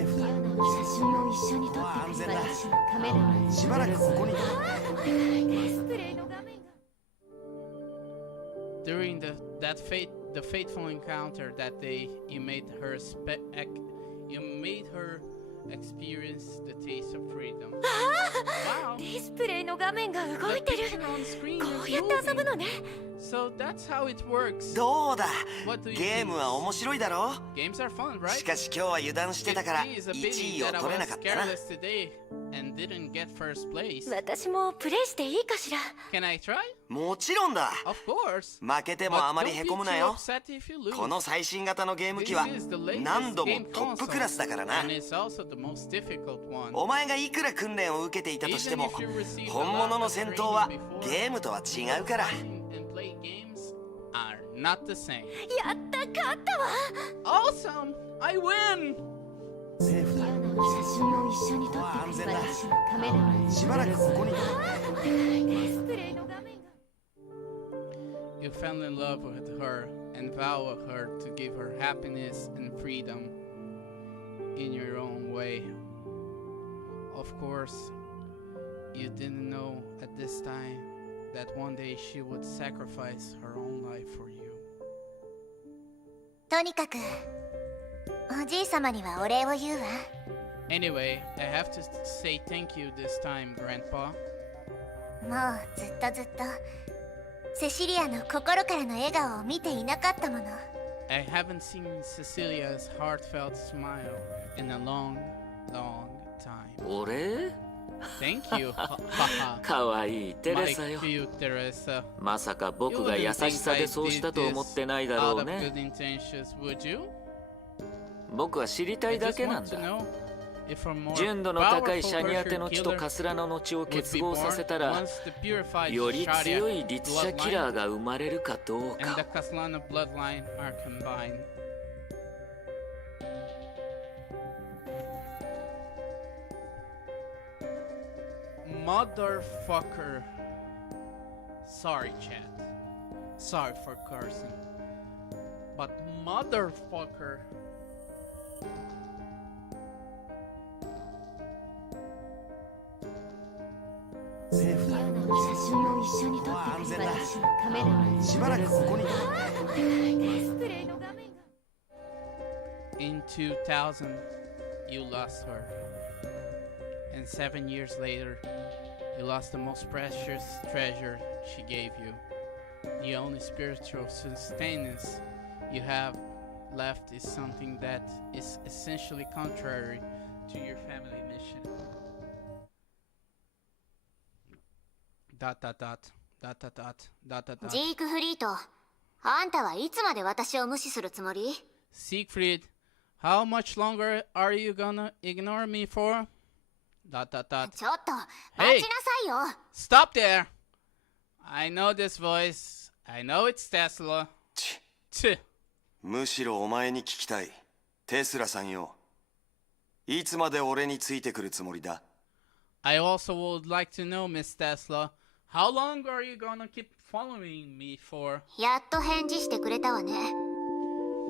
の写真を一緒に撮ってくれ。私のカメラはしばらくここに During the fateful encounter that day, you made her experience the taste of freedom. Wow. ディスプレイの画面が動 The いてる。 picture on screen こう is やって遊ぶの moving. ね。 So that's how it works. どうだ What do you ゲームは面白いだろ Games are fun, し right? かし今日は油断してたから It is a 1 pity 位を that I 取れな was かったな careless today and didn't get first place. 私もプレイしていいかしら。 Can I try? もちろんだ Of course. 負けても But あまり don't へ be こむ too なよ upset if you lose. この最新型のゲーム機は This is the latest 何度も game トップクラスだからな console, and it's also the most difficult one. お前がいくら訓練を受けていたとしても Even if you received a 本 lot 物の of 戦闘は training before, ゲームとは違うから and play games are not the same. やった勝ったわ。 Awesome! I win! キアナの写真を一緒に撮ってくれ。私のカメラはしばらくここに ディスプレイの画面が。 You fell in love with her and vowed her to give her happiness and freedom in your own way. Of course, you didn't know at this time that one day she would sacrifice her own life for you. とにかくおじいさまにはお礼を言うわ。 Anyway, I have to say thank you this time, Grandpa. もうずっとずっとセシリアの心からの笑顔を見ていなかったもの。 I haven't seen Cecilia's heartfelt smile in a long, long time. 俺 Thank you, haha. かわいいテレ My サよ cute Teresa. まさか You 僕が優 wouldn't し think さ I でそうし did たと思っ this てないだろ out う of ね good intentions, would you? 僕は知りた I いだ just けなん want to だ know if a more 純度の高い powerful シャニアテ killer の血とカスラの後を would 結 be 合 born させたら once the purified より強い Sharia 律者キラー bloodline が生まれるかどう and the か Kaslana bloodline are combined. Motherfucker. Sorry, chat. Sorry for cursing. But motherfucker. キアナの写真を一緒に撮ってくれ。私のカメラはしばらくここに In 2000, you lost her. And 7 years later, you lost the most precious treasure she gave you. The only spiritual sustenance you have left is something that is essentially contrary to your family mission. Dot dot dot dot dot dot dot dot dot. ジークフリート、あんたはいつまで私を無視するつもり？ Siegfried, how much longer are you gonna ignore me for? Dot dot dot. ちょっと待ちなさいよ。 Stop there! I know this voice. I know it's Tesla. チむしろお前に聞きたい。テスラさんよ。いつまで俺についてくるつもりだ？ I also would like to know, Miss Tesla, how long are you gonna keep following me for? やっと返事してくれたわね。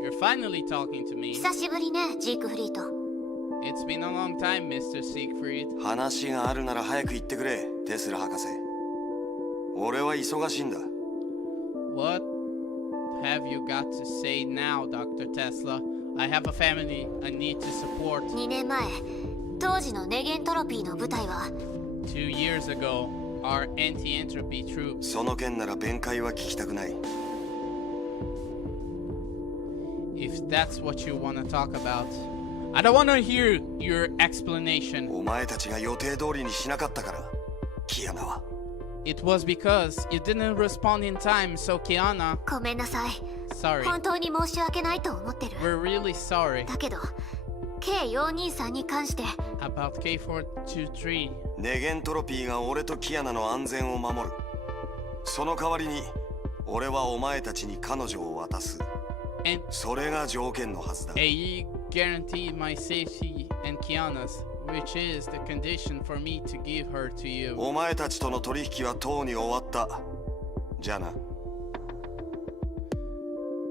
You're finally talking to me. 久しぶりね、ジークフリート。It's been a long time, Mr. Siegfried. 話があるなら早く言ってくれ、テスラ博士。俺は忙しいんだ。What have you got to say now, Dr. Tesla? I have a family I need to support. 2年前、当時のネゲントロピーの部隊は 2 years ago, our anti-entropy troops. その件なら弁解は聞きたくない。If that's what you want to talk about, I don't want to hear your explanation. お前たちが予定通りにしなかったから、キアナは。It was because you didn't respond in time, so Kiana, ごめんなさい。 sorry. 本当に申し訳ないと思ってる。 We're really sorry だけど、K423に関して about K423. ネゲントロピーが俺とキアナの安全を守る。その代わりに、俺はお前たちに彼女を渡す。 And それが条件のはずだ。 you guarantee my safety and Kiana's, which is the condition for me to give her to you. お前たちとの取引はとうに終わった。じゃあな。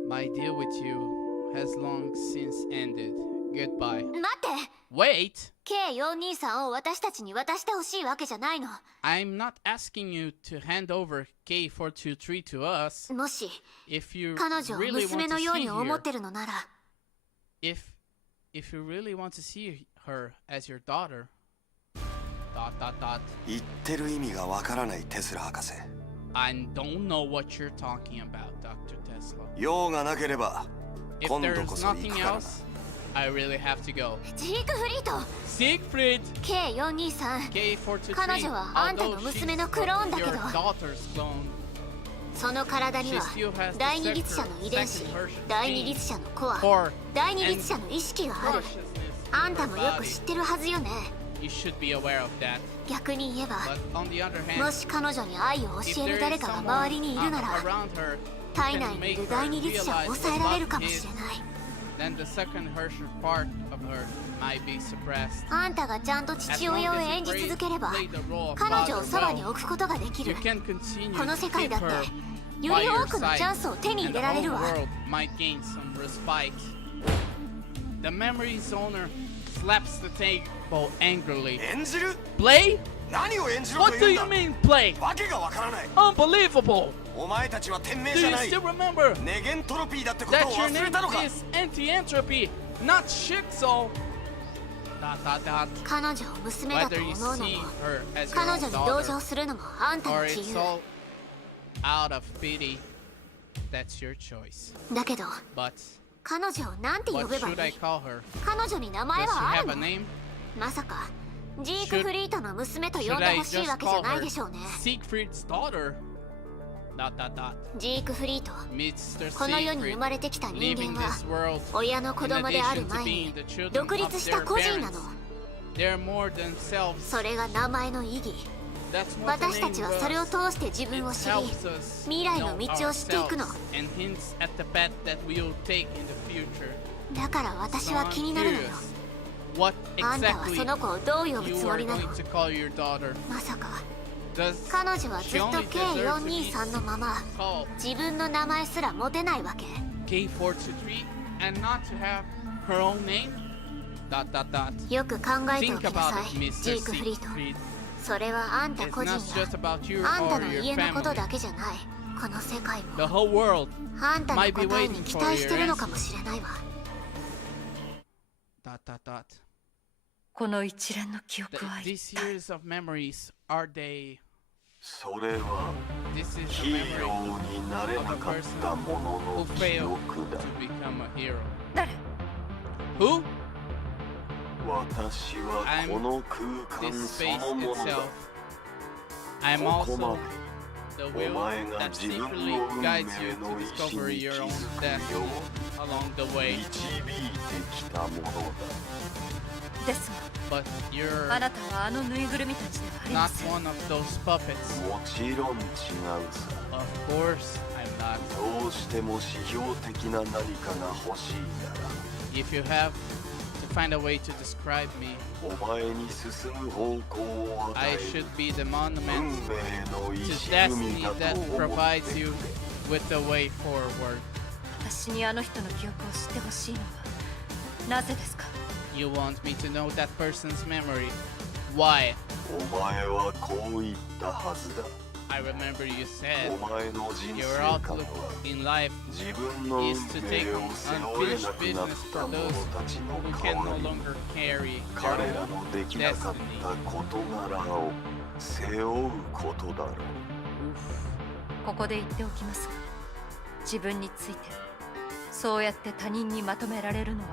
My deal with you has long since ended. Goodbye. 待って Wait! K423 を私たちに渡してほしいわけじゃないの。 I'm not asking you to hand over K423 to us. もし If you 彼女を really 娘 want の to よう see に思っ her, てるのなら if you really want to see her as your daughter, dot dot dot. 言ってる意味がわからないテスラ博士。I don't know what you're talking about, Dr. Tesla. 用がなければ If 今度 there's こそ行 nothing くからな。 else, I really have to go. ジークフリート Siegfried! K423 K423, 彼女はあんたの although 娘の she's クローンだけど your daughter's clone, その体に she は still has the 第二律者の遺伝子 second version 第二律者のコア core 第二律者の意識がある consciousness あ in んた her もよく body. 知ってるはずよね You should be aware of that. 逆に言えば But on the other も hand, し彼女に愛を if 教え there る誰 is かが someone 周りにいるなら around her 体 who 内 can にい make る第 her 二律者を realize 抑え what られる love かもし is, れない then the second Herschel part of her might be suppressed. あんたがちゃんと父親を演じ続ければ Play the role of 彼女 father をそばに well, 置くことができ you る can continue この to 世界 keep だって her よ by り your 多くのチャ side, ンスを手に入 and れ the られ whole るわ world might gain some respite. The memory's owner slaps the table angrily. 演じる？ Play? 何を演じろと What do 言 you うんだ？ mean play? わけがわからない。 Unbelievable! お前たちは天命 Do じゃ you ない。 still remember ネゲントロピーだってことを that your 忘れ name たのか？ is anti-entropy, not Shixel? Dot dot dot. 彼女を娘だと Whether you 思うのも see her as 彼 your 女 own に同情 daughter するのもあんたの or 自 it's 由 all out of pity, that's your choice. だけど But 彼女をなんて呼 what べばい should I い call her? 彼女に名 Does 前 she はあ have る a の name? まさかジークフリートの娘と呼ん Should で I ほしい just わけじゃ call ない her でしょうね Siegfried's daughter? Dot dot dot. ジークフリート Mr. この世に生 Siegfried, まれてきた人 leaving 間は this world 親の子 in 供である addition to 前 being に the children 独 of 立した their 個人なの parents. They're more than selves. それが名前の意義 That's what the 私た name ちはそれを does. 通して自 It 分を知り helps us 未来の know 道を知っていくの ourselves and hints at the path that we'll take in the future. だから私 So は I'm 気になるのよ curious. What あんたは exactly その子をどう呼ぶ you つも are りな going の to call your daughter? まさか Does 彼女はずっ she と only deserve to be K423 のまま called 自分の名前すら持てないわけ K423 and not to have her own name? Dot dot dot. よく考えてお Think きな about さ it, いジ Mr. ークフリート Siegfried. それはあんた It's 個人 not や just about you あんた or の your 家のこと family. だけじゃないこの世界 The も whole world. あんたの might be 答えに waiting 期 for 待して your るのかもしれないわ Dot dot dot. この一連の記 Th- 憶は一 these 体 years of memories, are they それは This is ヒ the ー memory ローになれ of な a かったもの who の記 failed 憶だ to become a hero. 誰？ Who? 私はこの空間 This そ space のものだ itself. I'm ここま also で the お will 前が that 自分 secretly の運命 guides you の to 意 discover 志に気 your own づく destiny よ along the う way. 導いてきたものだですが But you're あなたはあのぬいぐるみたちではありま not せん。 one of those puppets. もちろん違うさ Of course, I'm not. どうしても指標的な何かが欲しいなら If you have to find a way to describe me, お前に進む方向を与 I える should be the 運 monument 命の to 石 destiny 組だ that と思 provides って you with the way forward. 私にあの人の記憶を知ってほしいのはなぜですか？ You want me to know that person's memory. Why? お前はこう言ったはずだ I remember you said お前の人 your 生観 outlook は in life 自分の運 is to take 命 on を背負え unfinished なくなっ business た for 者 those たちの who 代 can わ no り longer carry 彼 their ら own のできなかった事柄を背負うことだろう Oof. ここで言っておきますが、自分についてそうやって他人にまとめられるのは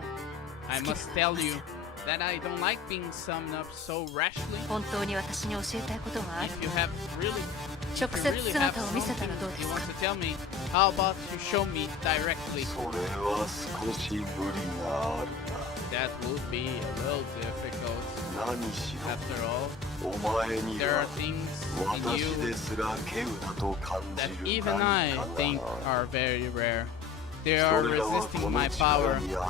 I 好きで must はあ tell りませ you ん。 that I don't like being summed up so rashly. 本当に私に教えたいことがある If you have really, 直 if 接 you really have 姿を見せた something らどうで you す want か？ to tell me, how about you show me directly? それは少し無理がある That would be a little difficult. な何し After all, ろお前に there are は things in 私 you ですら稀有だと感 that じる even 何 I か think があ are る very rare. They そ are れらは resisting こ my の power 力に抗い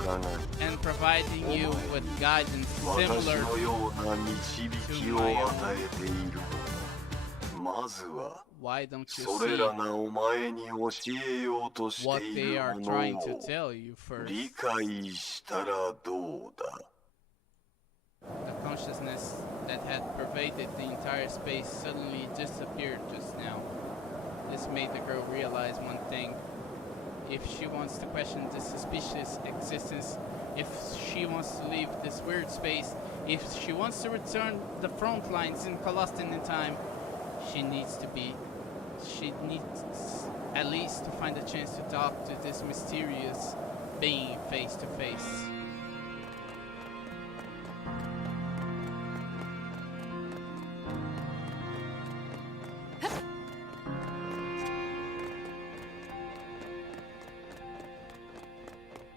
and providing you with guidance 私 similar のような導きを与えているのだまずは Why don't you それ see らがお前に教えようとし what てい they る are も trying の to を tell you first? 理解したらどうだ The consciousness that had pervaded the entire space suddenly disappeared just now. This made the girl realize one thing. If she wants to question this suspicious existence, if she wants to leave this weird space, if she wants to return the front lines in Colostin in time, she needs at least to find a chance to talk to this mysterious being face to face.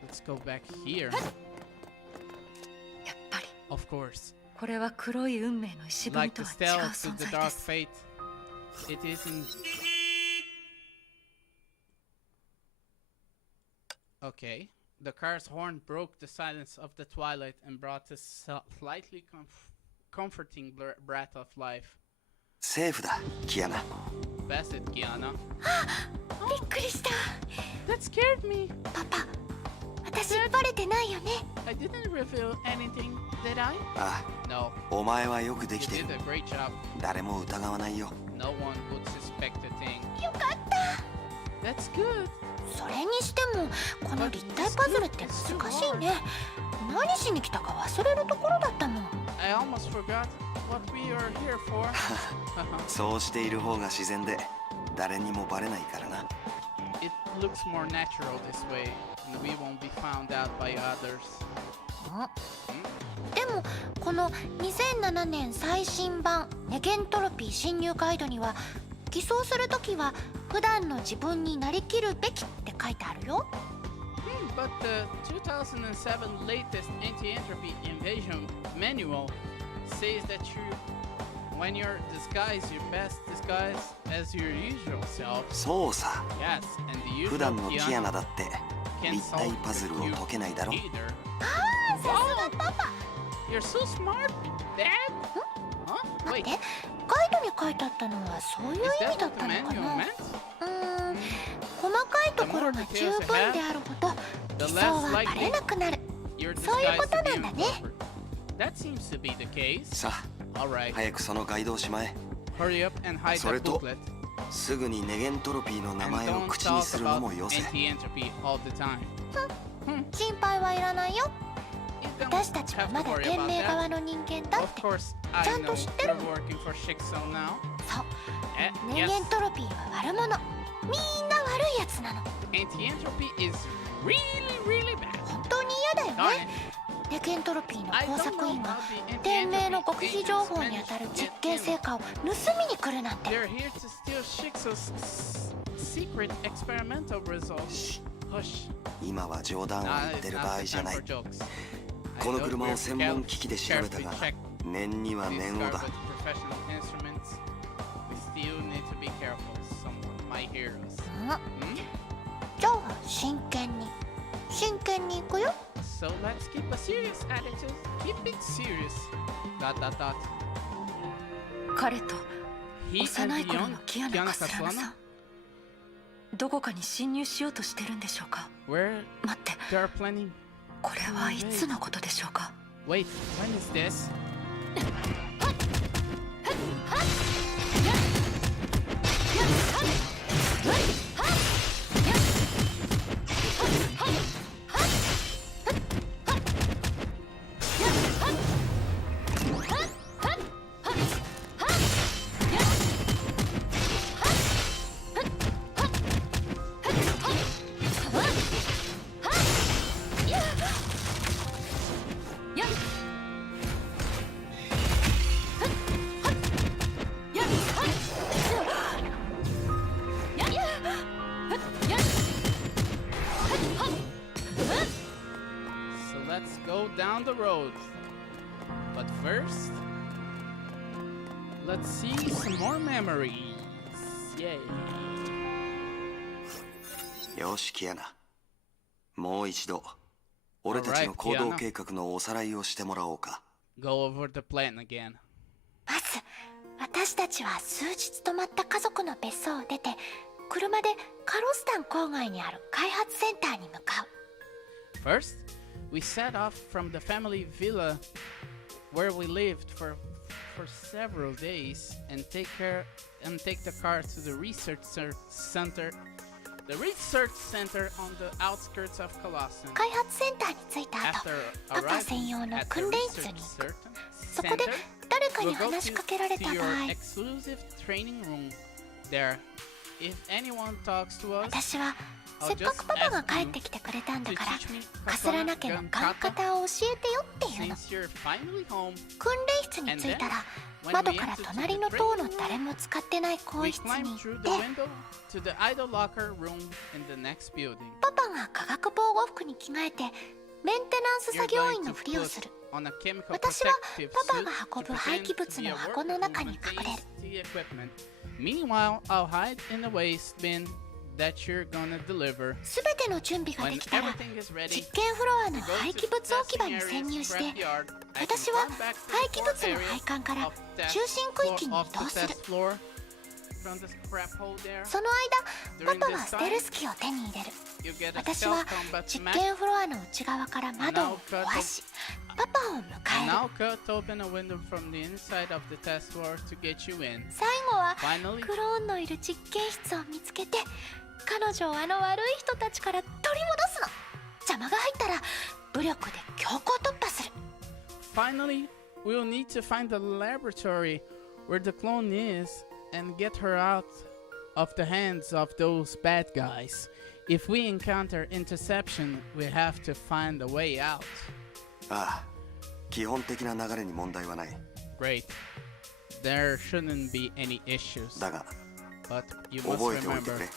Let's go back here. やっぱり Of course. これは黒い運命の石踏み Like と the は違う stealth 存 to the 在 dark です。 fate, it isn't. Okay. The car's horn broke the silence of the twilight and brought a slightly comforting breath of life. セーフだキアナ Best it, Kiana. びっくりした。 That scared me. パパ、私バレてないよね。 I didn't reveal anything, did I? あ No. お前はよくで You きてる did a great job. 誰も疑わないよ No one would suspect a thing. よかった。 That's good. それにしてもこの立体パズルって難しいね。何しに来たか忘れるところだったもん。 I almost forgot what we are here for. そうしている方が自然で誰にもバレないからな It looks more natural this way, and we won't be found out by others. でもこの2007年最新版ネゲントロピー侵入ガイドには偽装するときは普段の自分になりきるべきって書いてあるよ。 But the 2007 latest anti-entropy invasion manual says that when you're disguised, your best disguise as your usual self. そうさ Yes, and the 普 usual 段のキア Kiana ナだって can't 立 solve 体パズルを the 解けないだろ either. さすがパパ。 You're so smart, Dad. Huh? 待っ Wait, て、ガイドに書いてあったのはそういう is 意 that 味だ what っ the たのか manual な。 meant? 細かいところが十分であるほど偽装はバレなくなる。 Your そういう disguise こと to な be んだね。 uncovered. That seems to be the case. さ All right, 早くそのガイドをしまえ hurry up and hide そ that れと booklet. すぐにネゲントロピーの名 And 前を don't 口に talk するのも about よせ anti-entropy all the time. 心配はいらないよ。私たちはまだ天命側の人間だって Of course, ちゃ I ん know と知ってる you're working for Shikso now. そう Eh, ネゲン yes. トロピーは悪者みんな悪いやつなの Anti-entropy is really, really bad. 本当に嫌だよ Darn ね it. ネゲントロピーの I 工 don't 作 know 員が how the 天命の anti-entropy 極秘情 agents 報にあたる managed to 実 get 験 in. 成果を盗みに来るなんて They're here to steal Shikso's secret experimental results. Hush. 今は冗談を Nah, 言って it's る not 場合 the じゃ time ない for jokes. こ I の know 車を we're 専門機器で調べた carefully が checked 念には these 念を cars だ with professional instruments. We still need to be careful. Somewhat, my heroes. うん Hmm? じゃあ真剣に行くよ So let's keep a serious attitude. Keep it serious. Dot dot dot. 彼と He and 幼い the 頃 young のキアナ Kiana カスラナさ Katsuana, んどこかに侵入しようとしてるんでしょうか where 待って they are planning. これはいつのことでしょうか Wait, when is this? So let's go down the road. But first, let's see some more memories. Yay. よしキアナもう一度俺たちの行動計画のおさらいをしてもらおうか Go over the plan again. まず私たちは数日泊まった家族の別荘を出て車でカロスタン郊外にある開発センターに向かう First, we set off from the family villa where we lived for several days and take the car to the research center. The research center on the outskirts of Colossum. 開発センターに着いた後 After パパ arriving 専用の at the 訓練室 research に行く center, そこで誰か we'll に go 話しかけられ to た場 your 合 exclusive training room there. If anyone talks to us, 私はせっかくパパが帰ってきてくれたんだからカスラナ家のガン型を教えてよっていうの since you're finally home, 訓練室に着いたら窓から隣の塔の誰も使ってない更 we 衣室 climb に行 through っ the て window to the idol locker room in the next building. パパが化学防護服に着替えてメンテナンス You're 作業 going 員 to のふりをす put る on a chemical 私は protective パパ suit が to 運ぶ廃 pretend 棄 to 物 be a の箱 worker の who 中に隠れる maintains the equipment. Meanwhile, I'll hide in the waste bin that you're gonna deliver. すべての準備が When できたら everything is ready, 実験フロアの to go 廃 to 棄物 the 置き場 testing に area 潜入 in して scrap yard. I can 私は run back to the 廃棄 core 物の area 配管から of the 中心区域に of 移 the 動する test floor from the scrap hole there. その間パパはステルス機を手に入れる You get a 私 stealth は combat 実 match. 験フロアの内側から窓を壊しパパを迎 And える now cut open a window from the inside of the test floor to get you in. 最後は Finally, クローンのいる実験室を見つけて彼女をあの悪い人たちから取り戻すの邪魔が入ったら武力で強行突破する finally, we'll need to find the laboratory where the clone is and get her out of the hands of those bad guys. If we encounter interception, we have to find a way out. ああ基本的な流れに問題はない Great. There shouldn't be any issues. だが But you must 覚えておいて remember くれ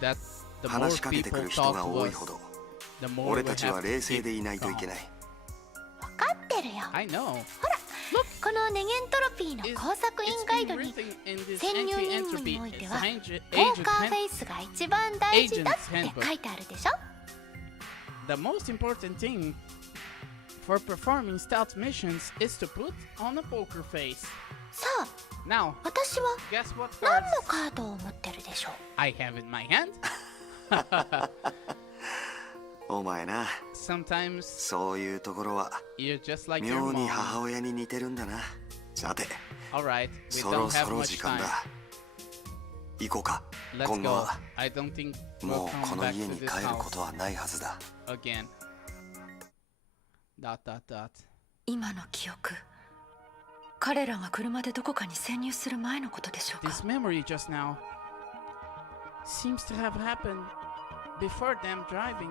that the more 話しかけてく people る人 talk が to 多い us, ほど the more 俺 we たちは have 冷 to 静でい keep ないといけ calm. ない分かってるよ I know. ほらこのネゲントロピーの It's, 工作員 it's ガイ been ドに written in this 潜入任務 anti-entropy においては agent ポーカーフ hand- ェイスが一番大事だって書いてあるでしょ The most important thing for performing stealth missions is to put on a poker face. さあ Now, 私は guess what 何 cards のカードを持ってるでしょう I have in my hand? お前な Sometimes そういうところは you're just like your 妙に mom. 母親に似てるんだなさて Alright, we そ don't ろ have そろ much 時間 time. だ行こうか Let's 今度 go. は I don't think we'll もうこ come の back 家 to に this 帰るこ house とはないはずだ again. 今の記憶、彼らが車でどこかに潜入する前のことでしょうか。 This memory just now seems to have happened before them driving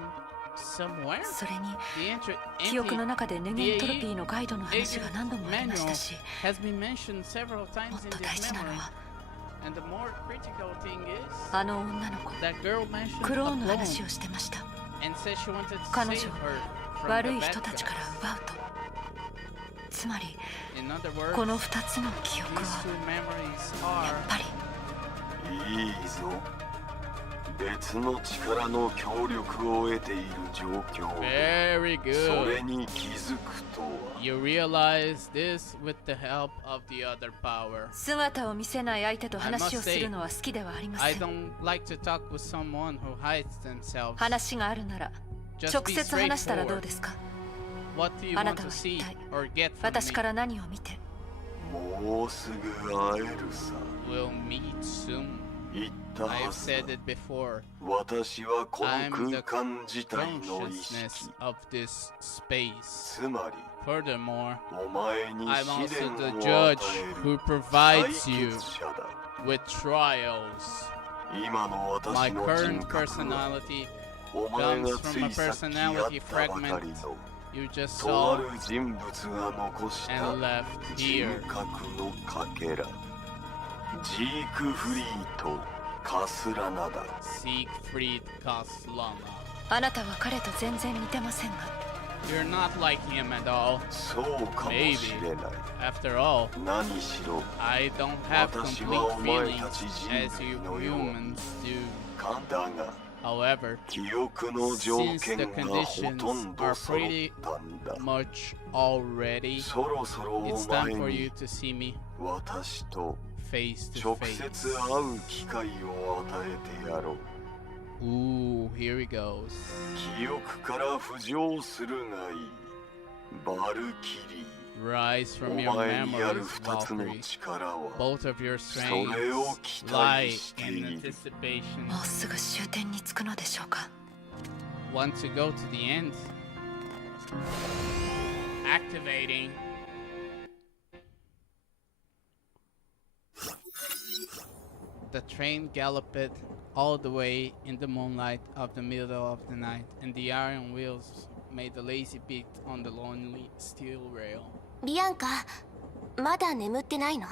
somewhere. それに The 記憶の中でネゲントロピーのガイドの話が何度もありましたし、 has been mentioned several times もっ in と this 大事なの memory. は And the more critical thing is あの女の子、 that girl mentioned クローンの a 話 clone をしてました。 and said she wanted to 彼 save 女を her from 悪 the い bad 人たちから guys. 奪うと。つまり In other words, この2つの記憶 these は two memories やっ are ぱりいいぞ。別の力の協力を得ている状況。 very それ good. に気づくとは。 You realize this with the help of the other power. 姿を見せない相手と話をするのは好きではありま I せん。 don't like to talk with someone who hides themselves. 話があるなら Just 直 be 接話したらどう straightforward. ですか。 What do you あな want た to は see 一体 or get from 私か me? ら何を見て、もうすぐ会えるさ。 We'll meet soon. 言ったは I've ずだ。 said it before. 私はこの I'm 空 the 間自体の意識。 consciousness of this space. つまり、 Furthermore, お前に I'm 試 also 練 the を与 judge え who る provides 解 you 決者だ。 with trials. 今の My 私の人 current 格は personality お前が comes つ from a いさっき会 personality ったばか fragment りの you just とあ saw る人物が残した and left 人 here. 格のかけら。ジークフリーとカスラナだ。 Siegfried Kaslana. あなたは彼と全然似てませんが、 You're not like him at all. そうかもしれない。 After all, 何しろ I don't have 私 complete はお前 feelings たち人 as you 類のように humans do. 勘だが However, 記憶の条 since 件 the がほと conditions んど are 揃っ pretty たんだ。 much already, そろそろお it's 前 time for you に to see me 私と face to 直 face. 接会う機会を与えてやろう。 Ooh, here he goes. 記憶から浮上するがいい。バルキリ Rise ー。 from お your 前にある memories, 二つの Valkyrie. 力は Both of your それを strengths 期 lie 待してい in る。 anticipation. もうすぐ終点に着くのでしょうか。 Want to go to the end? Activating. The train galloped all the way in the moonlight of the middle of the night, and the iron wheels made a lazy beat on the lonely steel rail. ビアンカ、まだ眠ってないの？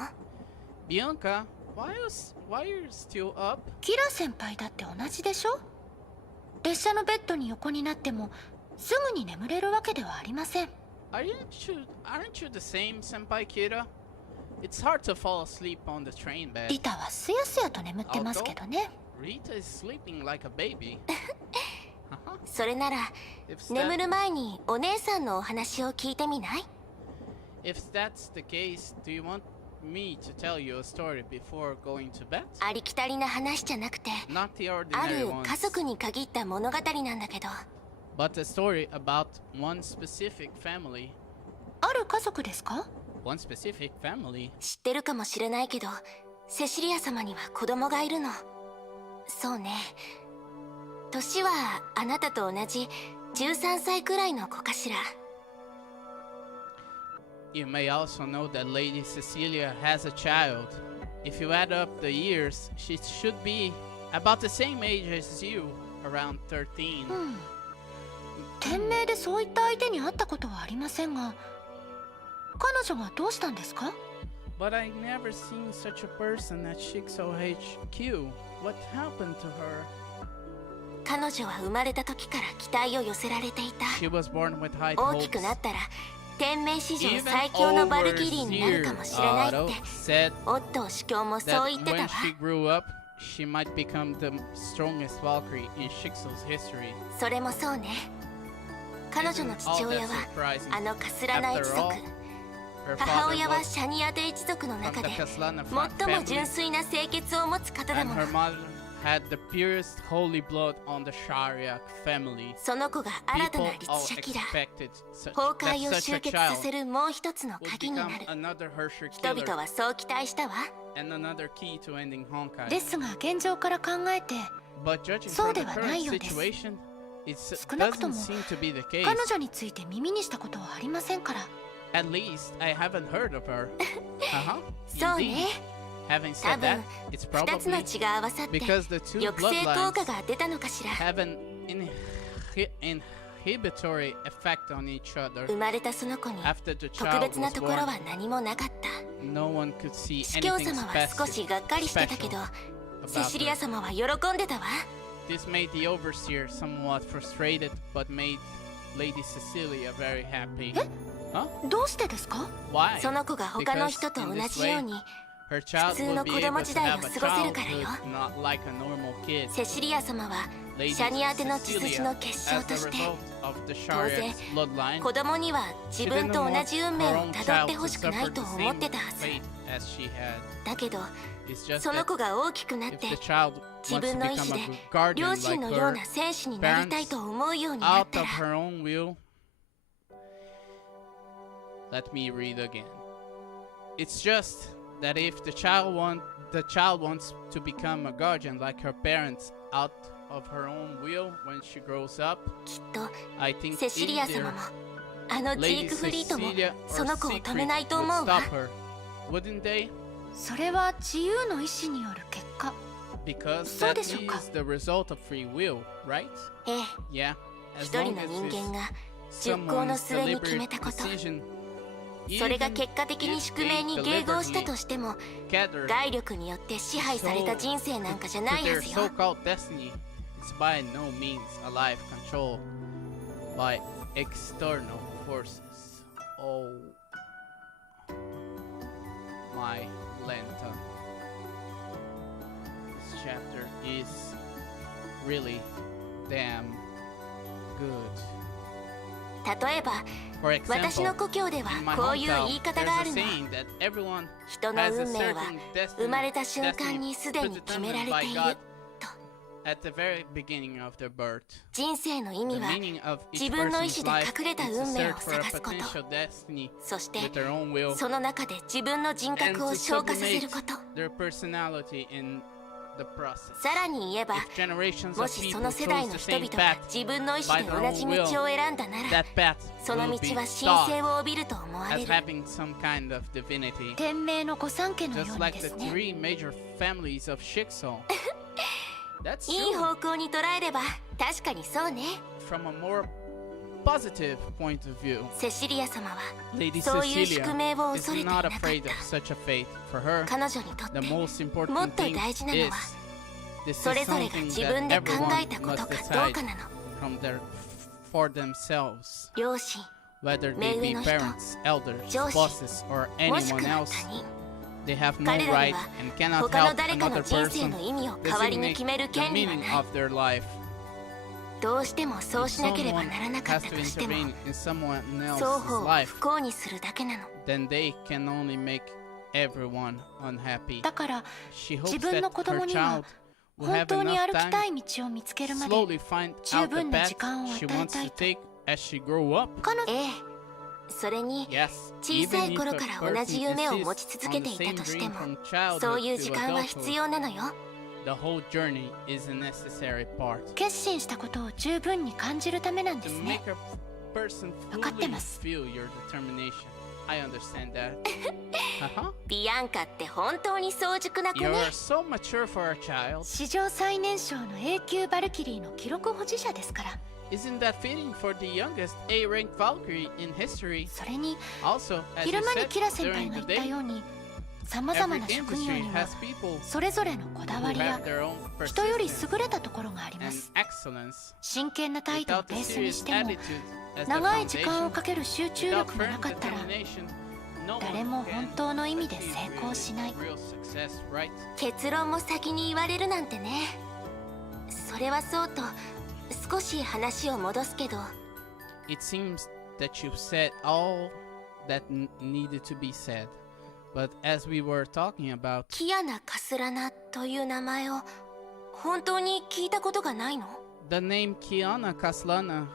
Bianca, why are you still up? キラ先輩だって同じでしょ。列車のベッドに横になってもすぐに眠れるわけではありません。 Aren't you the same, Senpai Kira? It's hard to fall asleep on the train bed. リタはすやすやと眠ってますけどね。 Rita is sleeping like a baby. それなら If 眠る前にお姉さんのお話を聞いてみない？ that's the case, do you want me to tell you a story before going to bed? ありきたりな話じゃなくて、 Not the あ ordinary る ones, 家族に限った物語なんだけど、 but a story about one specific family. ある家族ですか？ One specific family. 知ってるかもしれないけど、セシリア様には子供がいるの。そうね。年はあなたと同じ13歳くらいの子かしら。 You may also know that Lady Cecilia has a child. If you add up the years, she should be about the same age as you, around 13. 店名でそういった相手に会ったことはありませんが、彼女がどうしたんですか？ But I never seen such a person at Shixo HQ. What happened to her? 彼女は生まれた時から期待を寄せられていた。 She was born with high 大 hopes. きくなったら天命史上 Even 最強のバルキリーになる Overseer かもしれないって Otto said オットー主教もそう that 言ってた when わ。 she grew up, she might become the strongest Valkyrie in Shixo's history. それもそうね。彼女の Isn't all 父親 that は surprising? あのカスラナ一 After 族。 all, her 母 father 親は was シャニアテ一族の from 中 the で Kaslana 最も family, 純粋な清潔を持つ方だ and も her の。 mother had the purest holy blood on the Shariak family. その子が新たな People all 律者キラー、 expected such, 崩壊を that such 終 a 結さ child せるもう一つの would 鍵にな become る。 another Hersher 人々 killer はそう期待したわ。 and another key to ending Honkai. ですが現状から考えて But judging そう from で the はない current ようです。 situation, It 少なくと doesn't も seem to be the case. 彼女について耳にしたことはありませんから。 At least I haven't heard of her. そうね。 Having 多 said that, 分 it's 2つの probably 血が合わさって because the two 抑制効果 bloodlines が出たのかしら。 have an inhibitory effect on each other. 生まれたその子に After the 特 child 別な was ところ born, は何もなかった。 no one could see 司教 anything 様は少しがっかりしてたけど、 special セシリ about ア her. 様は喜んでたわ。 This made the overseer somewhat frustrated, but made Lady Cecilia very happy. Huh? どうしてですか？ Why? その子が他の人と Because 同 in this じよう way, に her child 普通 will の be 子 able 供 to 時代を have a 過ごせるからよ。 childhood not like a normal kid. セシリア様は Lady シャニアテの血筋 Cecilia, の結晶 as と a して result of the 当然 Shariat's bloodline, 子供には自 she 分 didn't と同 want じ運命 her を own たどっ child て to ほしくない suffer と the 思っ same てたはず。 fate as she had. だけど It's just その that 子が大きくなっ if て the child 自 wants 分 to の意 become 志 a で guardian 両 like 親のよう her な戦士になりたいと思うようになっ out た of ら her own will, let me read again. It's just that if the child wants to become a guardian like her parents out of her own will when she grows up, きっと I think セシリア様 either もあのジ Lady ークフリートも Cecilia そ or の子を止め Siegfried ないと would 思うわ。 stop her, wouldn't they? それは自由の意志による結果。 Because そう that でしょうか。 is the result of free will, right? ええ、 Yeah. 一 As 人 long の as 人 it's 間が実行の someone's 末に決め deliberate たこと、 decision, それが even 結果的に if 宿命 they に迎合したと deliberately しても cater 外力によって支配された人生なんかじゃない to は their ずよ。 so-called destiny, it's by no means a life controlled by external forces. Oh my Lanta. This chapter is really damn good. 例えば For 私 example, の故郷で in は my こういう言 hometown, い方 there's があ a るの。 saying that everyone 人の has a 運命は certain 生まれ destiny, た瞬間にすでに決められている God と。 at the very beginning of their birth. 人生の意 The 味は meaning of each 自分の意 person's 志で life 隠れた is to 運命を search for a 探すこと、 potential destiny そして with their own will その中で自分の人 and 格 to を昇華させ sublimate ること。 their personality in the process. さらに言えば If generations も of しそ people の世代 chose の the 人 same 々が path, 自分の意志で同じ道を選んだなら that path その will 道 be は神聖 thought を帯びると思われ as る。 having some kind of divinity. 天命の御三家のよ Just うに like で the すね。 three major families of Shikso. That's いい true. 方向に捉えれば確かにそうね。 From a more positive point of view, セシリア様は Lady そういう宿命を Cecilia is 恐れていな not かった。 afraid of such a fate. For her, 彼女にとって the most もっ important と thing 大事なの is は this そ is れぞれが something 自 that 分で考 everyone えたこと must かどう decide かなの。 for themselves, 両親、 whether they 目上 be の人、 parents, elders, 上司、 bosses, or もしく anyone は else. 他人。 They have no 彼ら right には and cannot 他の help 誰か another の人生 person の意味を代わりに designate 決める the 権利は meaning ない。 of their life. どうしてもそうしなければ Someone ならなか has った to としても intervene in someone 双 else's 方を life, 不幸にするだけなの。 then they can only make everyone unhappy. だから She 自 hopes 分 that の子供 her には child will 本 have 当に enough 歩きた time い道を見つけるまで slowly find 十 out the 分な path 時間を与 she え wants た to いと。 take as she grow up. ええ、それに Yes, 小さ even い if 頃 a から同じ person 夢を持ち insists 続け on て the いた same として dream も from そういう childhood 時 to 間は必 adulthood, 要なのよ。 the whole journey is a necessary part. 決心したことを十分に感じるためなんで To すね。 make a person 分かって fully ます。 feel your determination. I understand that. Uh-huh. ビアンカって本当に早熟な子ね。 You're so mature for a child. 史上最年少の永久バルキリーの記録保持者ですから。 Isn't that fitting for the youngest A-ranked Valkyrie in history? それに Also, as you 昼間に said キラ先輩 during が the 言った day, ようにさまざま every な職業 industry には has people それぞれのこだ who わりや have their own 人より persistence 優れたところがありま and す。 excellence. 真剣な態度を Without ベ a ースに serious しても attitude as the 長い時間を foundation, かける集中 without 力が firm なかったら determination, no 誰 one も can 本当の意味で achieve 成功しない。 real success, right? 結論も先に言われるなんてね。それはそうと少し話を戻すけど、 It seems that you've said all that needed to be said. But as we were talking about, キアナ・カスラナという名前を本当に聞いたことがないの？ the name Kiana Kaslana,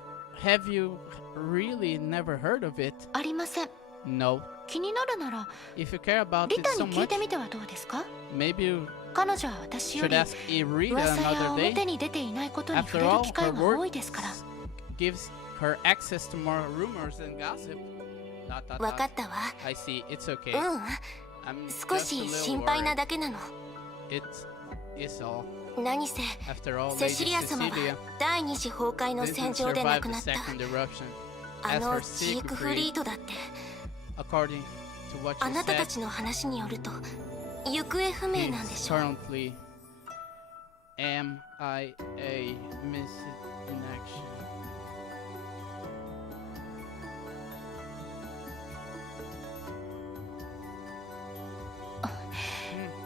have you really never heard of it? ありません。 No. 気になるなら If you care about リ it タ so に聞い much, てみてはどうですか？ maybe you 彼女は私よ should り ask Irita 噂や another day. 表に出ていないことに After 触れる all, 機 her 会が多 work いですから。 gives her access to more rumors and gossip. わかったわ。 I see. It's う okay. ん、 I'm 少 just a し little 心配な worried. だけなの。 It is all. 何せ After all, セ Lady シリア様は Cecilia 第二次崩壊の didn't 戦場で亡 survive く the なった。 second eruption. あ As の her ジークフ secret, リートだって。 according to what あ you なたた said, ちの話によると行方不明なんで is しょ。 currently MIA missing in action.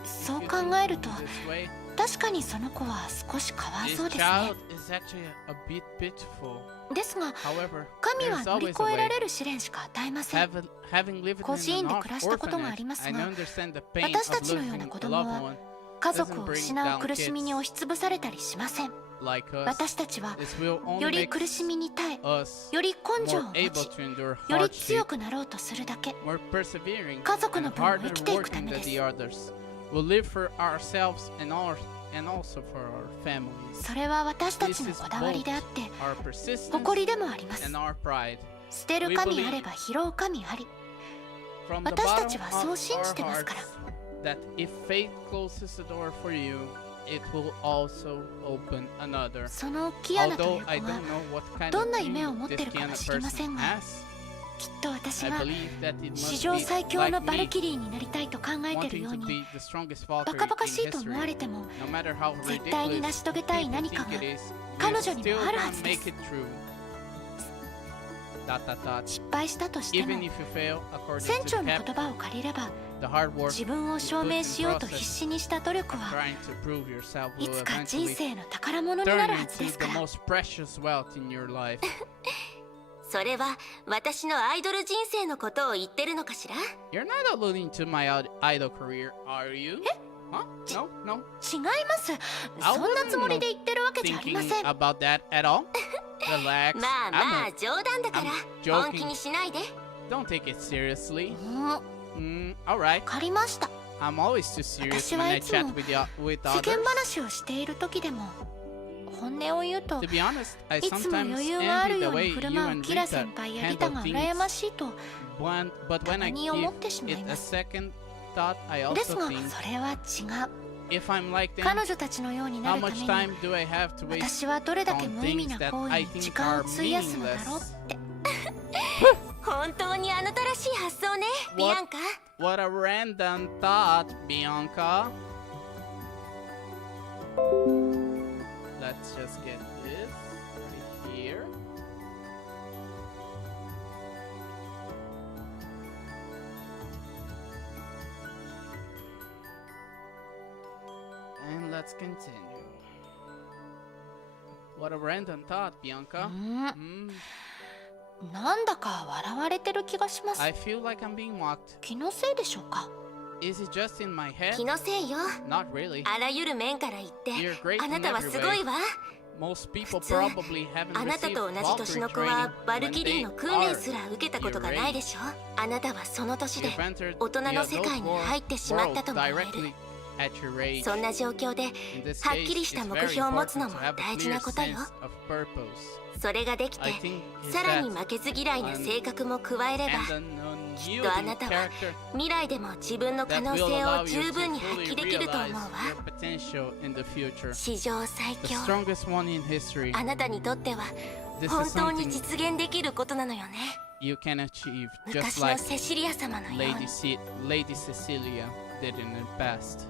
そう考えると This way, 確かにその子は少しかわい this そうですね。 child is actually a bit pitiful. ですが However, 神は there's 乗り always 越 a えら way. れる試練しか与えません。 Having lived 孤児 in 院 an で暮らしたことがあり orphanage, ます I が understand the pain 私た of ちのような losing 子 a 供 loved は one. 家族を失う苦しみに押しつぶされたりしません。 Like us, 私たちは this will よ only り make 苦しみに耐え、 us より根性を more 持 able ち、 to endure より hardship, 強くなろうとするだけ。 more persevering, 家族の and 分を harder 生きていくた working め than です the others. We'll live for ourselves and also for our families. それは私たちのこだわりであって Our persistence 誇りでもあります。 and our pride. 捨てる神あれば拾う神あり。 From the 私た bottom ちは of そう信じて our ますから。 hearts, that if fate closes the door for you, it will also open another. そのキアナとい Although う I 子 don't は know what kind ど of んな夢を dream 持って this るかは Kiana 知りませ person んが、 has. きっと私 I が believe that it 史 must 上 be 最強 like のバル me, キリーになりたいと考えている wanting よう to に、 be the strongest バ Valkyrie カバカ in しいと思われ history. ても No matter how 絶対に成 ridiculous し遂げたい people 何か think が it is, 彼 we're 女にも still あるは gonna ずです make it through. Dot dot dot. 失敗したとしても Even if you fail, according 船 to 長 the の captain, 言葉を借りれば the hard work 自分を証明しようと必死にした努力 of は trying to prove yourself い will つか人 eventually 生の宝物にな turn るはずで into すか the ら。 most precious wealth in your life. それは私のアイドル人生のことを言ってるのかしら。 You're not alluding to my idol career, are you? Huh? No, no. 違います。そんなつもりで言ってるわけじゃありま Thinking せん。 about that at all? Relax. まあまあ I'm 冗談だから I'm 本気 joking. にしないで。 Don't take it seriously. うんわ Alright. かりました。 I'm always too serious 私 when は I いつ chat も with 世間 others. 話をしている時でも本音を言うと To be honest, I いつも sometimes 余裕があ envy る the よう way に振る you 舞う and キラ Rita 先輩やリタ handle が羨ま things. しいと。 But when I たまに思って give しまい it ま a す。 second thought, I ですが also think それは違う。 if I'm like them, 彼女たちのようにな how るため much に time do I have to waste 私はどれだけ on 無意味 things な that 行為 I に think 時間を are 費やすのだろう meaningless? って。本当にあなたらしい発想ね、ビアンカ。 What a random thought, Bianca. Let's just get this right here. And let's continue. What a random thought, Bianca. なんだか笑われてる気がします。 I feel like I'm being mocked. 気のせいでしょうか。 Is it just in my head? 気のせいよ。 Not really. あらゆる面から言って You're great あなたはすごいわ。 Most people 普通 probably haven't あなた received と同じ年の子 Valkyrie は training バル when キリー they の訓練 are すら受けたことがないでしょ。あなたはその年で You've entered 大人の世界に入ってしまった world とも言える。 directly at your age. そんな状況で In this はっ case, きりした it's 目 very 標を持つの important も to have a 大事 clear なことよ。 sense of purpose. それができて I think is さらに that 負けず嫌いな性格も加えれば and an きっとあな unyielding たは character 未来でも自分の可 that 能 will 性 allow を you 十 to 分に発 fully 揮できると思う realize わ。 your potential in the future. 史上最 The 強。 strongest one in history. あなたにとっては This 本 is 当に something 実現できることなのよね。 you can achieve 昔 just の like セシリア様のように。 Lady Cecilia did in the past.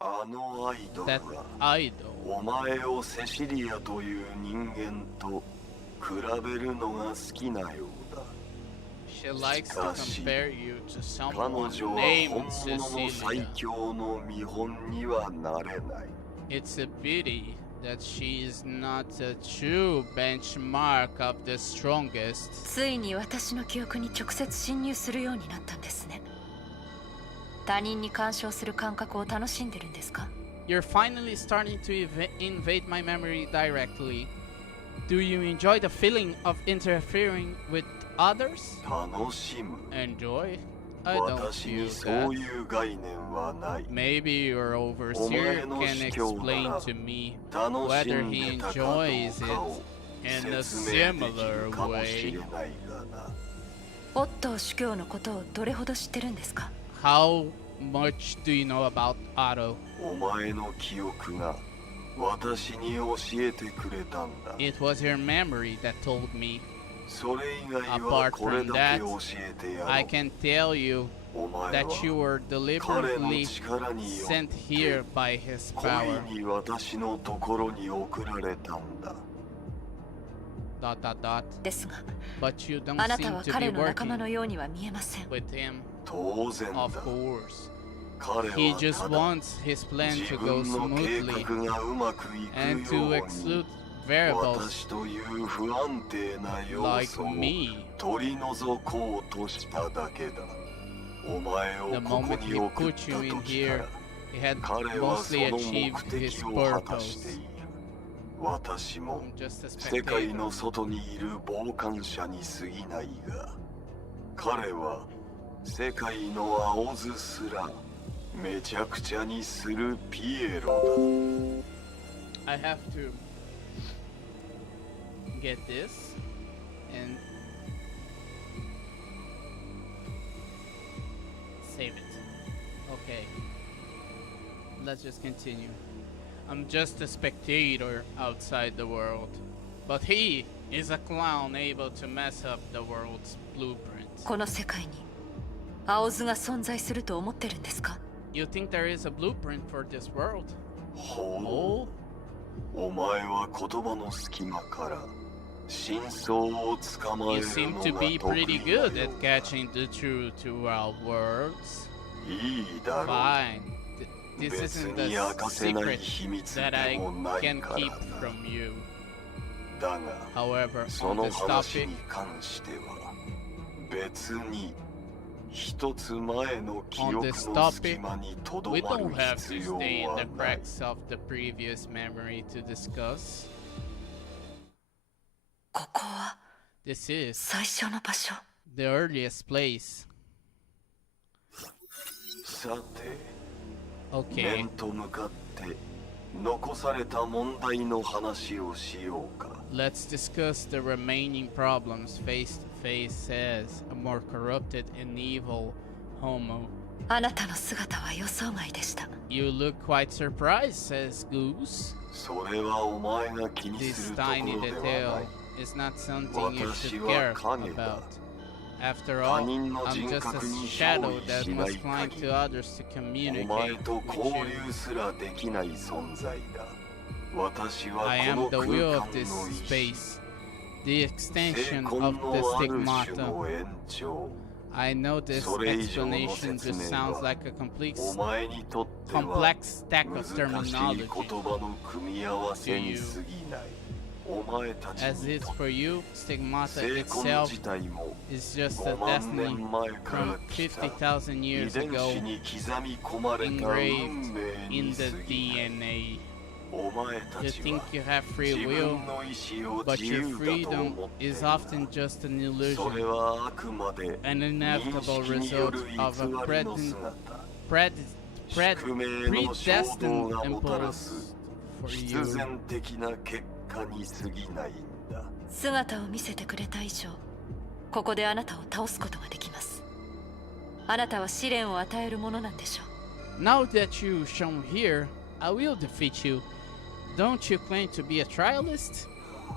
あのアイドル That が idol. お前をセシリアという人間と比べるのが好きなようだ。 She likes to compare you to 彼 someone 女は named 本物の最 Cecilia. 強の見本にはなれない。 It's a pity that she is not a true benchmark of the strongest. ついに私の記憶に直接侵入するようになったんですね。他人に干渉する感覚を楽しんでるんですか？ You're finally starting to invade my memory directly. Do you enjoy the feeling of interfering with others? 楽しむ。 Enjoy? I don't 私 feel にそう that. いう概念はない。 Maybe your overseer can explain to me whether he enjoys it in a 説明でき similar るかもしれ way. ないがな。オットー主教のことをどれほど知ってるんですか？ How much do you know about Otto? お前の記憶が私に教えてくれたんだ。 It was your memory that told me. それ以外は Apart これ from だ that, け教えてやろう。 I can tell you お前 that は you were 彼の deliberately 力によっ sent て here by his 故 power. 意に私のところに送られたんだ。 Dot dot dot. ですが、 But you don't あなた seem は to 彼 be の仲間 working のようには見えません。 with him. 当然だ。 Of course. 彼 He は just ただ wants his plan 自 to go 分の計 smoothly 画がうまくい and くよ to うに exclude variables 私という不安定な要 like 素を me. 取り除こうとしただけだ。お前を The ここ moment に he 送っ put た you in 時か here, ら he had 彼はそ mostly の achieved 目 his 的を果たしてい purpose. る。私も I'm just a 世界 spectator. の外にいる傍観者に過ぎないが、彼は世界の青ズすらめちゃくちゃにするピエロ I have to get this and save it. Okay. Let's just continue. I'm just a spectator outside the world. But he is a clown able to mess up the world's blueprint. この世界に青図が存在すると思ってるんですか？ You think there is a blueprint for this world? だ。ほう。お前は言葉の隙間から真相をつかまえ You る seem の to が be 得 pretty 意 good だ at よ。 catching the truth to our words. いいだろう。 Fine. This 別 isn't に a 明かせない secret 秘密 that で I もない can か keep らな。 from you. だが However, そ on の this 話 topic, に関しては別に一つ前の記 on 憶 this の隙 topic, 間にとど we まる don't have 必 to 要 stay in は the ない cracks of the previous memory to discuss. ここは This is 最初の場所。 the earliest place. さて Okay, 面と向かって残された問題の話をしようか。 let's discuss the remaining problems face to face, says a more corrupted and evil homo. あなたの姿は予想外でした。 You look quite surprised, says Goose. それはお前が気に This するとこ tiny ろではな detail い。 is not something you 私 should は care 影だ。 about. After 他 all, 人の I'm 人 just 格 a に shadow 憑依 that しな must い climb 限 to り others to お communicate 前と with 交 you. 流すらできない存在だ。私は I こ am の the 空 will 間 of の this 意志 space, the 聖 extension 魂 of の the ある種 stigmata. の延長。 I know this それ以上の explanation 説 just 明 sounds は like a complete お前にとっては complex stack 難 of しい言 terminology. 葉の組み合わせに過ぎない。お前たち As に it's とって for you, stigmata 聖魂 itself 自体も is just a 5万 destiny 年前から from 来た 50,000 遺 years 伝 ago 子に刻み込まれた運 engraved 命 in に the 過ぎない。 DNA. お前た You ち think は you have free 自 will, 分の意志を but 自 your 由だと freedom 思ってい is る often just an それ illusion, はあくまで an 認 inevitable 識によ result る偽り of a の pred- 姿 pred- pred- 宿命の衝 predestined 動がもたら impulse す for 必 you. 然的な結果に過ぎないんだ。姿を見せてくれた以上、ここであなたを倒すことができます。あなたは試練を与えるものなんでしょう。 Now that you've shown here, I will defeat you. Don't you claim to be a trialist?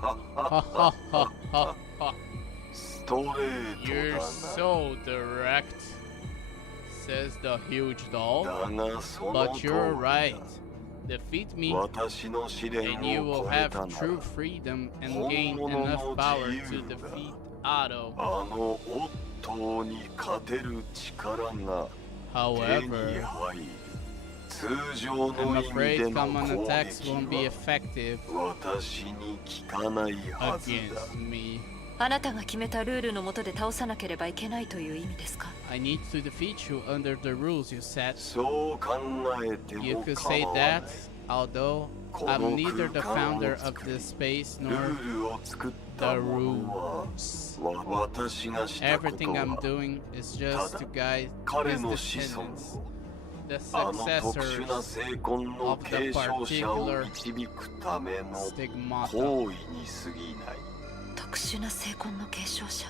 Ha ha ha ha ha. ストレー You're トだ so direct, says the huge doll. な。だがその But 通 you're り right. だ。 Defeat me, 私の試練 and you を will 超え have たな true ら freedom and gain enough power to defeat Otto. あのオットーに勝てる力が手に However, 入り通常の I'm 意味 afraid での common 攻 attacks 撃 won't be は effective 私に効かないはずだ。 against me. あなたが決めたルールの下で倒さなければいけないという意味ですか？ I need to defeat you under the rules you set. そう考えて You も could 構 say わない that, although I'm neither the founder of this space nor the rules. Everything I'm doing is just to guide his descendants, the successors of the particular stigmata. 特殊な聖魂の継承者。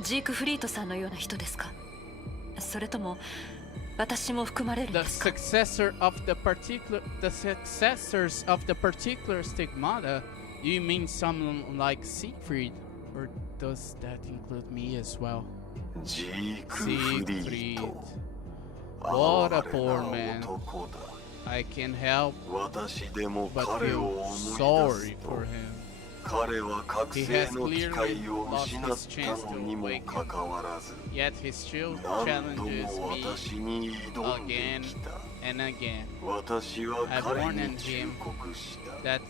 ジークフリートさんのような人ですか？それとも私も含まれるん The ですか？ successors of the particular stigmata. You mean someone like Siegfried, or does that include me as well? Siegfried. What a poor man. I can't help but feel sorry for him. He has clearly lost his chance to awaken, yet he still challenges me again and again. I've warned him that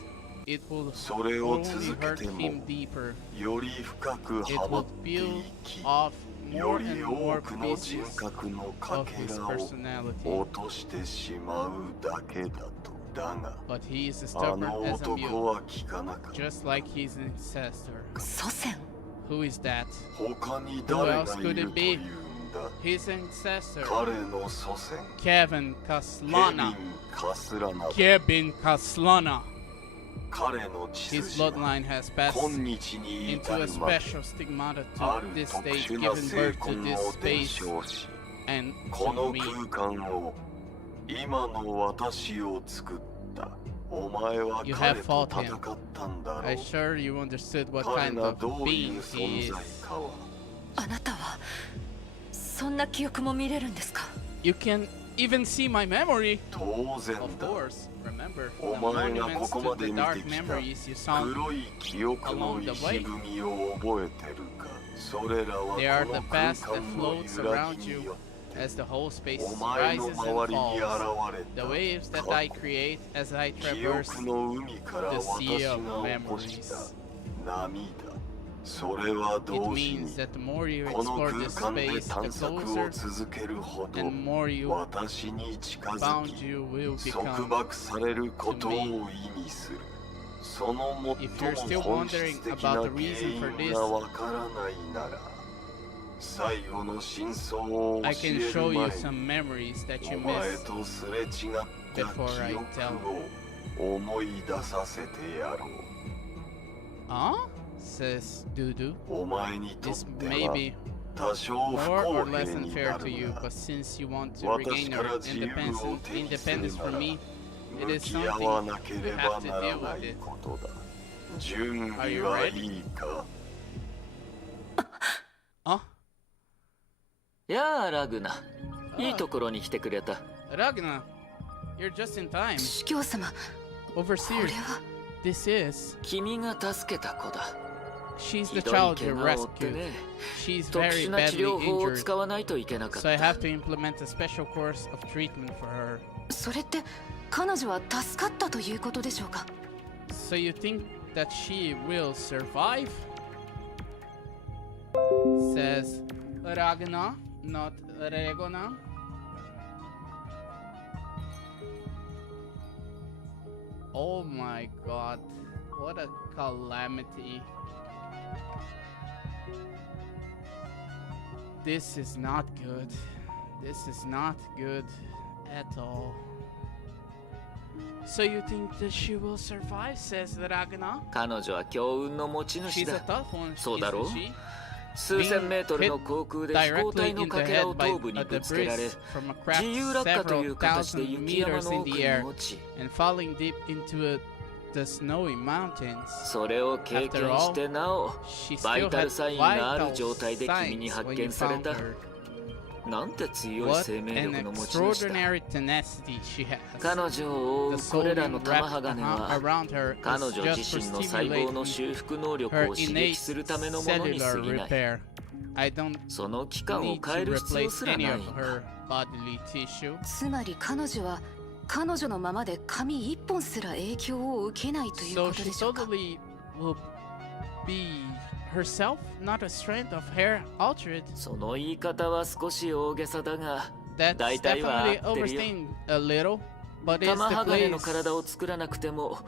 it will only hurt him deeper. It will peel off more and more pieces of his personality. But he is stubborn as a mule, just like his ancestor. 祖先。 Who is that? Who else could it be? His ancestor, Kevin Kaslana. Kevin Kaslana. His bloodline has passed into a special stigmata to this stage, giving birth to this space and to me. You have fought him. I'm sure you understood what kind of being he is. あなたはそんな記憶も見れるんですか？ You can even see my memory. Of course, remember the monuments to the dark memories you saw along the way. They are the past that floats around you as the whole space rises and falls. The waves that I create as I traverse the sea of memories. It means that the more you explore this space, the closer and more bound you will become to me. If you're still wondering about the reason for this, I can show you some memories that you missed before I tell you. Huh? Says Dudu. This may be more or less unfair to you, but since you want to regain your independence from me, it is something we have to deal with it. Are you ready? Huh? やあラグナ、いいところに来てくれた。 Ragna, you're just in time. 司教様、 Overseer, これは this is. 君が助けた子だ。 She's ひ the どい child 怪 you 我を負って rescued. ね。 She's 特 very 殊な治 badly 療法を injured, 使わないといけなかっ so I た。 have to implement a special course of treatment for her. それって彼女は助かったということでしょうか？ So you think that she will survive? Says Ragna, not Regona. Oh my god, what a calamity. This is not good. This is not good at all. So you think that she will survive, says Ragna? 彼女は強運の持ち主 She's a だ。 tough one, そうだろう isn't she? 数千メートルの航空で飛行 Directly 体の in the かけら head を by 頭部に a ぶつけられ debris from a craft 自由落下という several 形で thousand 雪山 meters の in 奥 the に air 落ち and falling deep into the snowy mountains. それを経験してなお She バイ still タル had サインがあ vital る状態で君に signs 発 when 見 you され found た her. なんて強い What 生命 an 力の持ち主だ extraordinary tenacity she has. 彼女を追 The うこれらの sodium 玉 wrapped 鋼は around her 彼 is 女 just 自 for 身の細胞の stimulating 修復能力 her を刺 innate 激するためのものに過 cellular ぎない repair. I don't その器官を need 変え to る必要 replace すら any ない of んだ her bodily tissue. つまり彼女は彼女のままで髪一本すら影響を受けないというこ So と she でしょうか？ totally will be herself, not a strand of hair altered. その言い方は少し大げさだが That's 大体は合 definitely ってるよ overstating a little, But it's 玉 the 鋼の place 体を作らなくても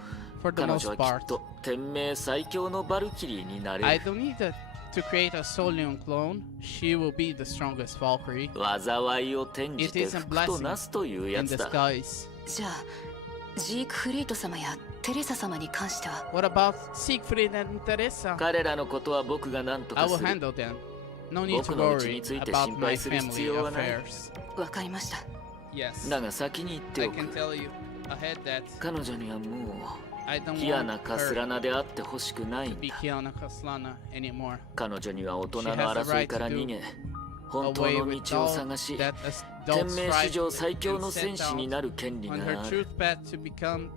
for the 彼 most 女はき part. っと天命最強のバルキリーになれ I る don't need to create a Solion clone. She will be the strongest Valkyrie 災いを転じて It is a 福となすというや in つだ disguise. じゃあジークフリート様やテレサ様に関しては What about Siegfried and Teresa? 彼らのことは僕が何と I か will する handle them. No need to 僕のうち worry について about 心 my 配する必 family 要はない affairs. わかりました。 Yes. だが先に言って I おく can tell you ahead that 彼女にはも I don't うキアナ want カス her ラナであってほしくないん to be だ Kiana Kaslana anymore. 彼女には大人の争いから逃げ本当 Away の with 道を all 探し that 天 adults 命史上 strive 最強 and の set 戦士に out なる権利 on が her ある truth path to become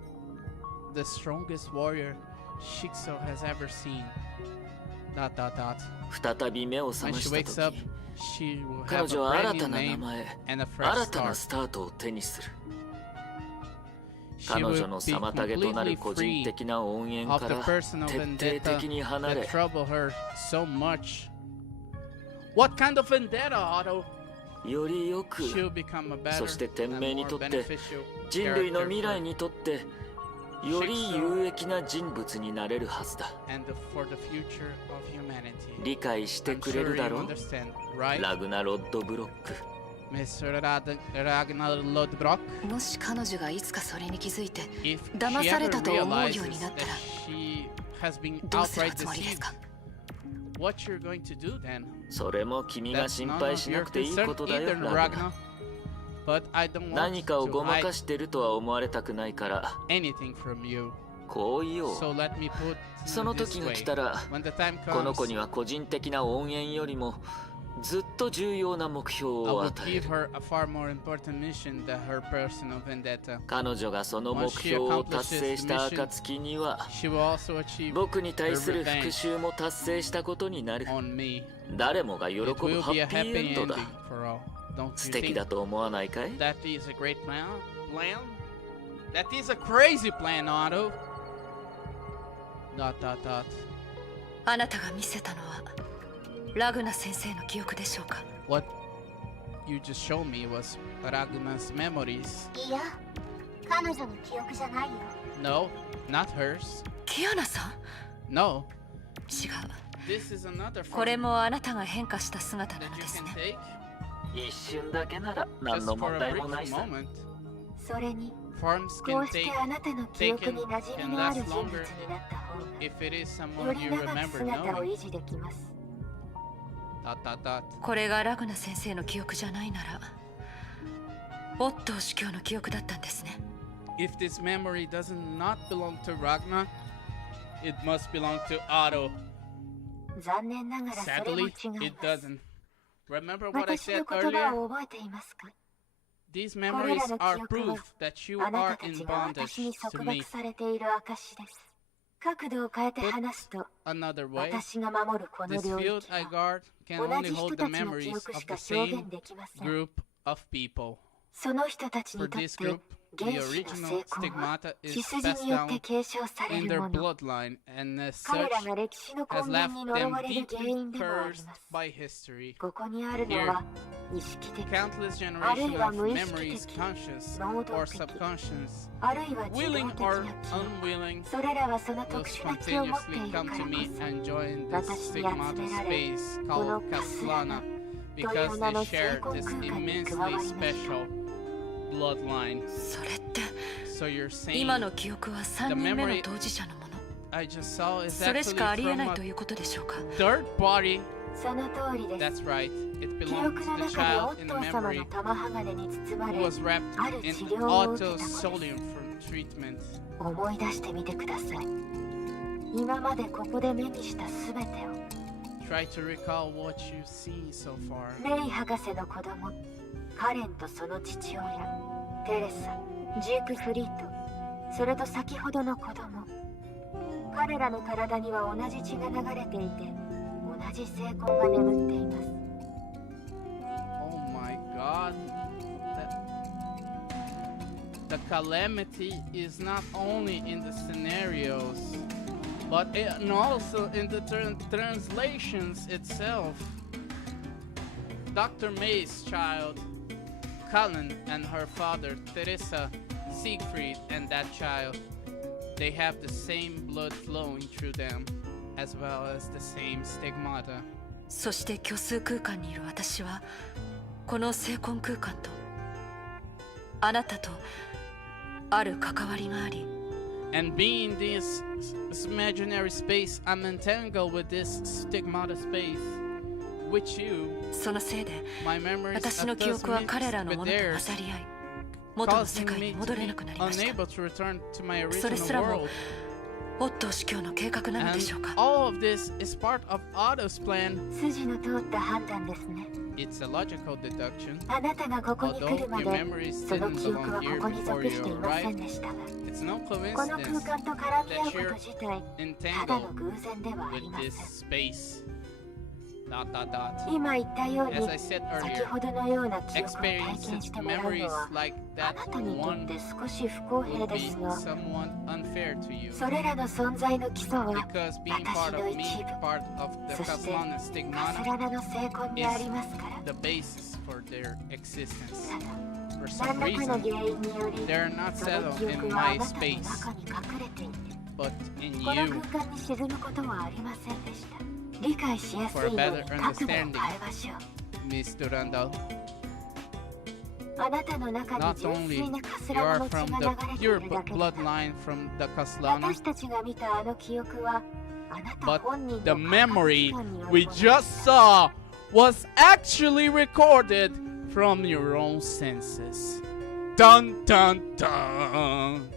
the strongest warrior Shikso has ever seen. ... 再び目を When 覚ま she した wakes up, 時 she will 彼 have 女 a は brand 新 new たな名 name 前 and a fresh 新たな start. スタートを手にする She 彼 will 女の be 妨げとなる completely 個人 free 的な怨怨 of か the ら personal 徹 vendetta 底的に離 that れ trouble her so much. What kind of vendetta, Otto? よりよく She'll become a better そして天 and 命に more とって beneficial 人類の character 未 for 来にとってより有益な人物になれるはずだ and for the future of humanity. 理解して I'm くれ sure るだ you ろう understand, right? ラグナロッドブロック Mr. Ragnar Lodbrok? もし彼女がいつかそれに気づいて If 騙 she され ever たと思う realizes ようになったら that she has been どうする outright つもりです deceived, か？ what you're going to do then? それも君が That's 心 none 配 of しな your くていい concern ことだよ either, ラグナ Ragnar. But I don't want 何かを to ごま hide かしてるとは思われたくないから anything from you. こう言お So う let me put その it this 時が way. 来たら When the time この子 comes, には個人的な怨怨よりもずっと重要な目標 I を will 与え give る her a far more important mission than her personal vendetta. 彼女がその目標を達成した暁には She will also achieve 僕に対する復讐も達成したことになる on me. 誰もが喜 It ぶ will ハ be a ッピー happy エンド ending だ for all. Don't 素 you 敵 think だと思わないかい that is a great plan? That is a crazy plan, Otto. ... あなたが見せたのはラグナ先生の記憶でしょうか？ What you just showed me was Ragnar's memories. いや、彼女の記憶じゃないよ。 No, not hers. キアナさん？ No, 違う。 this is another これ form もあなたが変化した姿な that の you です can ね。 take 一瞬だけなら何 just の for 問 a 題もな brief いさ moment. それに、 Forms こ can うして take あなたの記憶に馴染みのある人物になった方が、 if it is よ someone り you 長く remember 姿を knowing. 維持できます。 ... これがラグナ先生の記憶じゃないならオットー司教の記憶だったんですね。 If this memory does not belong to Ragnar, it must belong to Otto. 残念ながらそれも Sadly, 違い it ます。 doesn't. Remember what I 私の said 言葉 earlier? を覚えていますか？ These これ memories らの are 記憶は proof that you あな are たた in ちが私 bondage に to 束 me. 縛されている証です。角度を変えて話すと、 Another way, 私が守るこの this 領 field 域 I は guard can 同 only じ人 hold た the ちの記 memories 憶 of しか the 表 same 現できません。 group of people. その人たち For にとっ this て group, 原 the 始の original 成功は stigmata 血 is 筋 passed によって down 継承され in る their もの。 bloodline, and as 彼 such らが歴史の has 根源 left に呪 them われる原 deeply 因でもあり cursed ます。 by history. ここにあるのは意識的、 Countless あるい generations は of 無意識 memories, 的、 conscious 能 or 動的、 subconscious, あるいは自動 willing 的 or な記憶。 unwilling, それらはその will 特殊な気を持ってい continuously るから come こ to me そ、 and join this 私に集 stigmata められ、 space この called カスラナ Kaslana という because 名 they の成 share 婚 this 空間に加わ immensely りました。 special bloodline. それって So you're saying 今の記憶は3人目の当事者のもの。 I just saw is それしかありえ actually ない from ということでしょうか？ a third body. その通りです。 That's right. It 記 belongs 憶の to the 中でオ child ッ in ト the ー様 memory の玉鋼に包ま who れ、 was wrapped ある in 治療を受け auto たことで solium す。 from treatment. 思い出してみてください。今までここで目にしたすべてを。 Try to recall what you've seen so far. メイ博士の子供、カレンとその父親、テレサ、ジークフリート、それと先ほどの子供。彼らの体には同じ血が流れていて、同じ成功が眠っています。 Oh my god. The calamity is not only in the scenarios, but also in the translations itself. Dr. May's child, Cullen, and her father, Teresa, Siegfried and that child, they have the same blood flowing through them, as well as the same stigmata. そして虚数空間にいる私はこの精魂空間とあなたとある関わりがあり And being this imaginary space, I'm entangled with this stigmata space. With you, そのせいで my memories 私の are 記 thus 憶は彼ら mixed のも with のと theirs, 混ざり合い元の世 causing 界 me に to 戻れ be なくなりました unable to return to my それすら original も world. オットー司教の計画なの And でしょうか all of this is part of Otto's plan. 筋の通った判断ですね。 It's a logical deduction. あなたがここに来るま Although で your memories その didn't 記憶 belong は here ここに before 属 you していません arrived, でしたが、 it's no この coincidence 空間と絡み合う that こと you're 自体ただの entangled 偶然ではあり with ません。 this space. Dot dot dot. 今言ったように As I said 先 earlier, ほどのような記憶を体 experiencing 験してもらう memories のは like あ that なたにとっ one て少し不公平 would で be すが、 somewhat unfair to you. それらの存在の基礎は Because being 私 part の of 一 me, 部、 part of the そして Caslana カスラ stigmata ラの成婚にありますから。 the basis for their existence. ただ For 何 some らかの reason, 原因により they're not その settled 記 in 憶はあ my なたの space, 中に隠れていて but in この you. 空間に沈むことはありませんでした。理解しやすいように For a better 角度を understanding. 変えましょう。 Miss Durandal, あなたの中に not 純 only 粋なカス you ララ are の血 from が the 流れてい pure るだけで bloodline from the Caslana, 私たちが見たあの記憶はあなた but 本人 the の memory 感覚器官による we もの just saw was actually recorded from your own senses. Dun dun dun.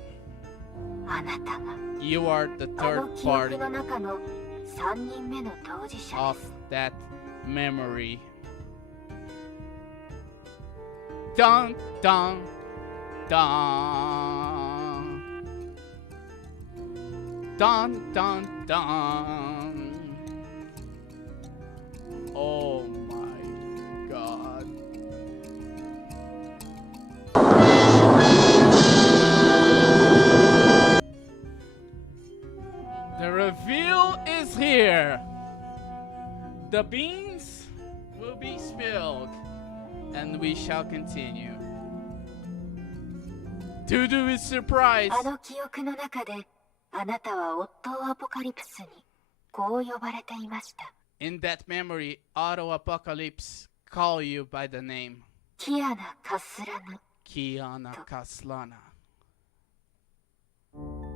あなたが You are the あの third 記憶 party の中の3人目の当事者 of です。 that memory. Dun dun dun. Dun dun dun. Oh my god. The reveal is here. The beans will be spilled, and we shall continue. Dudu is surprised. あの記憶の中であなたはオットーアポカリプスにこう呼ばれていました。 In that memory, Auto Apocalypse call you by the name キアナ・カスラナ。 Kiana Kaslana.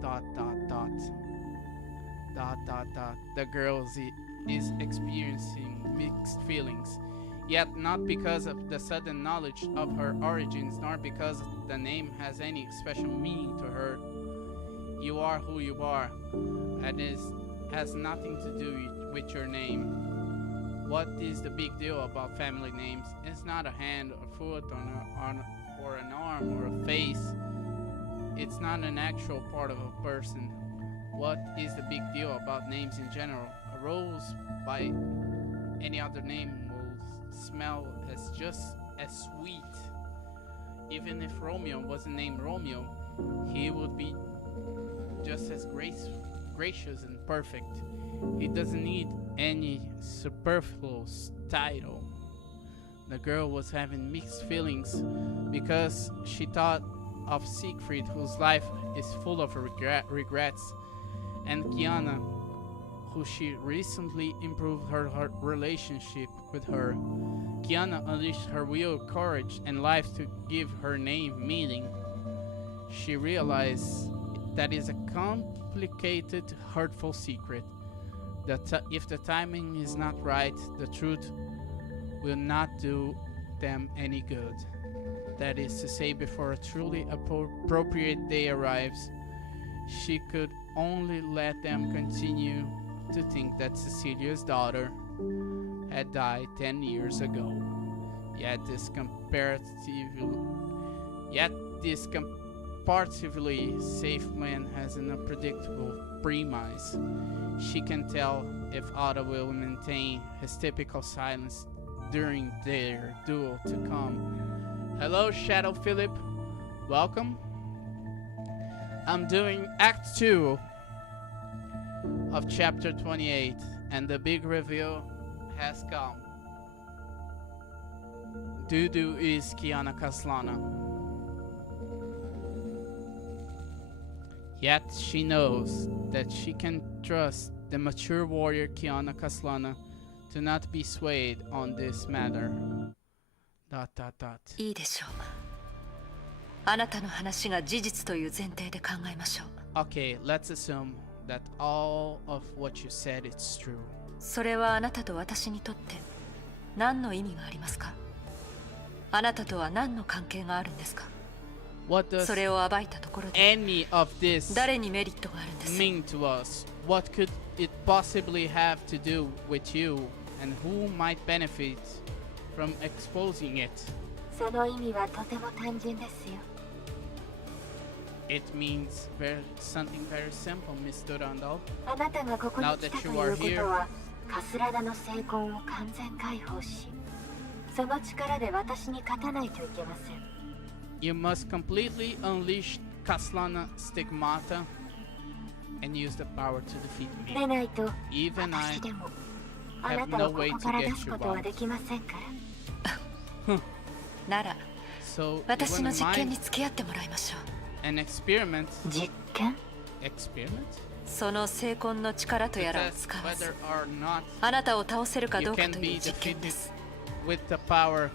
Dot dot dot. Dot dot dot. The girl is experiencing mixed feelings, yet not because of the sudden knowledge of her origins, nor because the name has any special meaning to her. You are who you are, and it has nothing to do with your name. What is the big deal about family names? It's not a hand or foot or an arm or a face. It's not an actual part of a person. What is the big deal about names in general? A rose by any other name will smell as just as sweet. Even if Romeo wasn't named Romeo, he would be just as gracious and perfect. He doesn't need any superfluous title. The girl was having mixed feelings because she thought of Siegfried, whose life is full of regrets, and Kiana, who she recently improved her relationship with her. Kiana unleashed her will, courage, and life to give her name meaning. She realized that is a complicated, hurtful secret. That if the timing is not right, the truth will not do them any good. That is to say, before a truly appropriate day arrives, she could only let them continue to think that Cecilia's daughter had died 10 years ago. Yet this comparatively safe man has an unpredictable premise. She can tell if Otto will maintain his typical silence during their duel to come. Hello, Shadow Philip. Welcome. I'm doing Act 2 of Chapter 28, and the big reveal has come. Dudu is Kiana Kaslana. Yet she knows that she can trust the mature warrior Kiana Kaslana to not be swayed on this matter. ... いいでしょう。あなたの話が事実という前提で考えましょう。Okay, let's assume that all of what you said is true. それはあなたと私にとって何の意味がありますか？あなたとは何の関係があるんですか？ What does それを暴いたところで any of this 誰にメリットがあるんです？ mean to us? What could it possibly have to do with you, and who might benefit from exposing it? その意味はとても単純ですよ。 It means something very simple, Miss Durandal. あなたがここに来たということは、カスラダの成婚を完全解放し、その力で私に勝たないといけません。 You must completely unleash Kaslana Stigmata and use the power to defeat で me. ないと、 Even I 私でもあなたをここから出すことはできませんから。なら So, 私 you の wouldn't 実験に mind 付き合ってもらいましょう。 an experiment? 実験？ Experiment? その成婚の力と To やらを test 使わず whether or not あなたを倒せるか you どうか can とい be う実験 defeated です。 with the power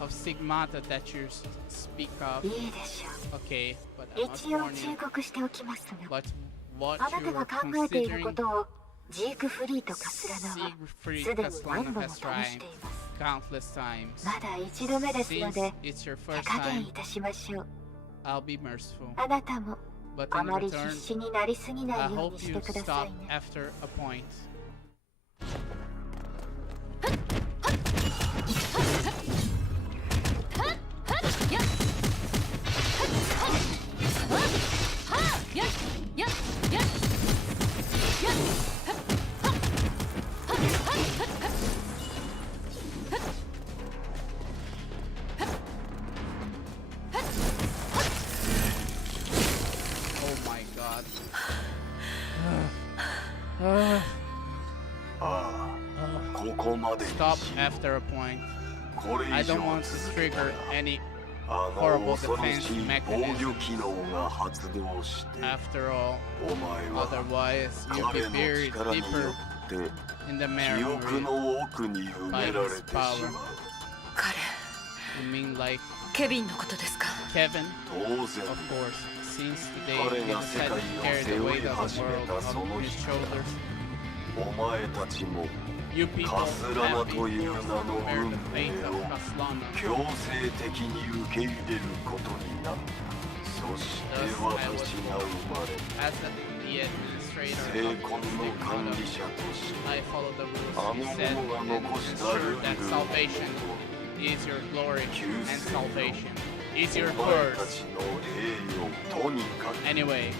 of Stigmata that you speak of. いいでしょ Okay, but I う。 must 一応 warn 忠 you. 告しておきますが、 But what あなた you が are 考えているこ considering, とをジークフリーとカスラダは Siegfried すでに何 Kaslana 度も has 試し tried ています。 countless times. まだ一度目ですの Since で、 it's your 手 first 加減 time, いたしましょう。 I'll be merciful. あなたも But あ in まり return, 必死になりすぎな I いよう hope にし you てくださ stop いね。 after a point. Oh my god. ここまでに Stop し after a point. これ I 以上 don't want to 続けた trigger ら any あの horrible 恐ろ defense しい防 mechanism. 御機能が発動して After all, お前は otherwise you'll 彼 be の buried 力によ deeper って in the 記憶 memory. の奥に埋められてしまう。彼、 You mean like ケビンのことですか？ Kevin? 当然 Of course, since the day 彼 he が世 decided 界 to を carry the 背負 weight い of 始 the め world たそ on の his 日から shoulders, お前たちも you people カスラナ have と been いう名 forced の to bear 運 the 命 fate を of Kaslana. 強制的に受け入れることになった。そして私が生まれ As the administrator 成 of 婚 the の state 管 product, 理者として I follow the あ rules の he set 者が and 残した ensure ル that ール salvation is your glory and salvation is your お前た curse. ちの栄誉とにかく Anyway,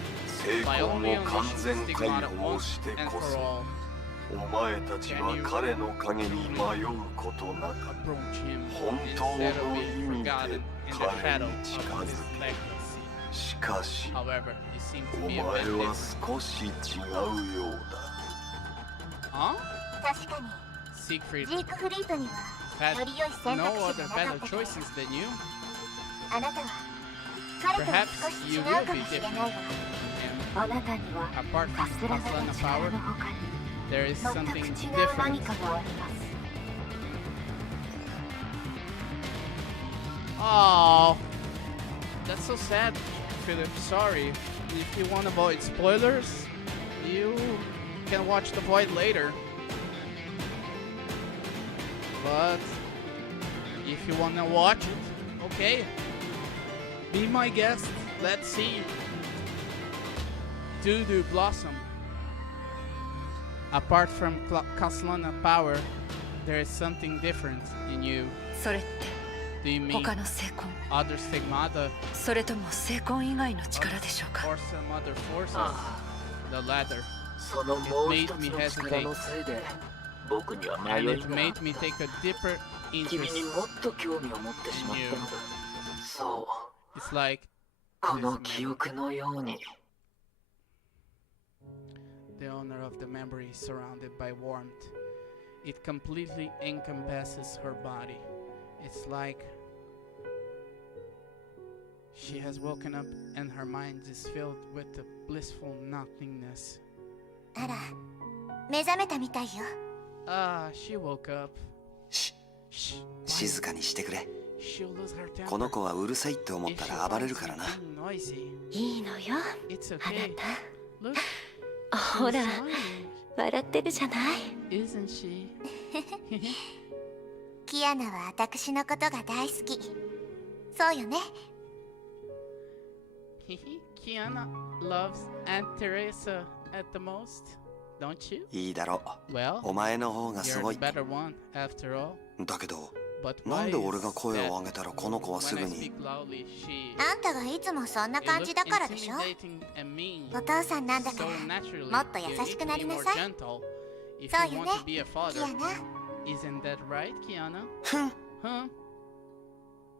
成 by 婚 only を完 unleashing 全 the 解 stigmata 放 once して and こ for そ all, お前たちは彼の影に迷うことなく approach him 本当 instead of の being 意味で forgotten in the 彼 shadow に of 近 his づく。 legacy. しかし However, you seem お to be 前 offended. は少し違うようだ。 Huh? 確かに Siegfried ジークフリートには had より良い選 no 択肢 other がなか better ったから choices than you, あなたは彼とは Perhaps 少し you 違 will うか be もしれない different. が and あなたには apart カ from スラダ Kaslana の power, 力の他に there is 全く something 違う different. 何かがあります Oh, that's so sad, Philip. Sorry. If you want to avoid spoilers, you can watch The Void later. But if you want to watch it, okay. Be my guest. Let's see. Doo Blossom. Apart from Kaslana power, there is something different in you. それって Do you mean 他の成婚、 other stigmata それとも成婚以外の力でしょうか？ or some other forces? あ The latter. そのもう一つの力のせいで僕には And 迷い it が made me take a deeper 君 interest. にもっと興味を持ってしまったのだそう It's like この記憶のように the owner of the memory is surrounded by warmth. It completely encompasses her body. It's like She has woken up and her mind is filled with the blissful nothingness. あら、目覚めたみたいよ。Ah, she woke up. 静かにしてくれ。 She'll lose her temper. この子はうるさいって思っ If た she ら暴れ finds るから me な。 being noisy, いいのよ it's あ okay. な Look, たほ she's ら smiling, 笑ってるじゃない isn't she? キアナは私のことが大好き。そうよね。 Kiana loves Aunt Teresa at the most, don't you? いいだろ Well, う。お前の方がす you're ご the い。 better one after all. だけど、 But なん why で is 俺が声 that を上げたらこの子はす when ぐ I に speak loudly, she あんたがいつもそんな感じだからでしょ。 intimidating and mean, お父さんなんだか so ら naturally, もっと優 you し need く to な be りな more さい。 gentle if そう you よ want ね to be a キ father. アナ。 Isn't that right, Kiana? ふん Huh?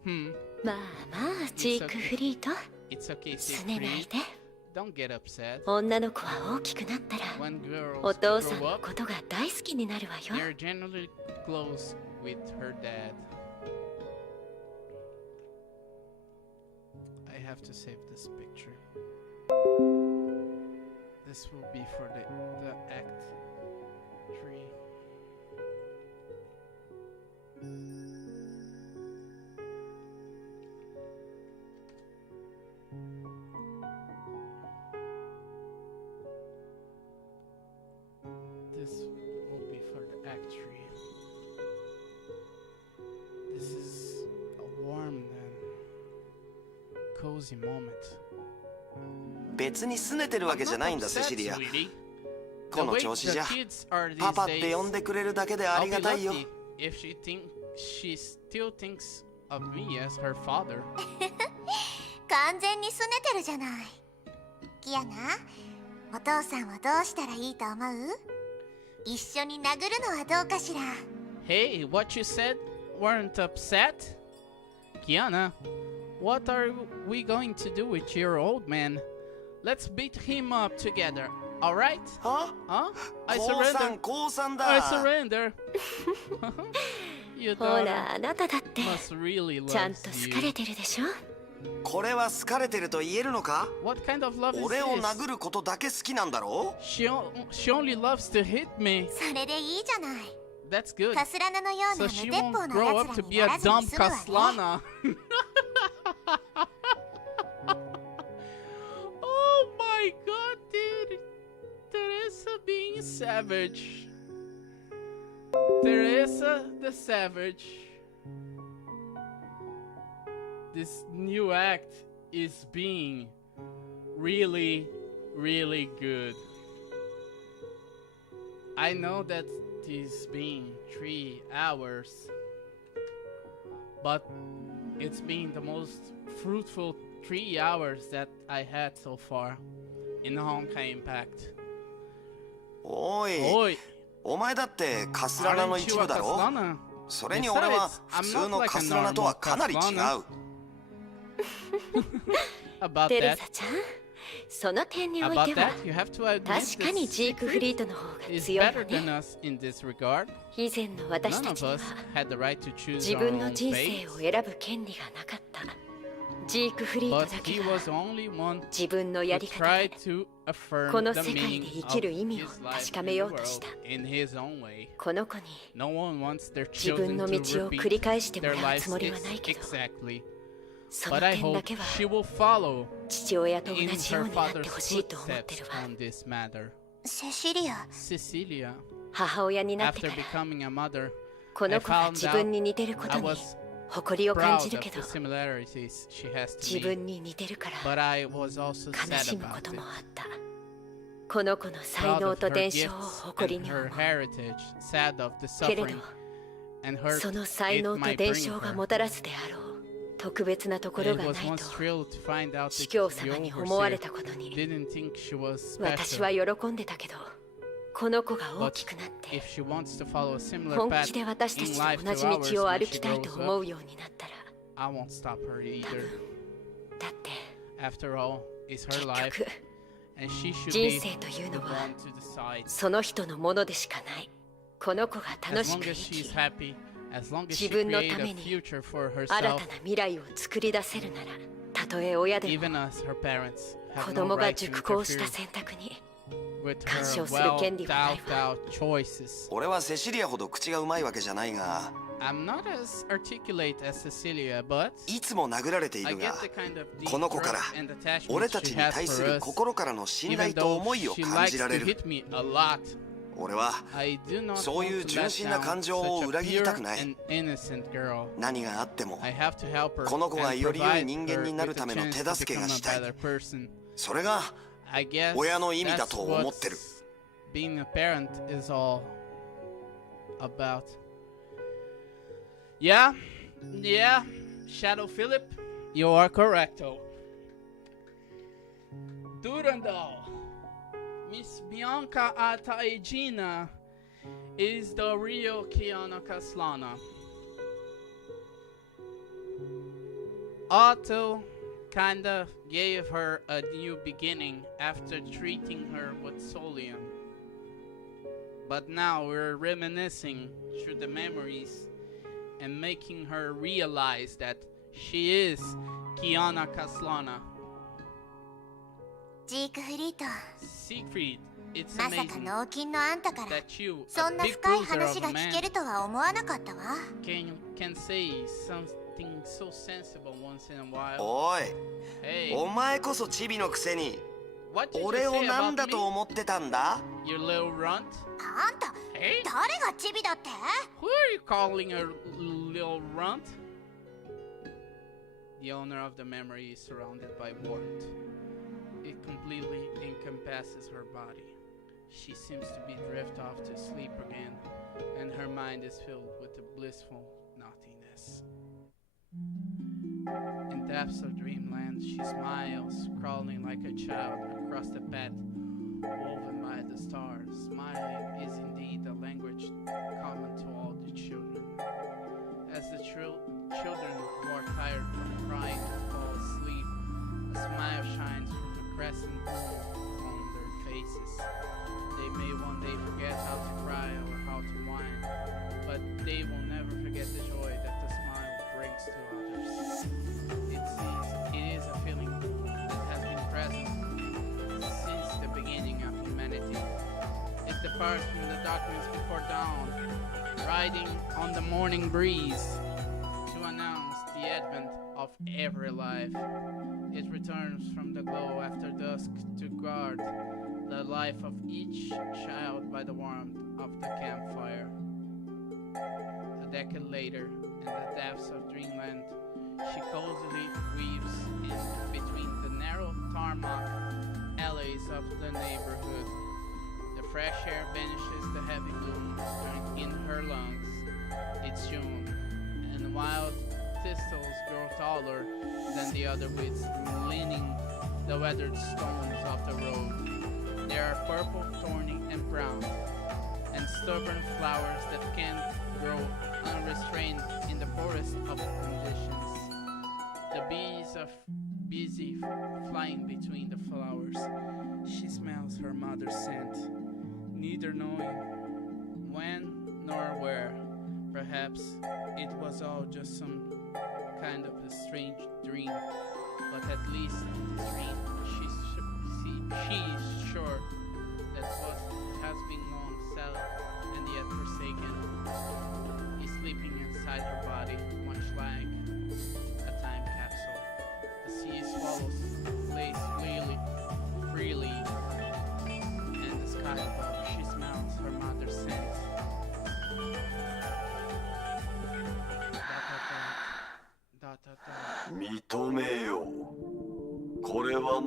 Hmm. まあまあジークフリート It's okay, すねない Siegfried. で Don't get upset. 女の子は大きくなったら When お girls 父さん grow の up, ことが大好きになるわよ they're generally close with her dad. I have to save this picture. This will be for the act 3. This will be for the act 3. This is a warm and cozy moment. 別に拗ねてるわけじゃないんだ、セシリア。 Sweetie. この調子じゃ、パパって呼んでくれるだけでありがたいよ。 If she still thinks of me as her father. 完全に拗ねてるじゃない。キアナ、お父さんはどうしたらいいと思う？一緒に殴るのはどうかしら。 Hey, what you said weren't upset? Kiana, what are we going to do with your old man? Let's beat him up together, alright? は Huh? I 降参 surrender. 降参 I だ。 surrender. Your ほ daughter らあなただって must really ちゃん love と好かれ you. てるでしょこれは好かれてると言えるのか？ What kind of love is 俺を this? 殴ることだけ好きなんだろ She only loves to hit me. それでいいじゃない。 That's good. カスラナのような So 無 she 鉄砲 won't な grow 奴 up ら to に be や a らずに dumb 済むわね。 Kaslana. Oh my god, dude. Teresa being savage. Teresa the savage. This new act is being really, really good. I know that it's been 3 hours, but it's been the most fruitful 3 hours that I had so far in Honkai Impact. おい、 Oi, お前だってカスラナの aren't 一 you 部 a だろ？ Kaslana? それに俺は Besides, 普通 I'm の not like カ a スラナとは normal かなり違 Kaslana. う。 About テレ that, サちゃんその点におい about ては that, you have to admit 確かに that ジークフリートの方が is 強いわ better ね than us in this regard. 以前の私 None た of ちには us had the right to choose 自 our 分の own 人 fate, 生を選ぶ権利がなかったジークフリー but トだけ he が was only one 自分のや who り方 tried で to affirm この the 世界で meaning 生 of きる意味を his 確 life か in め the ようと world した in his own way. この子に No one wants their 自分 children の to 道を繰 repeat り返しても their らう lives つもりはないけど exactly, その but I 点だ hope けは she will follow 父親と同 in じよう her になって father's ほしいと思って footsteps るわ on this matter. セシリア、 Cecilia, 母親になって after から becoming a mother, この子が自分に似てるこ I とに was 誇りを感 proud じる of け the ど similarities she has 自 to 分 me, に似てるから but I was also 悲 sad しむこ about と it. もあったこの子の才 Proud 能 of と her 伝承を gifts 誇り and に思 her う heritage, sad of the けれど suffering and hurt その才 it 能と might 伝 bring 承が her. もたらすであろう特別なところ I が was ない once と thrilled to find out 司 that 教 the 様に思われ overseer たことに didn't think she was 私 special. は喜んでたけどこの子が大 But きくなって if she wants to follow a similar 本 path 気で私た in ち life と to 同じ ours 道を when 歩 she きたいと grows 思 up, うようになったら I won't stop her 多分 either. だって After all, it's her 結 life, 局 and she should 人 be 生という the のは one to decide. その人のものでしかないこの子が楽 As し long く as 生 she's き happy, as long as 自 she 分の create ため a に future for 新た herself, な未来を作り出せるならたとえ親でも Even us, her parents, 子 have 供 no が right to 熟考した interfere 選択に with 干 her 渉する権利はない well thought out choices. 俺はセシリアほど口がうまいわけじゃないが、 I'm not as articulate as Cecilia, but いつも殴られてい I る get が、 the kind of deep この子から hurt and attachment 俺た she ちに has 対す for る us, 心からの信 even 頼と though 思いを she 感 likes じら to れる。 hit me a lot. 俺は I do not そういう want to 純 let 真な down 感情を such 裏 a 切り pure たくない。 and innocent girl. 何があっても I have to help her この子が and より良い provide 人間に her なる with た a めの chance 手 to 助け become が a したい。 better person. それが I guess 親の意味だ that's と思 what ってる。 being a parent is all about. Yeah, Shadow Philip, you are correcto. Durandal, Miss Bianca Ataegina is the real Kiana Kaslana. Otto kinda gave her a new beginning after treating her with Solium. But now we're reminiscing through the memories and making her realize that she is Kiana Kaslana. ジークフリート、 Siegfried, it's まさか amazing 脳筋のあんたから that you, そ a んな big 深い bruiser 話 of が a 聞 man, けるとは思わなかったわ。 can say something so sensible once in a while. おい、 Hey, お前こそチビのくせに what did you 俺を say なん about だと me? 思ってたんだ？ You little runt? あんた、 Hey, 誰がチビだって？ who are you calling a little runt? The owner of the memory is surrounded by warmth. It completely encompasses her body. She seems to be drift off to sleep again, and her mind is filled with a blissful nothingness. In depths of dreamland, she smiles, crawling like a child across the path woven by the stars. Smiling is indeed a language common to all the children. As the children who are tired from crying fall asleep, a smile shines from the crescent moon on their faces. They may one day forget how to cry or how to whine, but they will never forget the joy that the smile brings to others. It is a feeling that has been present since the beginning of humanity. It departs from the darkness before dawn, riding on the morning breeze to announce the advent of every life. It returns from the glow after dusk to guard the life of each child by the warmth of the campfire. A decade later, in the depths of dreamland, she cozily weaves in between the narrow tarmac alleys of the neighborhood. The fresh air banishes the heavy gloom in her lungs. It's June, and wild thistles grow taller than the other weeds, lining the weathered stones of the road. There are purple, thorny, and brown, and stubborn flowers that can't grow unrestrained in the forest of conditions. The bees are busy flying between the flowers. She smells her mother's scent, neither knowing when nor where. Perhaps it was all just some kind of a strange dream, but at least in this dream she is sure that what has been long settled and yet forsaken is sleeping inside her body, much like a time capsule. The sea swallows lays freely, and the sky above she smells her mother's scent. Dot, dot, dot. 認めよう。これは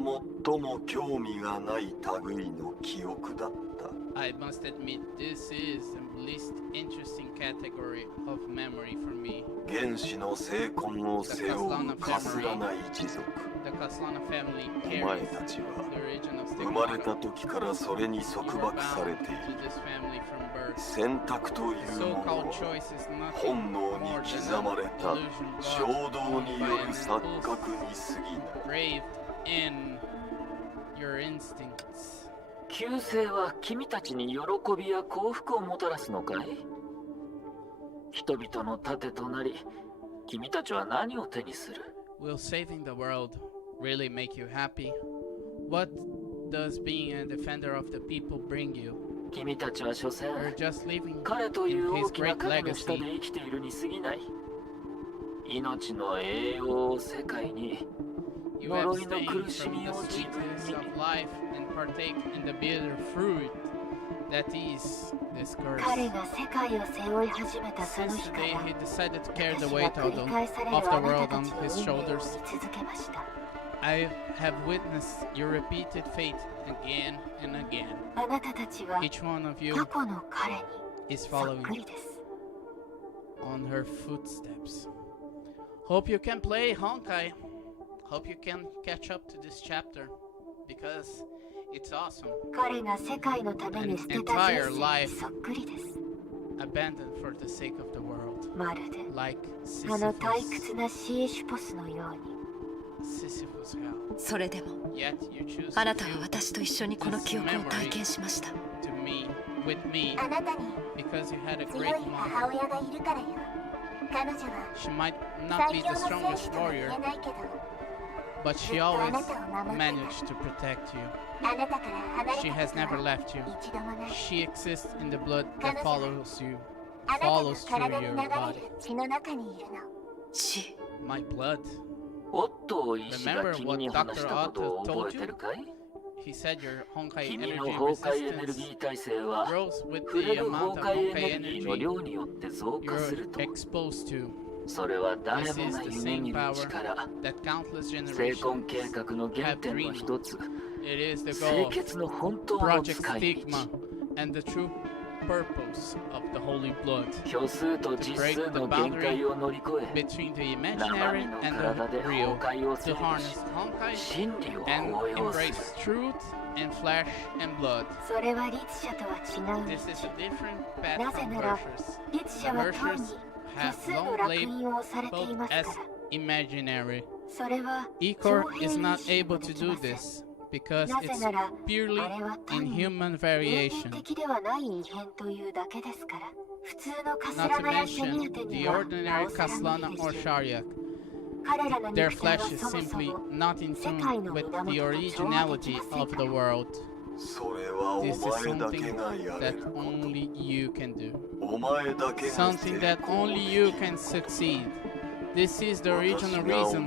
最も興味がない類の記憶だった。I must admit, this is the least interesting category of memory for me. 原始の聖魂を背負うかすらな一族。 The Kaslana family お前 carries たちは the origin of 生まれ stigmata. た時からそれに束 You were 縛され bound てい to る。 this family from birth. 選択というもの So-called は choice is nothing 本能 more に than 刻まれ an た illusion 衝 brought 動に on よ by る an 錯 impulse 覚に過ぎない engraved in your instincts. 旧姓は君たちに喜びや幸福をもたらすのかい？人々の盾となり、君たちは何を手にする？ Will saving the world really make you happy? What does being a defender of the people bring you? 君たちは所詮 You're just living 彼という in 大 his きな great 影の下で legacy. 生きているに過ぎない。命の栄養を世界に You 呪いの abstain 苦し from み the を自分 sweetness に of life and partake in the bitter fruit that is this curse. 彼が世界を背負い始めたその Since 日 the か day ら he decided to carry 私 the は weight 繰 of り the, 返される of the あな world た on たちの his 運命を shoulders, 見続けました。 I have witnessed your repeated fate again and again. あなたたちは Each one of you 過去の彼に is そっく following りです。 on her footsteps. Hope you can play Honkai. Hope you can catch up to this chapter because it's awesome. 彼が世界のために捨てた人生にそっくりです。 Abandoned for the sake of the world, まるで like あの退 Sisyphus. 屈なシーシュポスのように。 Sisyphus hell. それでも Yet you choose あ to なたは feel 私と一緒にこの記憶を体験しました。 to me, with me, あなたに because you had a 強 great い母 mother. 親がいるからよ。彼女は She might not be 最 the 強の戦 strongest 士とは言 warrior, えないけど、 but she always managed to protect you. あなたから離れた She こ has と never は left you. 一度もない。 She exists in the blood that follows you, あなたの follows through 体に your 流れ body. る血の中にいるの。死 My blood. おっと医師が Remember 君 what に話した Dr. ことを Otto 覚 told えてるかい He said your Honkai 君 energy の崩壊エネル resistance ギー耐性は grows with 触れ the る amount 崩 of 壊エ Honkai ネルギーの energy 量によって増加する you're と exposed to. それは誰 This も is が the 夢 same 見る power 力 that countless 成婚計 generations 画の原 have 点の dreamed. 一つ It is the 清 goal, 潔の本当の Project 使い Stigma, 道 and the true purpose of the Holy Blood 虚数と実数の限界を乗り越え between the 生 imaginary 身の and 体 the で崩 real 壊を to 制御 harness し Honkai 真理を and 応用する embrace truth and flesh and blood. それは律者とは違う道。 This is a different path なぜ from なら Berserkers. 律者は単に Berserkers 虚 have 数の long 烙 lived 印をされてい both ます as から。 imaginary. それは Ikor 上 is 辺 not にしか able で to き do ません。 this because なぜ it's なら purely あれは単に inhuman 人間 variation. 的ではない異変というだけですから。普通のカス Not ラ to ナやシェニ mention アテに the はな ordinary おさら無 Kaslana 理で or す。 Sharyak. 彼らの Their 肉体 flesh は is そもそ simply も not in 世 tune 界の with 源 the と調和できま originality せん of か the ら。 world. それはお This is 前だけ something がや that れるこ only you can do. とお前だけが Something that only you can succeed. This is the original reason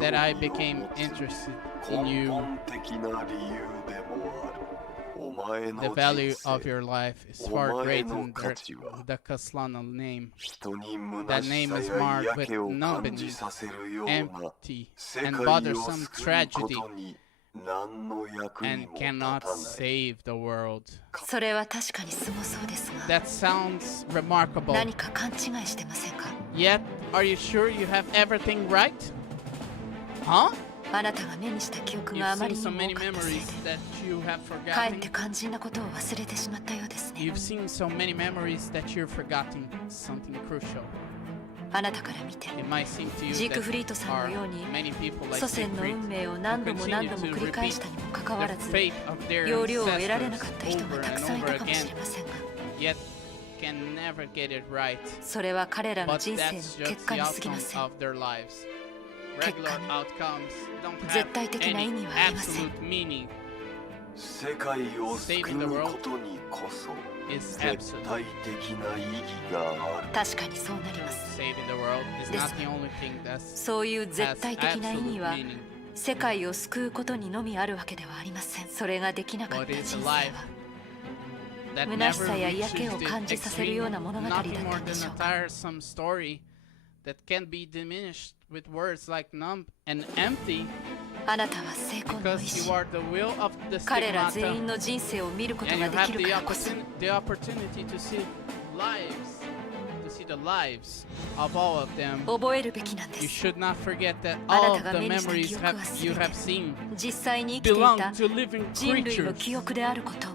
that I became interested in 根 you. 本的な理由でもあるお前の The value 人生 of your life is far greater than the Kaslana name. 人に That 虚 name し is さや marked 嫌 with 気を感 numbing, じさせるような empty, 世 and 界 bothersome を救うこ tragedy とに何の役に and も立 cannot たない save the world. それは確かにすごそうですが That sounds remarkable. 何か勘違いしてませんか Yet, are you sure you have everything right? Huh? あなたが目にした記憶が You've あまり seen に so も多 many かったせい memories で that you have かえって forgotten. 肝心なことを忘れてしまったようですね You've seen so many memories that you've forgotten something crucial. あなたから見て It might seem to you ジーク that フリートさんの are ように many people like 祖先の Siegfried 運命を who 何度も何 continue 度も to 繰り返 repeat したにもかかわら the ず fate of their 要領を得られなかっ ancestors た人が over たく and さんい over たかもし again, れませんが yet can never get it right. それは彼らの But 人生の that's 結 just 果 the に過ぎま outcome せん of their lives. 結果 Regular に outcomes don't 絶 have 対的な意 any 味はありません absolute meaning. 世界を救うことにこそ Is 絶 absolute. 対的な意義がある確かにそうなります Saving the world is です not the only thing that そういう絶 has 対的な意 absolute 味は meaning. 世界を救うことにのみあるわけではありませんそれができなかった What 人 is 生 a は life that 虚し never さや嫌 reaches 気を the 感じさせるよう extreme, な物語だっ nothing た more んで than しょ a うか tiresome story that can be diminished with words like numb and empty あなたは成功の意 because you 志 are the will of the 彼ら全 stigmata 員の人生を見ること and が you で have きる the からこそ opportunity to see the lives of all of them. 覚えるべきなんで You す should not forget that あ all なた of が the 目にした memories 記憶は you 全 have て seen 実際に生きてい belong た to living 人類の creatures. 記憶であること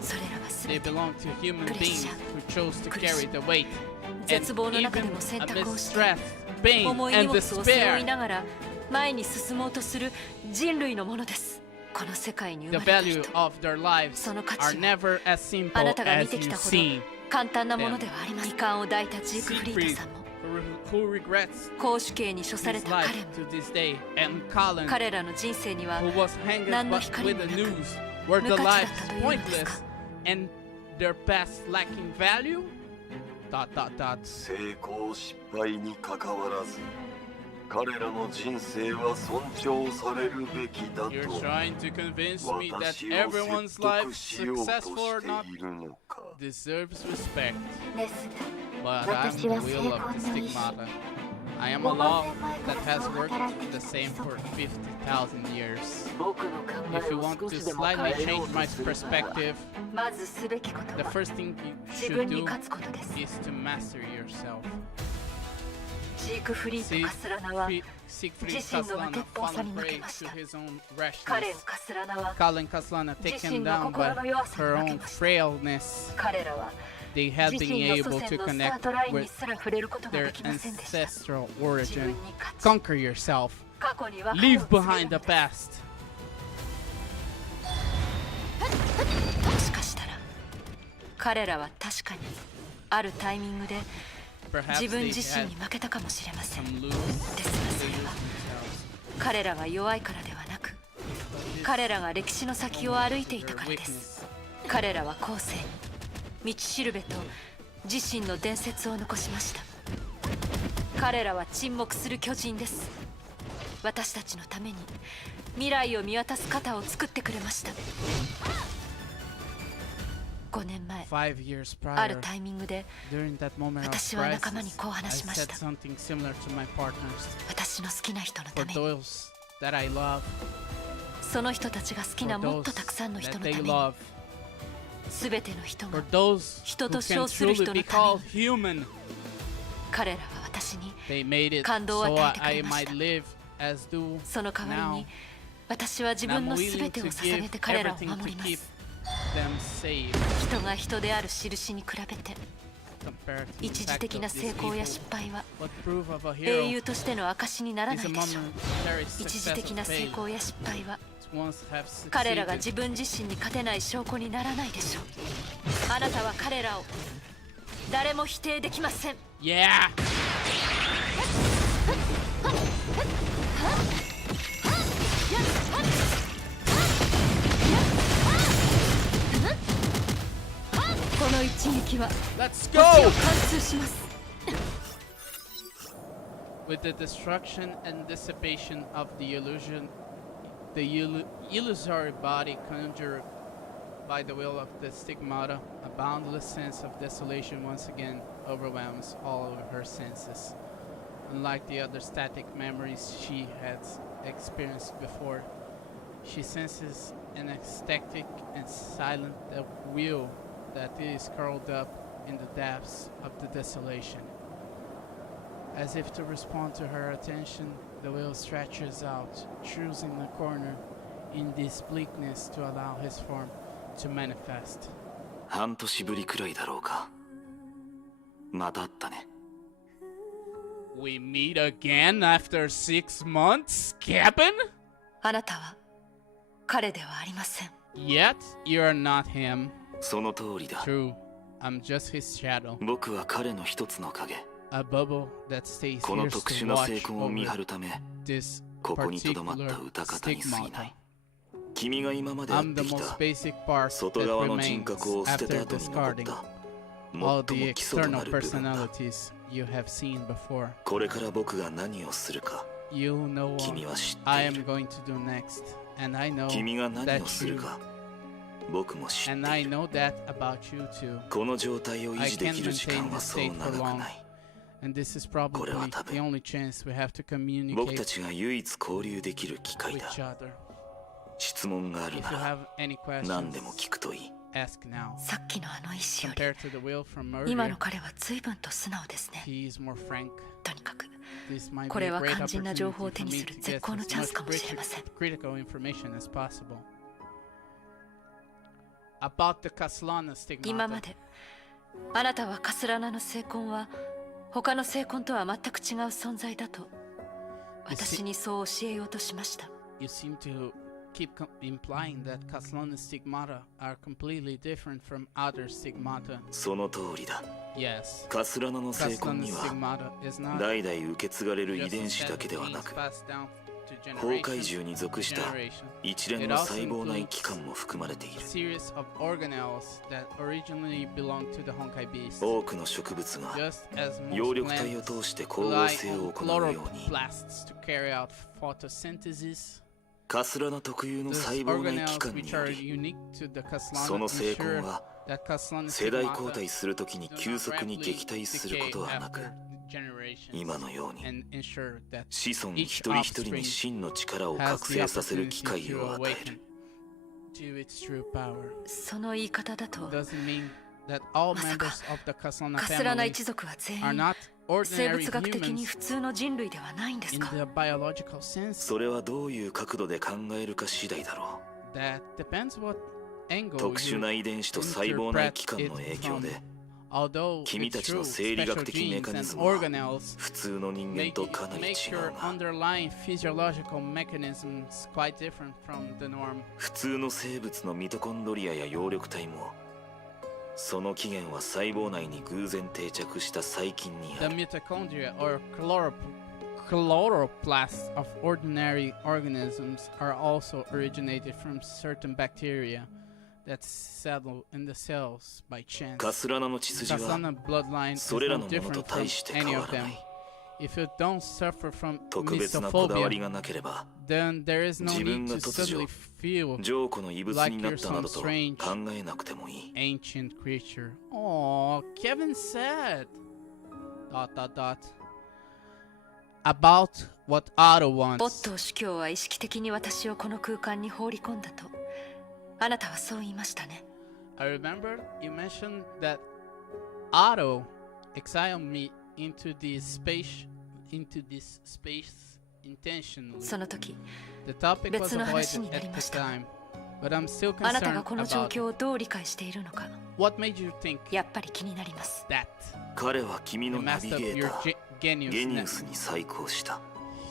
それらは They 全て belong to human beings who chose to carry the weight. And 絶望の中で even も選択 amidst をして stress, pain, 重い and 荷物を背負い despair, ながら前に進もうとする人類のものですこの世界に the 生まれた value 人 of their lives その価値 are は never as あ simple なたが見 as てき you たほど seem. 簡単なものではありません遺憾を抱いたジークフリートさんも who regrets 公主刑に処され his た life 彼も to this day, and Colin, 彼らの人生には who was hanged 何の but 光 with も the なく news, were 無 the 価値だっ lives たというのですか pointless and their past lacking value? Dot dot dot. 成功失敗にかかわらず彼らの人生は尊重されるべきだと You're trying to convince me that 私を everyone's 説 life, 得しようと successful or して not, いるのか deserves respect. です But I'm 私は the 成 will 婚 of の the 意志 stigmata. I am a law that has worked the same for 50,000 years. 僕の考 If え you を want 少 to しでも slightly 変えよ change う my とするなら perspective, まずすべきこと the は first thing you 自 should 分に do 勝つことです is to master yourself. ジークフリート・ See, カスラナは Siegfried 自身の無 Kaslana 鉄砲さ fallen に負 prey けまし to た his own カレン・ rashness. カスラナは Colin Kaslana 自 taken 身の down 心 by の弱さ her に負け own ました frailness. 彼らは They had 自 been 身の祖 able 先 to のスタ connect ートラインに with すら触れることが their できませんでした ancestral 自分 origin. に勝ち Conquer yourself. 過去に別れを Leave 告げ behind る the past. もしかしたら彼らは確かにあるタイミングで Perhaps 自分 they 自身 had に負けたかもしれません some lose. ですがそ They れ lose は themselves. 彼らが弱いからではなく彼らが歴史の先を歩いていた Their からです weakness. 彼らは後世に道しるべと自身の伝説を残しました彼らは沈黙する巨人です私たちのために未来を見渡す肩を作ってくれました5年前 5 years ある prior, タイミングで during that moment of 私は仲間に crisis, こう I 話しまし said た something similar to my partners. 私の好きな人のた For めに those that I love, その人たちが好き for なもっ those とたくさんの人 that のため they に love, 全ての人 for が those 人 who と can 称する人 truly の be ため called に human. 彼らは私に They made it 感動を so 与えてく I れました might live as do その代わり now. に私は自分の全てを捧げて彼らを守ります them safe 人が人である印に比べて compared to the 一時 fact 的 of な this 成功や evil. 失敗は What proof of a 英 hero 雄としての証になら is な a いでしょう momentary 一時 success 的 of な成 fame. 功や失敗は Once have 彼らが succeeded. 自分自身に勝てない証拠にならないでしょうあなたは彼らを誰も否定できません Yeah. この一撃は Let's 星を go. 貫通します With the destruction and dissipation of the illusion, the illusory body conjured by the will of the stigmata, a boundless sense of desolation once again overwhelms all of her senses. Unlike the other static memories she had experienced before, she senses an ecstatic and silent will that is curled up in the depths of the desolation. As if to respond to her attention, the will stretches out, choosing a corner in this bleakness to allow his form to manifest. 半年ぶりくらいだろうか。また会ったね。We meet again after 6 months, Captain? あなたは彼ではありません Yet you're not him. その通りだ。 True, I'm just his shadow. 僕は彼の一つの影。 A bubble that stays この here 特 to 殊な成 watch 婚を見張 over るため、 this ここにとどまった particular 歌方に過ぎな stigmata. い。君が今まで会っ I'm て the き most た basic part 外 that 側の remains 人格を捨てた after 後に残っ discarding た all 最 the も基礎と external なる部分だ。 personalities you have seen before. これから僕が何をするか You know 君は知 I って am いる。 going to do next, and I know 君が何 that をする you か僕も知っ and て I いる。 know that about you too. この状態を維 I 持で can't きる時間 maintain は this そう state 長 for く long, ない。 and this is probably これは多分 the only chance we have to 僕た communicate ちが唯一交流できる機会 with だ。 each other. 質問がある If な you ら have any 何 questions, でも聞くといい。 ask now. さっきのあの意志より Compared to the will from 今 earlier, の彼は随分と素直ですね he is more frank. とにかく This might こ be れ a は great 肝心な opportunity 情報を for 手に me する to 絶 get 好の as チャンス much かもしれません critical information as possible. About the Kaslana 今ま stigmata. であなたはカスラナの成婚は他の成婚とは全く違う存在だと私にそう教えようとしました You seem to keep implying that Castellana's stigmata are completely different from other stigmata. その通りだ。 Yes, カスラナの成婚 Castellana's には stigmata is not 代々受け継がれる遺 just 伝子だけでは genes なく、 passed down to 崩壊 generation 獣に属した generation. 一連の細胞内器官も含まれている。 Series of organelles that originally belonged to the Honkai beast. 多くの植物が Just as 葉 most 緑体を plants 通して光合 rely 成を on 行うように、 chloroplasts to carry out photosynthesis. カスラナ特有の Those 細胞内器 organelles 官に which よ are り、 unique to the そ Castellana の成婚 ensure は that Castellana 世代交 stigmata 代するときに do 急 not 速に rapidly 撃退すること decay はなく、 after generations 今のように and ensure that 子孫 each 一人一人に真の力を has 覚 the 醒させる opportunity 機会 to を与え awaken る。 to its true power. その言い方だと Doesn't mean that all まさか members of the Castellana カスラナ family 一族は全 are 員 not 生 ordinary 物学的に humans 普通の人類ではないんです in か？ the biological sense. それはどういう角度で考えるか次第だろ That depends what う。 angle 特殊 you な遺伝子と細胞内 interpret 器官 it の影響 from. で、 Although 君た it's ちの true, 生理学 special 的メ genes カニ and ズムは organelles 普通の人間 make, とかなり違 make う your が、 underlying physiological mechanisms quite different from the norm. 普通の生物のミトコンドリアや葉緑体も、その起源は細胞内に偶然定着した細菌に The ある。 mitochondria or chloroplasts of ordinary organisms are also originated from certain bacteria that settle in the cells by chance. カスラナの血筋は Castellana bloodline is それら no のものと different from 大して any 変 of わらな them. い。 If you don't suffer from 特別なこだわり mystophobia, がなければ、 then there is no 自分 need が to 突如 suddenly feel 浄固の異物になったなどと考えなくてもいい。 ancient creature. Oh, Kevin said. ... About what Otto ボッ wants. トー主教は意識的に私をこの空間に放り込んだとあなたはそう言いましたね。 I remember you mentioned that Otto exiled me into this space intentionally. その時 The topic was 別の話に avoided なり at ま the した。 time, but I'm still あなたが concerned この状 about 況をどう理解しているのか what made you think やっぱり気になります。 that 彼は君 he のナビ messed up ゲー your ター、 genius ゲニウスに再興した。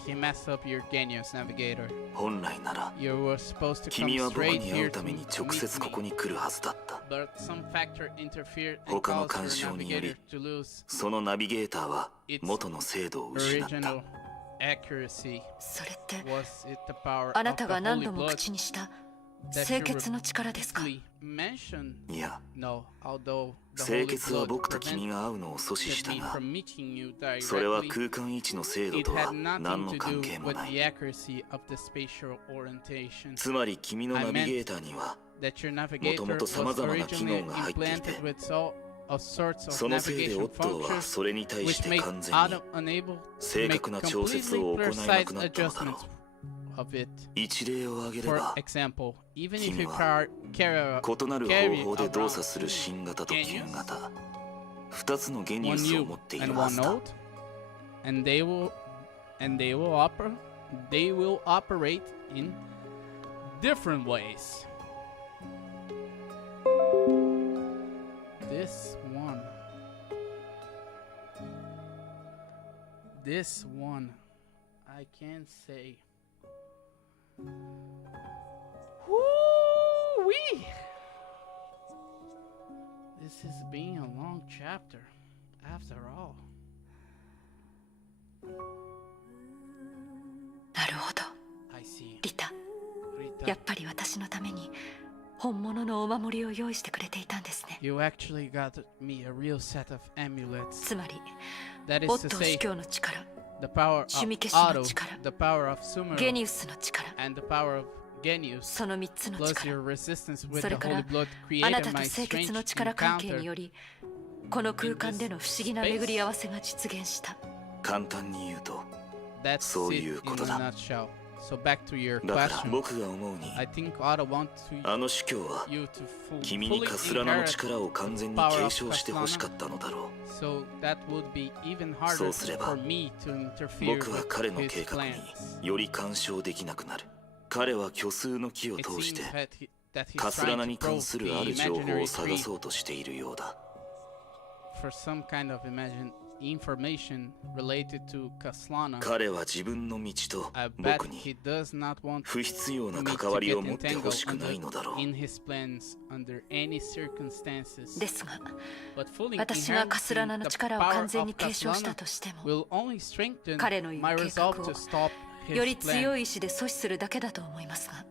He messed up your genius navigator. 本来なら、 You were supposed to 君 come は僕 straight に会 here うた to めに直接 meet ここ me, に来るはずだった。 but some factor interfered and 他の caused 干 your 渉により navigator to lose そのナビゲーターは元の精度を失った。 original accuracy. それって Was it the power あ of な the たが何 holy 度も blood 口にした that 清 you 潔の力ですか？ repeatedly mentioned? いや、 No, although the 清 holy 潔は blood 僕と君 prevented が会うのを阻止した me が、 from meeting you それは directly. 空間位置の精度 It と had は何 nothing の to 関 do 係も with ない。 the accuracy of the spatial orientation. つまり君のナビゲーターには、 That your navigator was もともと様々な機 originally 能が入っていて、 implanted with all sorts of そのせいで navigation オットーは functions それに対し which て made 完全に Adam unable 正 to make 確な調節 completely を行えな precise くなったのだろ adjustments う。 of it. 一例を挙げれ For ば、 example, even if 君 you は carry 異なる carry 方法で動 around 作する新型と旧 genius, 型、2つのゲニウ one スを U 持ってい and るは one ずだ。 node, and they will operate in different ways. This one, I can't say. Woo-wee! This has been a long chapter, after all. なるほど。 I see. リタ、 Rita, やっぱり私のために本物のお守りを用意してくれていたんですね。 you actually got me a real set of amulets. つまり That ボ is ッ to トー say, 主教の力、 the power of 趣味消しの Otto, 力、 the power of Sumeru, ゲニウスの力、 and the power of Genius, その3つの plus 力、 your resistance with そ the れから holy blood あな created たと my 清潔 strange の力関係に encounter. よりこの空間での不思議な巡り合わせが実現した。簡単に言うと、 That's そう it い in う a ことだ。 nutshell. So back to your だから question. 僕が思うに、 I think Otto wants あの主教は you to 君に fully カスラナの inherit, 力を完全に継承してほしかったのだろう。 so that would be even そ harder うすれば、 for me to interfere 僕は with 彼の his 計画に plans. より干渉できなくなる。彼は虚数の木を It 通し seems て that he's カスラナ trying に to 関 probe す the るある情報 imaginary を探 tree そうとしているようだ。 for some kind of information related to Kaslana. 彼は自分の道と I bet 僕 he に does not want 不必要な me 関 to わり get を持ってほしくないの entangled だろう。 in his plans under any circumstances. ですが But fully 私がカスラナ inheriting の the 力を power 完全 of に継承した Kaslana としても will only strengthen 彼の言う my 計 resolve 画 to を stop より his 強 plan. い意志で阻止するだけだと思いますが、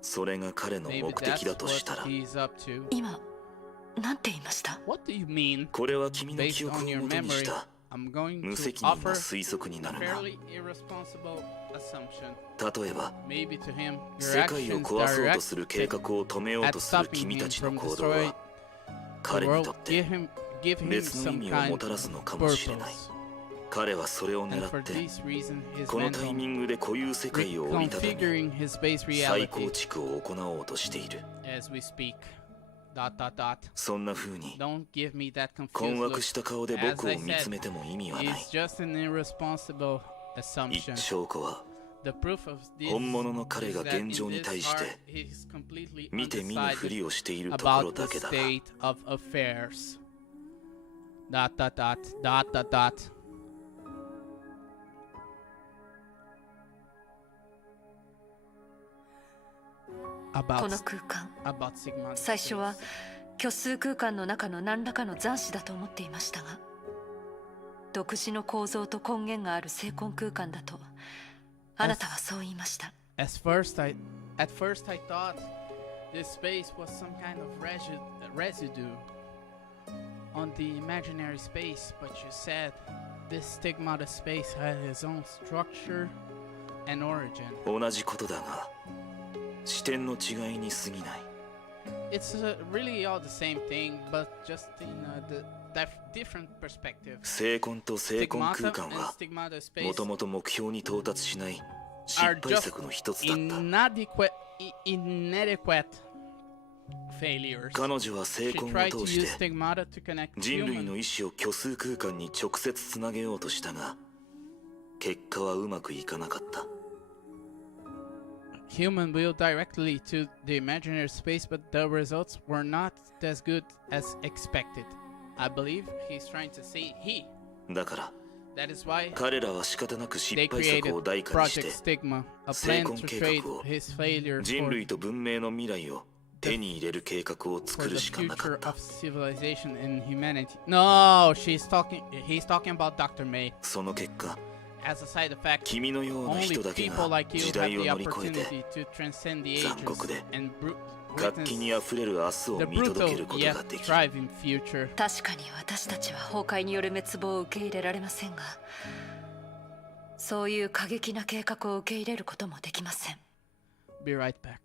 それが彼の Maybe 目的 that's だとしたら what he's up to. 今なんて言いました？ What do you mean? これは君の Based 記憶 on を your もとにし memory, た I'm going 無 to 責任な offer 推測にな a るが、 fairly irresponsible assumption. 例えば Maybe to him, 世 your 界を actions 壊そうとする計 directed 画を止めよう at とする stopping 君 him たちの from 行動 destroying は the 彼に world, とって give him 別の意 some 味を kind もたら of すのかもしれない。 purpose. 彼はそれを And 狙 for って this reason, his このタイミ man ングで固有世界を折りたたみ reconfiguring his base 再構 reality 築を行おうとしている。 as we speak. ... そんな風に Don't give me that 困 confused 惑 look. した顔で僕を見つめても意味はない。 It's just an irresponsible 一 assumption. 証拠は The proof of this 本物の彼 is が that in 現状に this 対して part, he's completely 見て見ぬふ undecided りをしているところ about だ the けだが state of affairs. ... About この空間、 about Sigma. 最初は虚数空間の中の何らかの残滓だと思っていましたが、独自の構造と根源がある精魂空間だとあなたはそう言いました。 At first I thought this space was some kind of residue on the imaginary space, but you said this stigmata space had its own structure and origin. 同じことだが視点の違いに過ぎない。 It's really all the same thing, but just in the different perspective. 精魂と精魂 Stigmata 空間 and は stigmata も space ともと目標に到達しない失 are 敗 just 作の一つだった。 inadequate failures. 彼女は精 She 魂 tried を to 通し use て stigmata to connect 人類の humans. 意志を虚数空間に直接つなげようとしたが結果はうまくいかなかった。 Human will directly to the imaginary space, but the results were not as good as expected. I believe he's trying to say he. だから That is why 彼らは仕方なく失 they 敗 created 作を代価にし Project て Stigma, a plan to 精魂計 trade 画を his failures 人 for, 類と文明の未来を手に入れる計画を作 for る the しかなかっ future た。 of civilization and humanity. No, he's talking about Dr. May. その結果 As a side effect, 君のような only 人だけ people が like you 時 have 代を the 乗り越えて opportunity to transcend the 残酷 ages で and 活気 witness にあふれる明日を the 見届け brutal ること yet ができる。 thriving future. 確かに私たちは崩壊による滅亡を受け入れられませんが、そういう過激な計画を受け入れることもできません。 Be right back.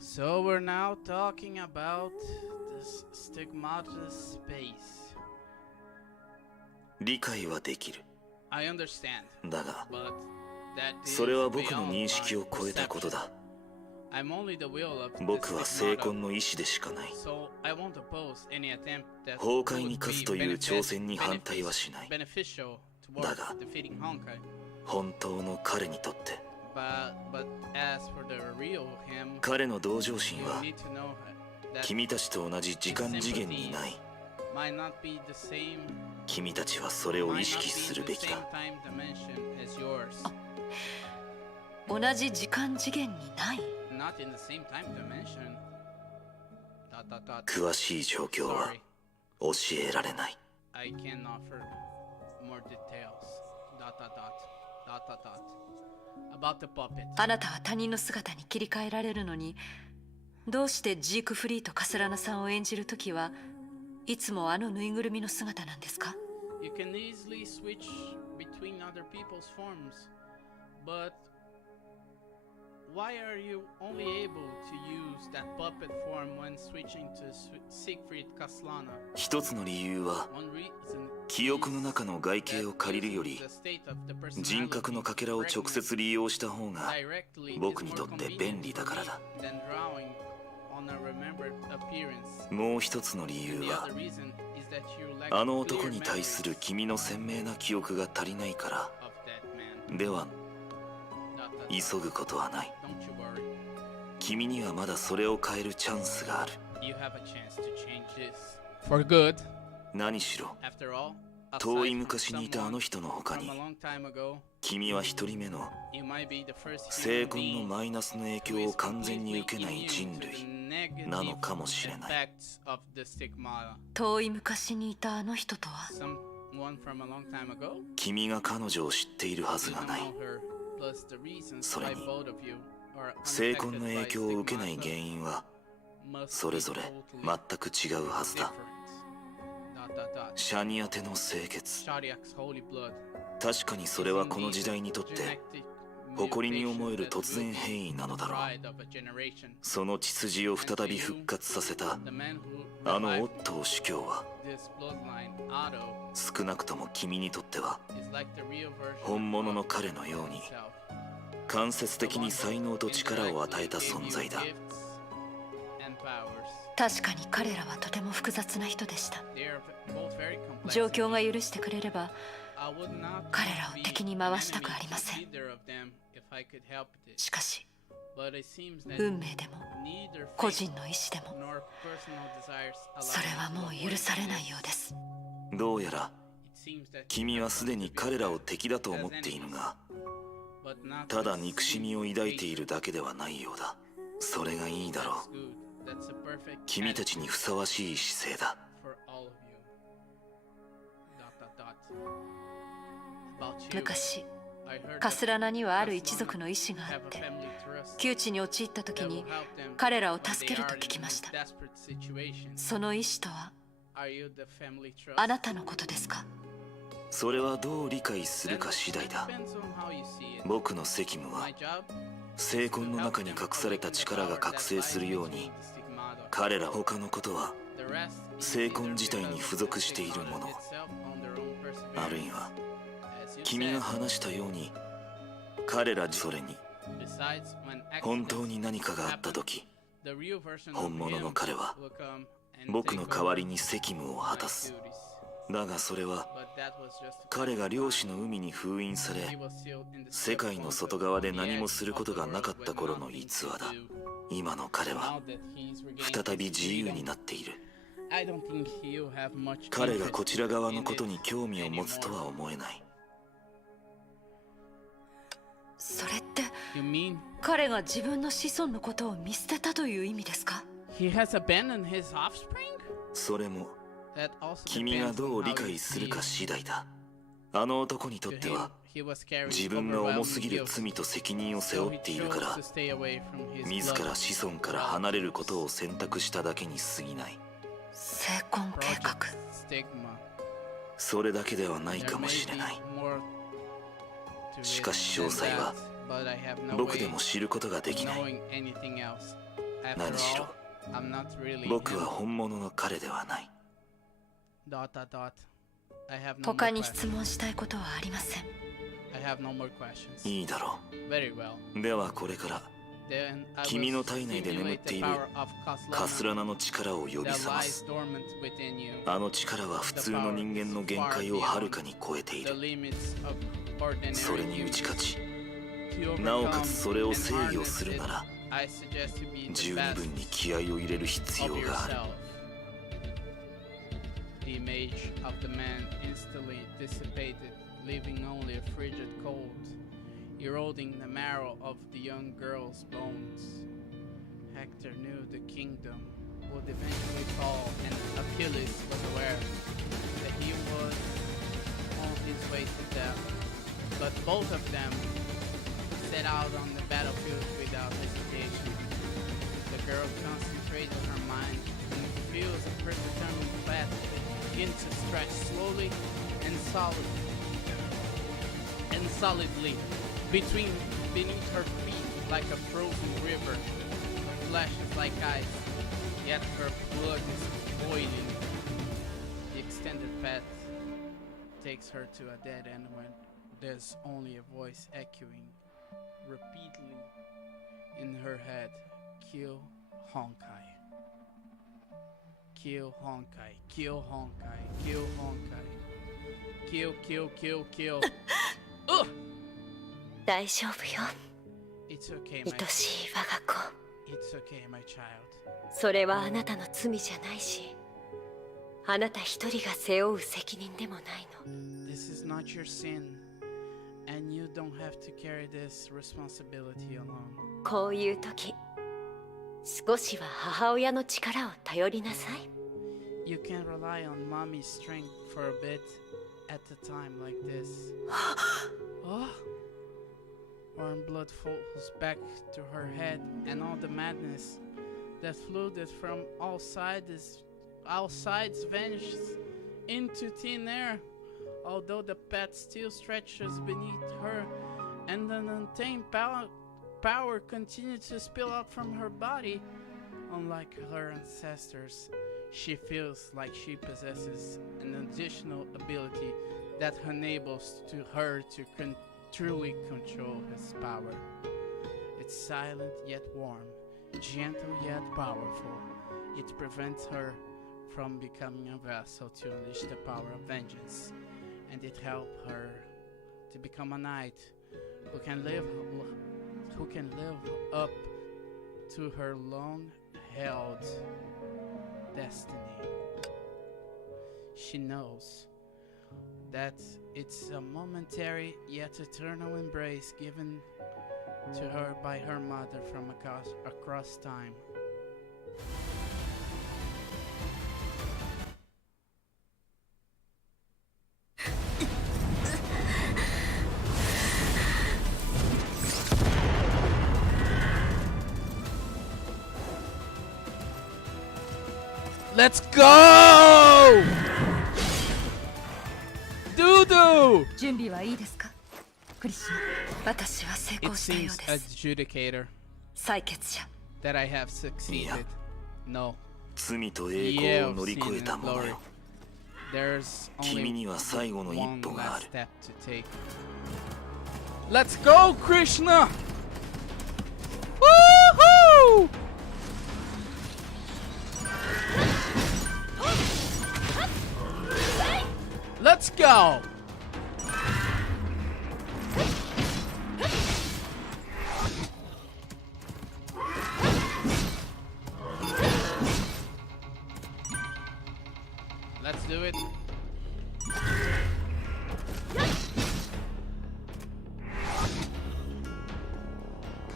So we're now talking about this stigmata space. 理解はできる。 I understand. だが、 But that それは is 僕の beyond 認識を超えたことだ。 I'm only the will of 僕は this 成 stigmata, 婚の意志でしかない。 so I won't oppose any attempt that 崩壊に would 勝つ be という挑戦に反対はしない。 beneficial だ towards が、 defeating Honkai. 本当の彼にとって、 But as for the real him, 彼の同情心 you は need to know that 君たちと同じ時間次元にない。 might not be the same, 君たちはそれを might 意 not 識 be す in る the べき same だ。 time dimension as yours. 同じ時間次元にない。 Not in the same time dimension. Dot. 詳しい状況は Sorry, 教えられない。 I can offer more details. Dot. About the puppet. あなたは他人の姿に切り替えられるのに、どうしてジークフリーとカスラナさんを演じるときはいつもあのぬいぐるみの姿なんですか？ You can easily switch between other people's forms, but why are you only able to use that puppet form when switching to Siegfried Kaslana? 一つの理由は One reason 記憶の中の外形を借りるより the state of the 人格のかけらを直接利用した方が directly 僕にとって便利だからだ。 than drawing on a remembered appearance. もう一つの理由 The は other reason is that you lack あの clear 男に対する memories 君の鮮明な記憶が足りないから of that man. では Dot. 急ぐことはない。 Don't you worry. 君にはまだそれを変えるチャンスがある。 You have a chance to change this for good. 何しろ After all, 遠い aside from 昔にいたあの someone 人の他 from に a long time ago, 君は一人目の you might be the first 成 human 婚の being マイナスの影 who 響 is を完全に受けない completely 人 immune to 類 the negative なのかもしれない。 effects of the stigmata. 遠い昔にいたあの人とは Someone from a long time ago? 君が彼女を知っているはず You が don't ない。 know her, plus the reasons それ why に both of you are 成婚の unaffected 影 by 響を受けない stigmata 原因は must それ be ぞれ totally 全く違うはずだ。 different. シャニアテの清潔。 Shadiak's holy blood 確かにそれはこの時代にとって genetic 誇りに思える mutation that 突然変異なのだろう。 pride of a generation. その血筋を再び復活させた The man who あの revived オットー主教は this bloodline, Otto, 少なくとも君にとっては is like the real version 本物の of 彼のように himself. 間接的に才能と力を与えた Indirectly 存在 gave だ。 you gifts and powers. 確かに彼らはとても複雑な人でした。 They are both very complex. 状況が許してくれれば I would not 彼らを敵に回したくありません。 be either of them if I could help it. しかし But it seems that 運命でも neither 個 fate 人の意志でも nor personal desires そ allow れは me も to う許され avoid ない this. ようです。どうやら It seems that 君はすでに彼らを敵だと思っているが but not ただ with 憎しみを抱いているだけではないようだ。それがいいだろ That's う。 good. That's a perfect 君たちにふさわしい姿勢だ。 for all of you. About you, 昔 I heard カ that スラナにはある一族の意志があ have っ a て family trust 窮地に陥った時 that に will help them 彼らを when 助 they けると are 聞き in ま a した。 desperate situation. その意志とは Are you the family trust? あなたのことですか？それはどう理解するか次第 That だ。 depends on how you see it. 僕の責務は My job 成婚の中に隠された力が覚醒するように彼ら他のことは the rest is 成婚 either 自体 because に of 付 the 属している stigmata もの itself on their own あるい perseverance. は As you 君が said, 話したように彼らそれに besides, when 本当に accidents 何かがあった happen, 時 the real version of 本物の him 彼は will come and 僕の take 代わり over に責務を my 果たす。 duties. だがそれは But that was just 彼が漁師の海に封印され he was sealed in the 世界の外側で何もすることがなかった頃の逸話だ。今の彼は now that he's regained 再び自由になっている。 I don't think he'll have much 彼が interest こちら側の in ことに it 興味を持つと anymore. は思えない。それって You mean 彼が自分の子孫のことを見捨てたという意味ですか？ he has abandoned his offspring? それも That also 君が depends ど on う how 理 you 解する see か it. 次第だ。あの男にと To って him, は he was carrying 自分の重すぎ overwhelming る guilt, 罪と責任を背 so 負 he っているか chose ら to stay away from his 自ら blood 子孫から離れることを選択しただけに過ぎない。成婚計画。 project stigma. それだけではない There かも may しれ be ない。 more to し it かし詳 than 細は that, but I have no 僕で way も知ることができない。 knowing anything else. After 何しろ all, I'm not really 僕は him. 本物の彼ではない。 I have no 他 more に質 questions. 問したいことはありません。 I have no more questions. いいだろ Very well. う。ではこれから Then I 君 will の体内で眠っている stimulate the power of カス Kaslana ラナの力を呼び that 覚ま lies す。 dormant within you. あの力は普通の人間の限界をはるかに超えてい The る。 limits of ordinary それに打 use. ち勝ち To なおか overcome つそれを and 制御 harness する it, なら I suggest you be 十 the 二 best 分に気合を入れる必 of 要がある。 yourself. The image of the man instantly dissipated, leaving only a frigid cold, eroding the marrow of the young girl's bones. Hector knew the kingdom would eventually fall, and Achilles was aware that he was on his way to death. But both of them set out on the battlefield without hesitation. The girl concentrated her mind and feels a predetermined path begin to stretch slowly and solidly beneath her feet like a frozen river. Flashes like ice, yet her blood is boiling. The extended path takes her to a dead end when there's only a voice echoing repeatedly in her head. Kill Honkai. Kill Honkai. Kill Honkai. Kill Honkai. Kill, kill, kill, kill. Ugh! 大丈夫よ、 It's okay, my 愛しい我が子。 It's okay, my child. それはあなたの罪じゃないし、あなた一人が背負う責任でもないの。 This is not your sin, and you don't have to carry this responsibility alone. こういう時、少しは母親の力を頼りなさい。 You can rely on mommy's strength for a bit at a time like this. Oh. Warm blood flows back to her head, and all the madness that flooded from all sides vanishes into thin air. Although the path still stretches beneath her, and an untamed power continues to spill out from her body, unlike her ancestors, she feels like she possesses an additional ability that enables her to truly control his power. It's silent yet warm, gentle yet powerful. It prevents her from becoming a vessel to unleash the power of vengeance, and it helps her to become a knight who can live up to her long-held destiny. She knows that it's a momentary yet eternal embrace given to her by her mother from across time. Let's go! Doo-doo! 準備はいいですか？クリシナ、私は成 It 功したよ seems うです。 adjudicator 採決者。 that I have succeeded. No. 罪と栄 Yeah, 光を of 乗り sin 越え and たもの glory. よ。 There's 君 only には最後の一 one 歩があ last る。 step to take. Let's go, Krishna! Woohoo! Let's go! Let's do it.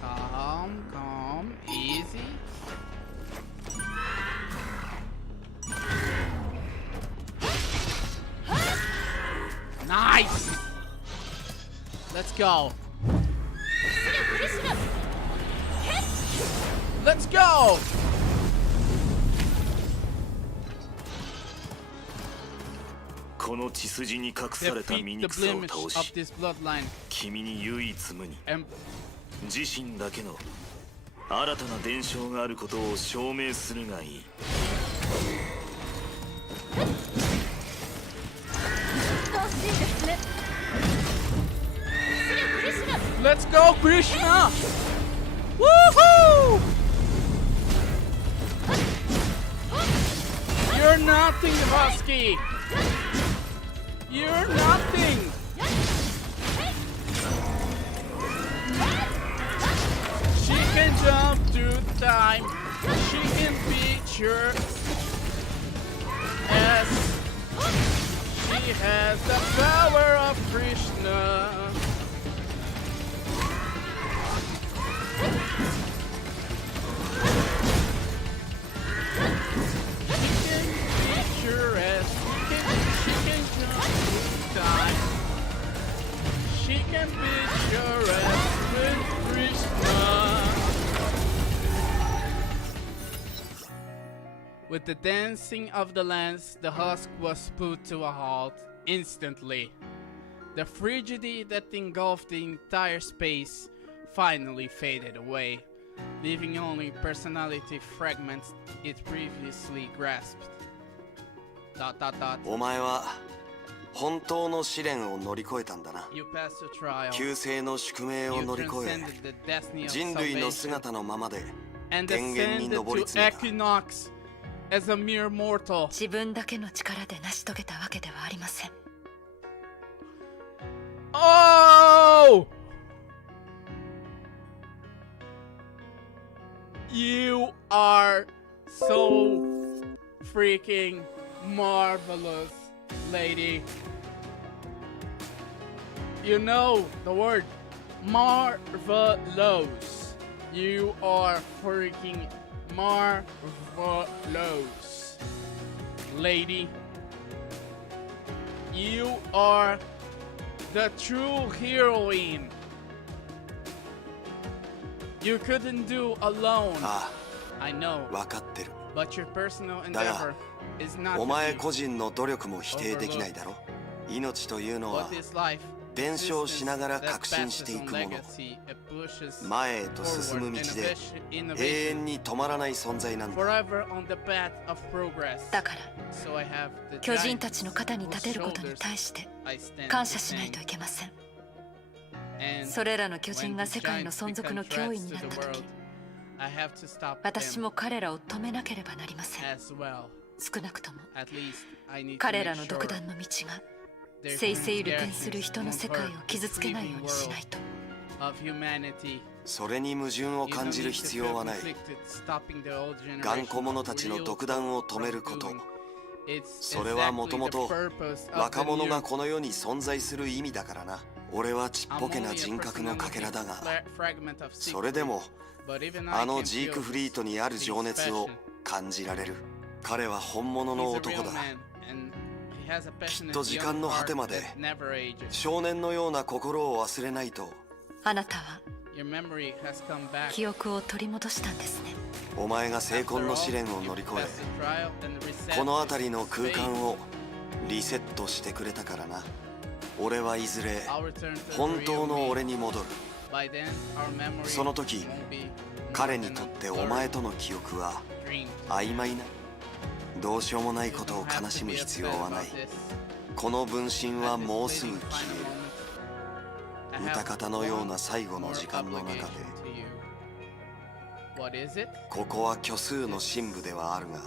Calm, easy. Nice! Let's go. Let's go!この血筋に隠された Defeat the 醜さを blemish 倒 of し this bloodline 君に唯一無二 and 自身だけの新たな伝承があることを証明するがいい。 Let's go, Krishna! Woohoo! You're nothing, Husky! You're nothing! She can jump through time. She can beat your ass. She has the power of Krishna. She can beat your ass with Krishna. With the dancing of the lance, the husk was put to a halt instantly. The frigidity that engulfed the entire space finally faded away, leaving only personality fragments it previously grasped. ... お前は本当の試練を乗り越えたんだな。 You passed the trial. 救世の宿命を You 乗り越 transcended the destiny え、 of 人類の salvation 姿のままで and 天元に ascended 上り to 詰めた。 Equinox as a mere mortal. 自分だけの力で成し遂げたわけではありません。 Oh! You are so freaking marvelous, lady. You know the word marvelous. You are freaking marvelous, lady. You are the true heroine. You couldn't do alone. あ I know, あ、分かってる。 but your personal だが endeavor is not お to 前 be 個人の努力も否定できないだろ。命というのは what is life. 伝承しながら革新していくもの。前へと進む道で永遠に止まらない存在なんだ。だから巨人たちの肩に立てることに対して感謝しないといけません。それらの巨人が世界の存続の脅威になった時、私も彼らを止めなければなりません。少なくとも彼らの独断の道がせいせい流転する人の世界を傷つけないようにしないと。それに矛盾を感じる必要はない。頑固者たちの独断を止めること、それはもともと若者がこの世に存在する意味だからな。俺はちっぽけな人格のかけらだが、それでもあのジークフリートにある情熱を感じられる。彼は本物の男だ。きっと時間の果てまで少年のような心を忘れないと。あなたは記憶を取り戻したんですね。お前が成婚の試練を乗り越え、この辺りの空間をリセットしてくれたからな。俺はいずれ本当の俺に戻る。その時彼にとってお前との記憶は曖昧な。どうしようもないことを悲しむ必要はない。この分身はもうすぐ消える。歌方のような最後の時間の中でここは虚数の深部ではあるが、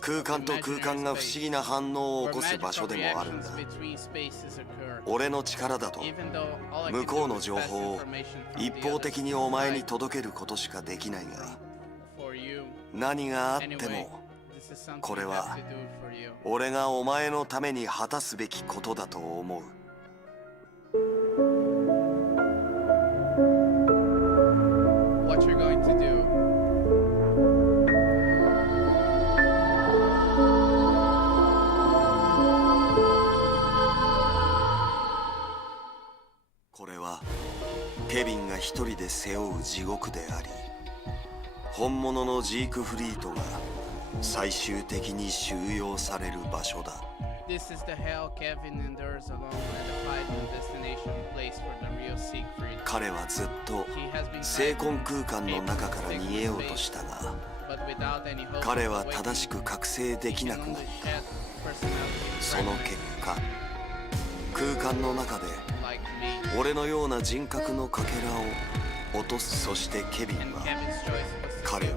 空間と空間が不思議な反応を起こす場所でもあるんだ。俺の力だと向こうの情報を一方的にお前に届けることしかできないが、何があってもこれは俺がお前のために果たすべきことだと思う。What you're going to do. これはケビンが一人で背負う地獄であり、本物のジークフリートが最終的に収容される場所だ。This is the hell Kevin endures alone and the final destination place for the real Siegfried. 彼はずっと精魂空間の中から逃げようとしたが、彼は正しく覚醒できなくなった。その結果、空間の中で俺のような人格のかけらを落とす。そしてケビンは彼を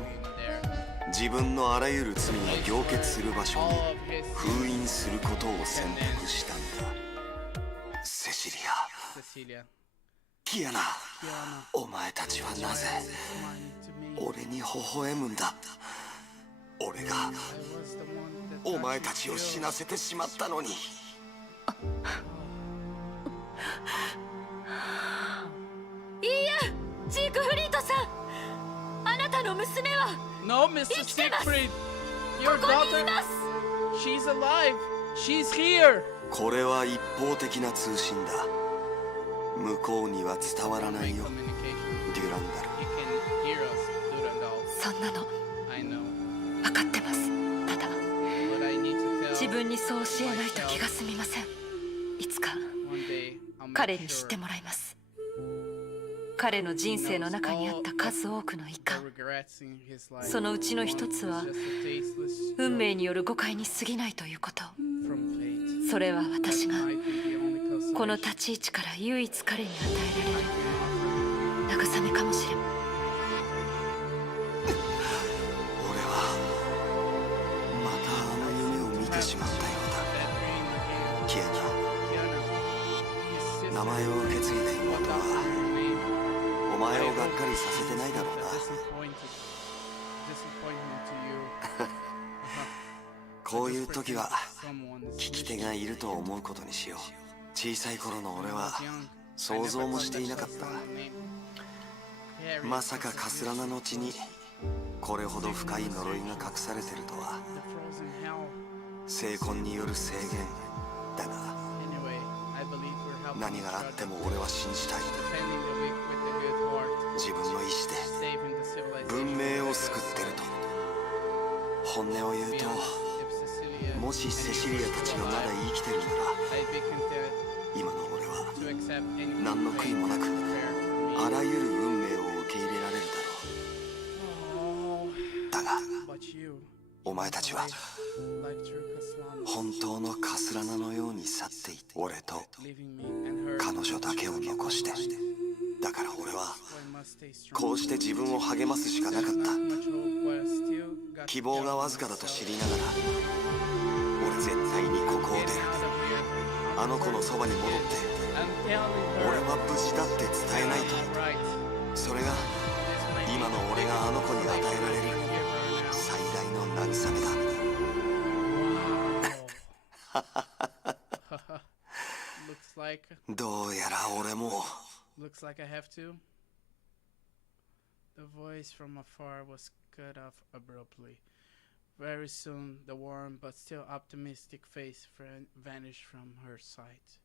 自分のあらゆる罪が凝結する場所に封印することを選択したんだ。セシリア、キアナ、お前たちはなぜ俺に微笑むんだ。俺がお前たちを死なせてしまったのに。いいえ、ジークフリートさん、あなたの娘は No, Mr. Siegfried, your daughter, she's alive, she's here. これは一方的な通信だ。向こうには伝わらないよ、デュランダル。そんなの分かってます。ただ自分にそう教えないと気が済みません。いつか彼に知ってもらいます。彼の人生の中にあった数多くの遺憾、そのうちの一つは運命による誤解に過ぎないということ。それは私がこの立ち位置から唯一彼に与えられる慰めかもしれん。俺はまたあの夢を見てしまったようだ。キアナ、名前を受け継いだ妹はお前をがっかりさせてないだろうな。こういう時は聞き手がいると思うことにしよう。小さい頃の俺は想像もしていなかった。まさかカスラナの地にこれほど深い呪いが隠されてるとは。精魂による制限だが、何があっても俺は信じたい。自分の意志で文明を救ってると。本音を言うと、もしセシリアたちがまだ生きてるなら、今の俺は何の悔いもなくあらゆる運命を受け入れられるだろう。だがお前たちは本当のカスラナのように去っていって、俺と彼女だけを残して。だから俺はこうして自分を励ますしかなかった。希望がわずかだと知りながら、俺絶対にここを出る。あの子のそばに戻って、俺は無事だって伝えないと。それが今の俺があの子に与えられる最大の慰めだ。どうやら俺もLooks like I have to. The voice from afar was cut off abruptly. Very soon, the warm but still optimistic face vanished from her sight.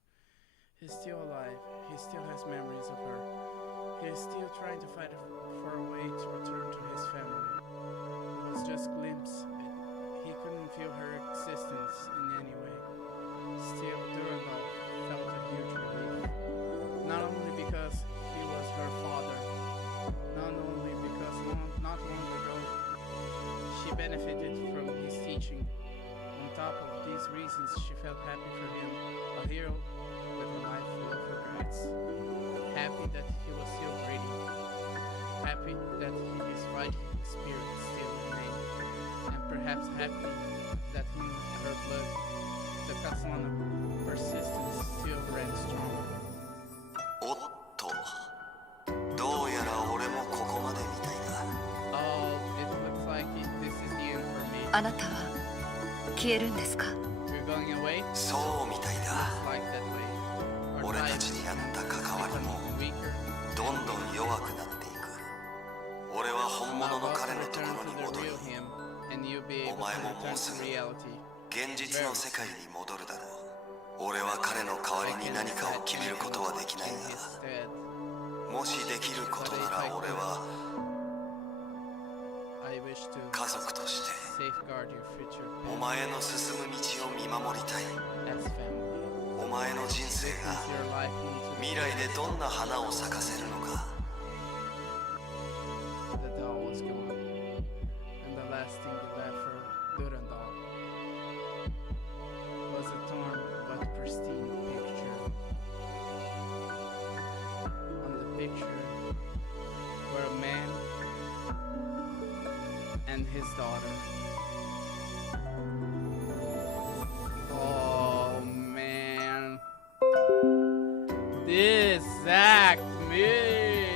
He's still alive. He still has memories of her. He is still trying to find for a way to return to his family. It was just a glimpse. He couldn't feel her existence in any way. Still, Durandal felt a huge relief. Not only because he was her father, not only because not long ago she benefited from his teaching. On top of these reasons, she felt happy for him, a hero with a life full of regrets. Happy that he was still breathing. happy that his fighting spirit still remained, and perhaps happy that in her blood the Katsuana persistence still ran strong. おっと、どうやら俺もここまでみたいだ。Oh, it looks like this is the end for me. あなたは消えるんですか？ You're going away? そうみたいだ。 It's like that way. Our 俺た lives ちにあった関わりも becoming weaker. どんどん弱くなっていく。俺は本物の彼のところに戻り、 And you'll be able お前 to も return もうす to ぐ reality. 現実の世界に戻るだろう。俺は彼の代わりに何かを決めることはできないが、 Instead, もしできることなら俺は I wish to 家族として safeguard your future お前の進む道を見守りたい。 as family. お前の人生 Is が your life into 未来でどんな花を咲かせるのか。 the doll was gone, and the last thing left for Durandal was a torn but pristine picture. On the picture were a man and his daughter. Oh man, this act me,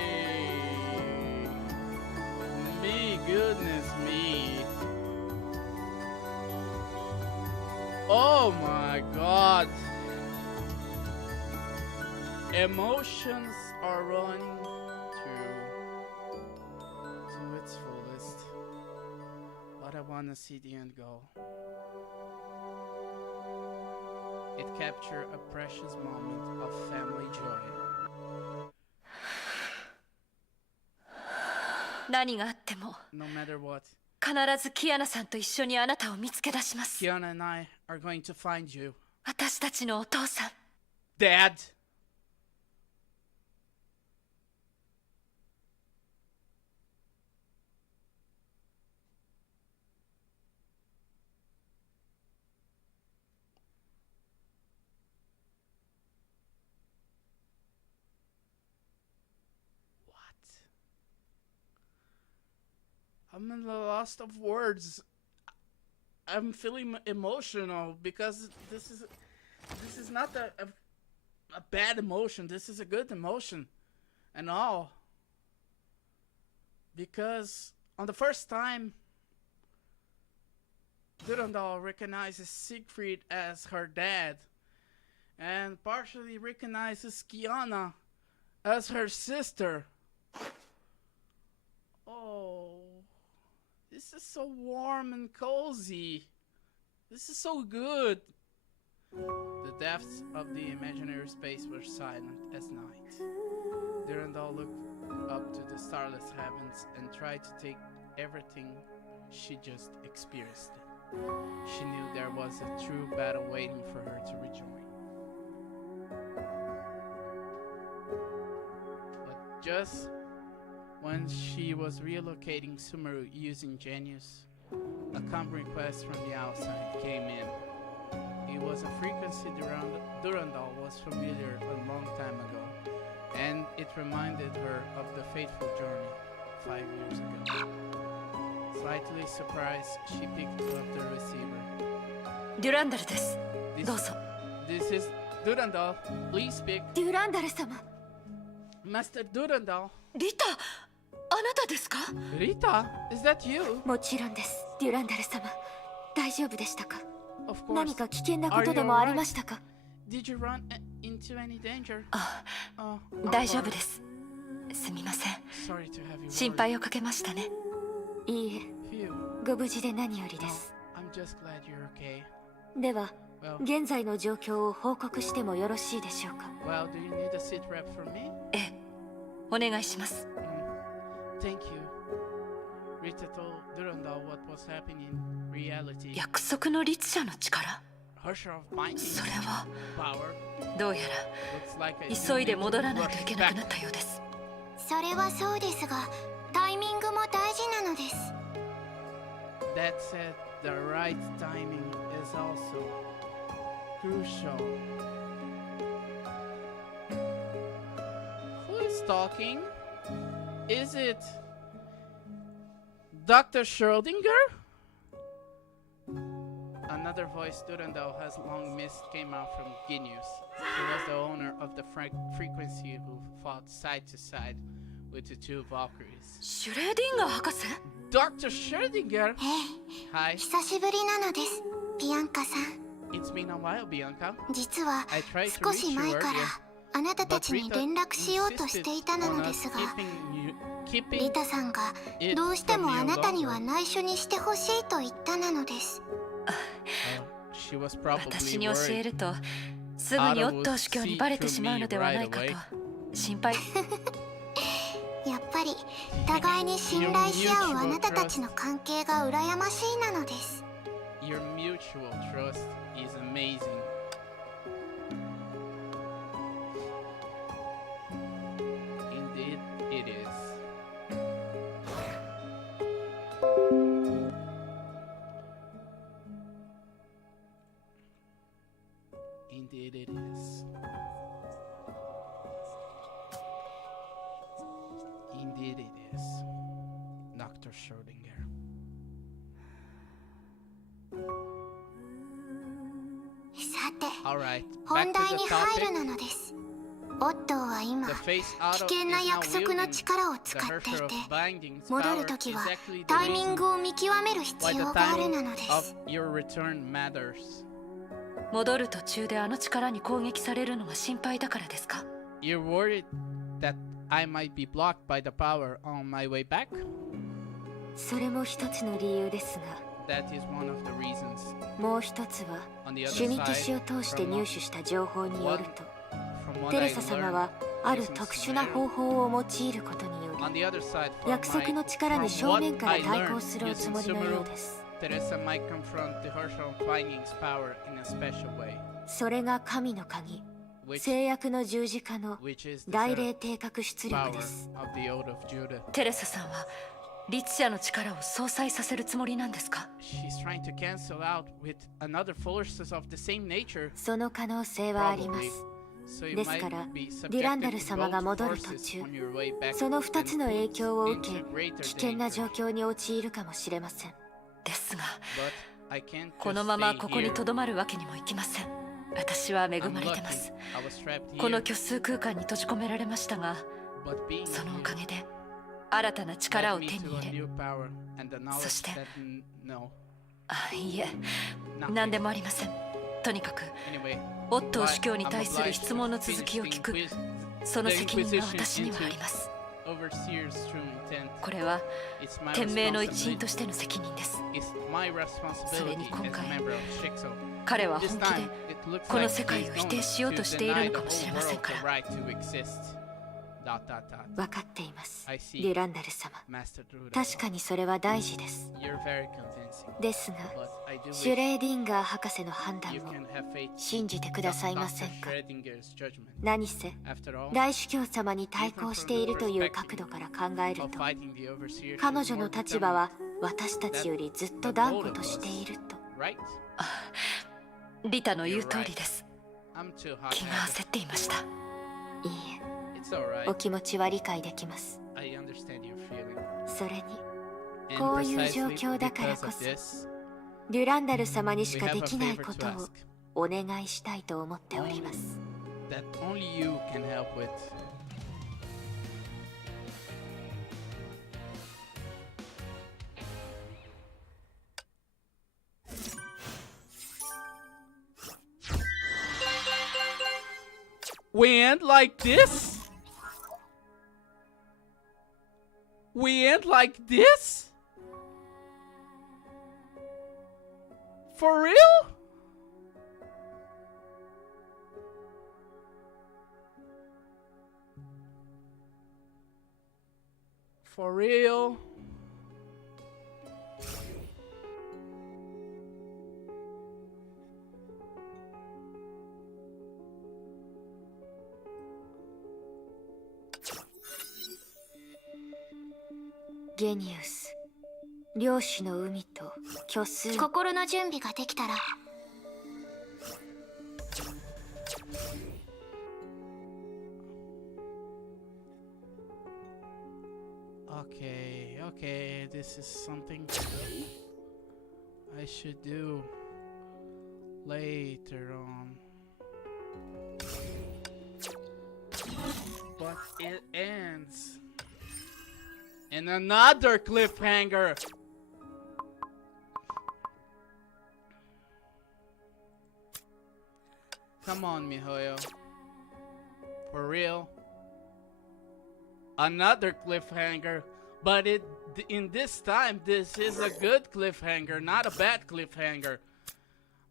goodness me. Oh my god. Emotions are running to its fullest. But I wanna see the end goal. It captured a precious moment of family joy. 何があっても No matter what, 必ずキアナさんと一緒にあなたを見つけ出します。 Kiana and I are going to find you. 私たちのお父さん。 Dad! I'm in the lost of words. I'm feeling emotional because this is not a bad emotion. This is a good emotion, and all because on the first time, Durandal recognizes Siegfried as her dad, and partially recognizes Kiana as her sister. Oh. This is so warm and cozy. This is so good. The depths of the imaginary space were silent as night. Durandal looked up to the starless heavens and tried to take everything she just experienced. She knew there was a true battle waiting for her to rejoin. But just when she was relocating Sumeru using Genius, a calm request from the outside came in. It was a frequency Durandal was familiar a long time ago, and it reminded her of the fateful journey 5 years ago. Slightly surprised, she picked up the receiver. デュランダルです。どうぞ。 This is Durandal. Please speak. デュランダル様。 Master Durandal. リタ、あなたですか？ Rita, is that you? もちろんです。デュランダル様。大丈夫でしたか？ Of course. 何か危険なことでもありましたか？ Did you run into any danger? あ、 Oh, 大丈夫です。すみません。 sorry to have you 心 worried. 配をかけましたね。いいえ、 Phew. ご無事で何よりです。 I'm just glad you're okay. では、 Well, 現在の状況を報告してもよろしいでしょうか？ well, do you need a sit rep for me? ええ、お願いします。 Thank you. Rita told Durandal what was happening in reality. 約束の律者の力？ Her share of binding それは power どうや looks like a ら急いで戻らないといけなくなったようです。それはそうですが、タイミングも大事なのです。 That said, the right timing is also crucial. Who is talking? Is it Dr. Schrödinger? Another voice student that has long missed came out from Genius. He was the owner of the frequency who fought side to side with the two Valkyries. シュレーディンガー博士 Dr. Schrödinger? え Hi. え、久しぶりなのです、ビアンカさん。 It's been a while, Bianca. 実は I tried to 少 reach し you 前から earlier, あなたたち but に Rita 連絡しようとしていた insisted の on で us すが、 keeping リタさんが it どうしても from you あなたには longer. 内緒にしてほしいと言ったなのです。 She was 私 probably に教え worried. るとすぐにオットー司教にバレてしまうのではないかと心配。やっぱり互いに信頼し合うあなたたちの関係が羨ましいなのです。 Your mutual trust is amazing. Indeed, it is. Indeed, it is. Indeed, it is. Dr. Schrödinger. さて、 Alright, 本 back to 題 the に入る topic. なのです。オットーは今 The face 危 auto 険な is now 約束の wielding 力を the 使ってい Herrscher て、 of Binding's 戻る power とき is は actually the タイミン reason グを見極める必 why the 要があるな timing ので of す。 your return matters. 戻る途中であの力に攻撃されるのが心配だからですか？ You're worried that I might be blocked by the power on my way back? それも一つの理由ですが、 That is one of the reasons. もう一つは On the シュ other ミティ氏 side, を通して from 入手した情報によると、 from what テ I レサ様 learned はある using 特殊な scenario, 方法を用いることによ on り the other side, from 約束の力に from 正 what 面から I 対 learned 抗するおつ using もりのよ Sumeru, うです。 Teresa might confront the Herrscher of Binding's power in a special way, それが神の鍵、 which, 制約の十字架の which is the 大霊定格出力 power です。 of the Oath of Judah. テレサさんは律者の力を相殺させるつもりなんですか？ She's trying to cancel out with another forces of the same nature, その可能性はありま probably. す。 So you です might から be デュラン subjected ダル to 様が both 戻る途 forces 中、 on your way back その2つの影響を受け into greater 危険な danger. 状況に陥るかもしれません。ですが But I can't こ just のまま stay ここに here. とどまるわけにもいきません。私は恵 I'm まれて lucky ます。 I was trapped この here, 虚数空間に閉じ込められましたが、 but being そのおか here げで新たな力 led を me 手に to 入 a れ、 new power and the knowledge そして that no, いいえ、 nothing. 何でもありません。とにかく Anyway, オットー why 司教に I'm 対する obliged 質 to 問の続きを finish 聞く the inquis- その the 責任が inquisition 私にはあ into ります。 overseer's true intent. これは It's my 天命の一員 responsibility. としての責任です。 It's my それ responsibility に as 今 a 回 member of Shikso. 彼は This 本気で time, it looks この like 世界 he's を否 going 定しようと to している deny の the かもし whole れません world か the ら。 right to exist. Dot, dot, dot. 分かっています。 I デ see. ュランダル様。 Master Druid. 確かにそれは大事です。 You're very convincing. ですが、 But I do シュ wish レーディンガー博士の判断 you を can have faith 信じてくださいません Dr. か。 Schrödinger's judgment. 何せ After all, 大主教様に対抗しているという角度から考える of と、 fighting the overseer 彼女の立場は私たちよりずっと断固としていると。 right? リタの言う通りです。 I'm too 気が hot. 焦っていました。いい It's え、 alright. お気持ちは理解できます。 I understand your feeling. それに、 And こういう precisely 状況だから because こ of そ this, デュランダル様にし we か have で a きない favor こ to とを ask お願いしたいと思っております。 that only you can help with. We end like this? We end like this? For real? For real?「ゲニウス、漁師の海と虚数」心の準備ができたら Okay, okay, this is something I should do later on. But it ends in another cliffhanger. Come on, Mihoyo. For real. Another cliffhanger. But in this time, this is a good cliffhanger, not a bad cliffhanger,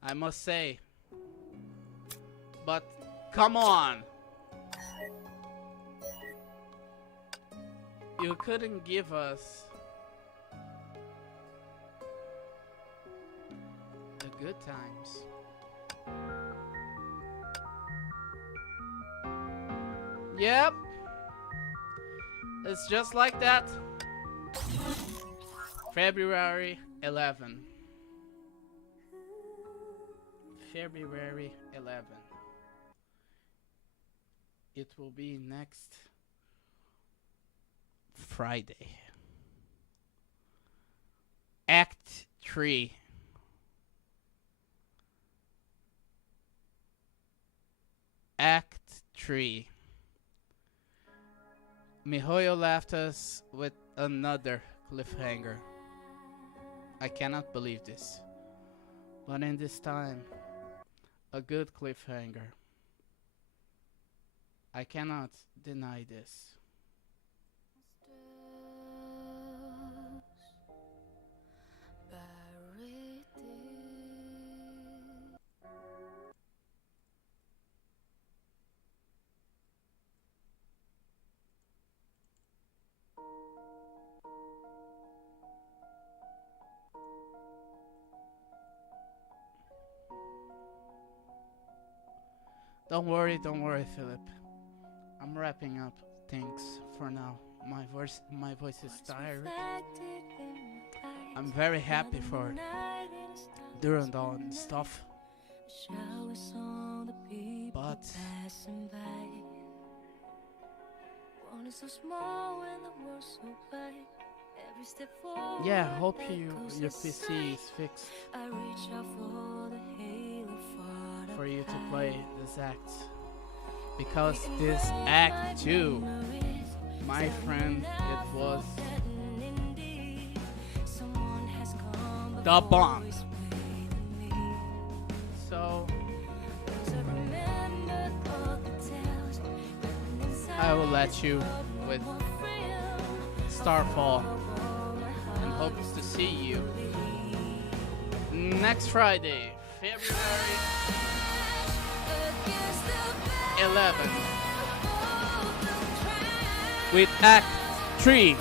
I must say. But come on. You couldn't give us the good times. Yep. It's just like that. February 11. February 11. It will be next Friday. Act 3. Act 3. Mihoyo left us with another cliffhanger. I cannot believe this. But in this time, a good cliffhanger. I cannot deny this. Don't worry, Philip. I'm wrapping up things for now. My voice is tired. I'm very happy for Durandal and stuff. But yeah, hope your PC is fixed for you to play this act, because this act 2, my friend, it was the bomb. So I will let you with Starfall and hope to see you next Friday, February 11, with Act 3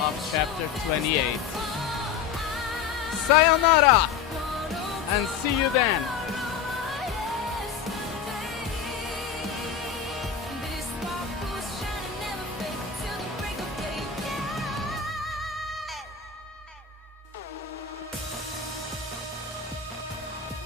of Chapter 28. Sayonara, and see you then.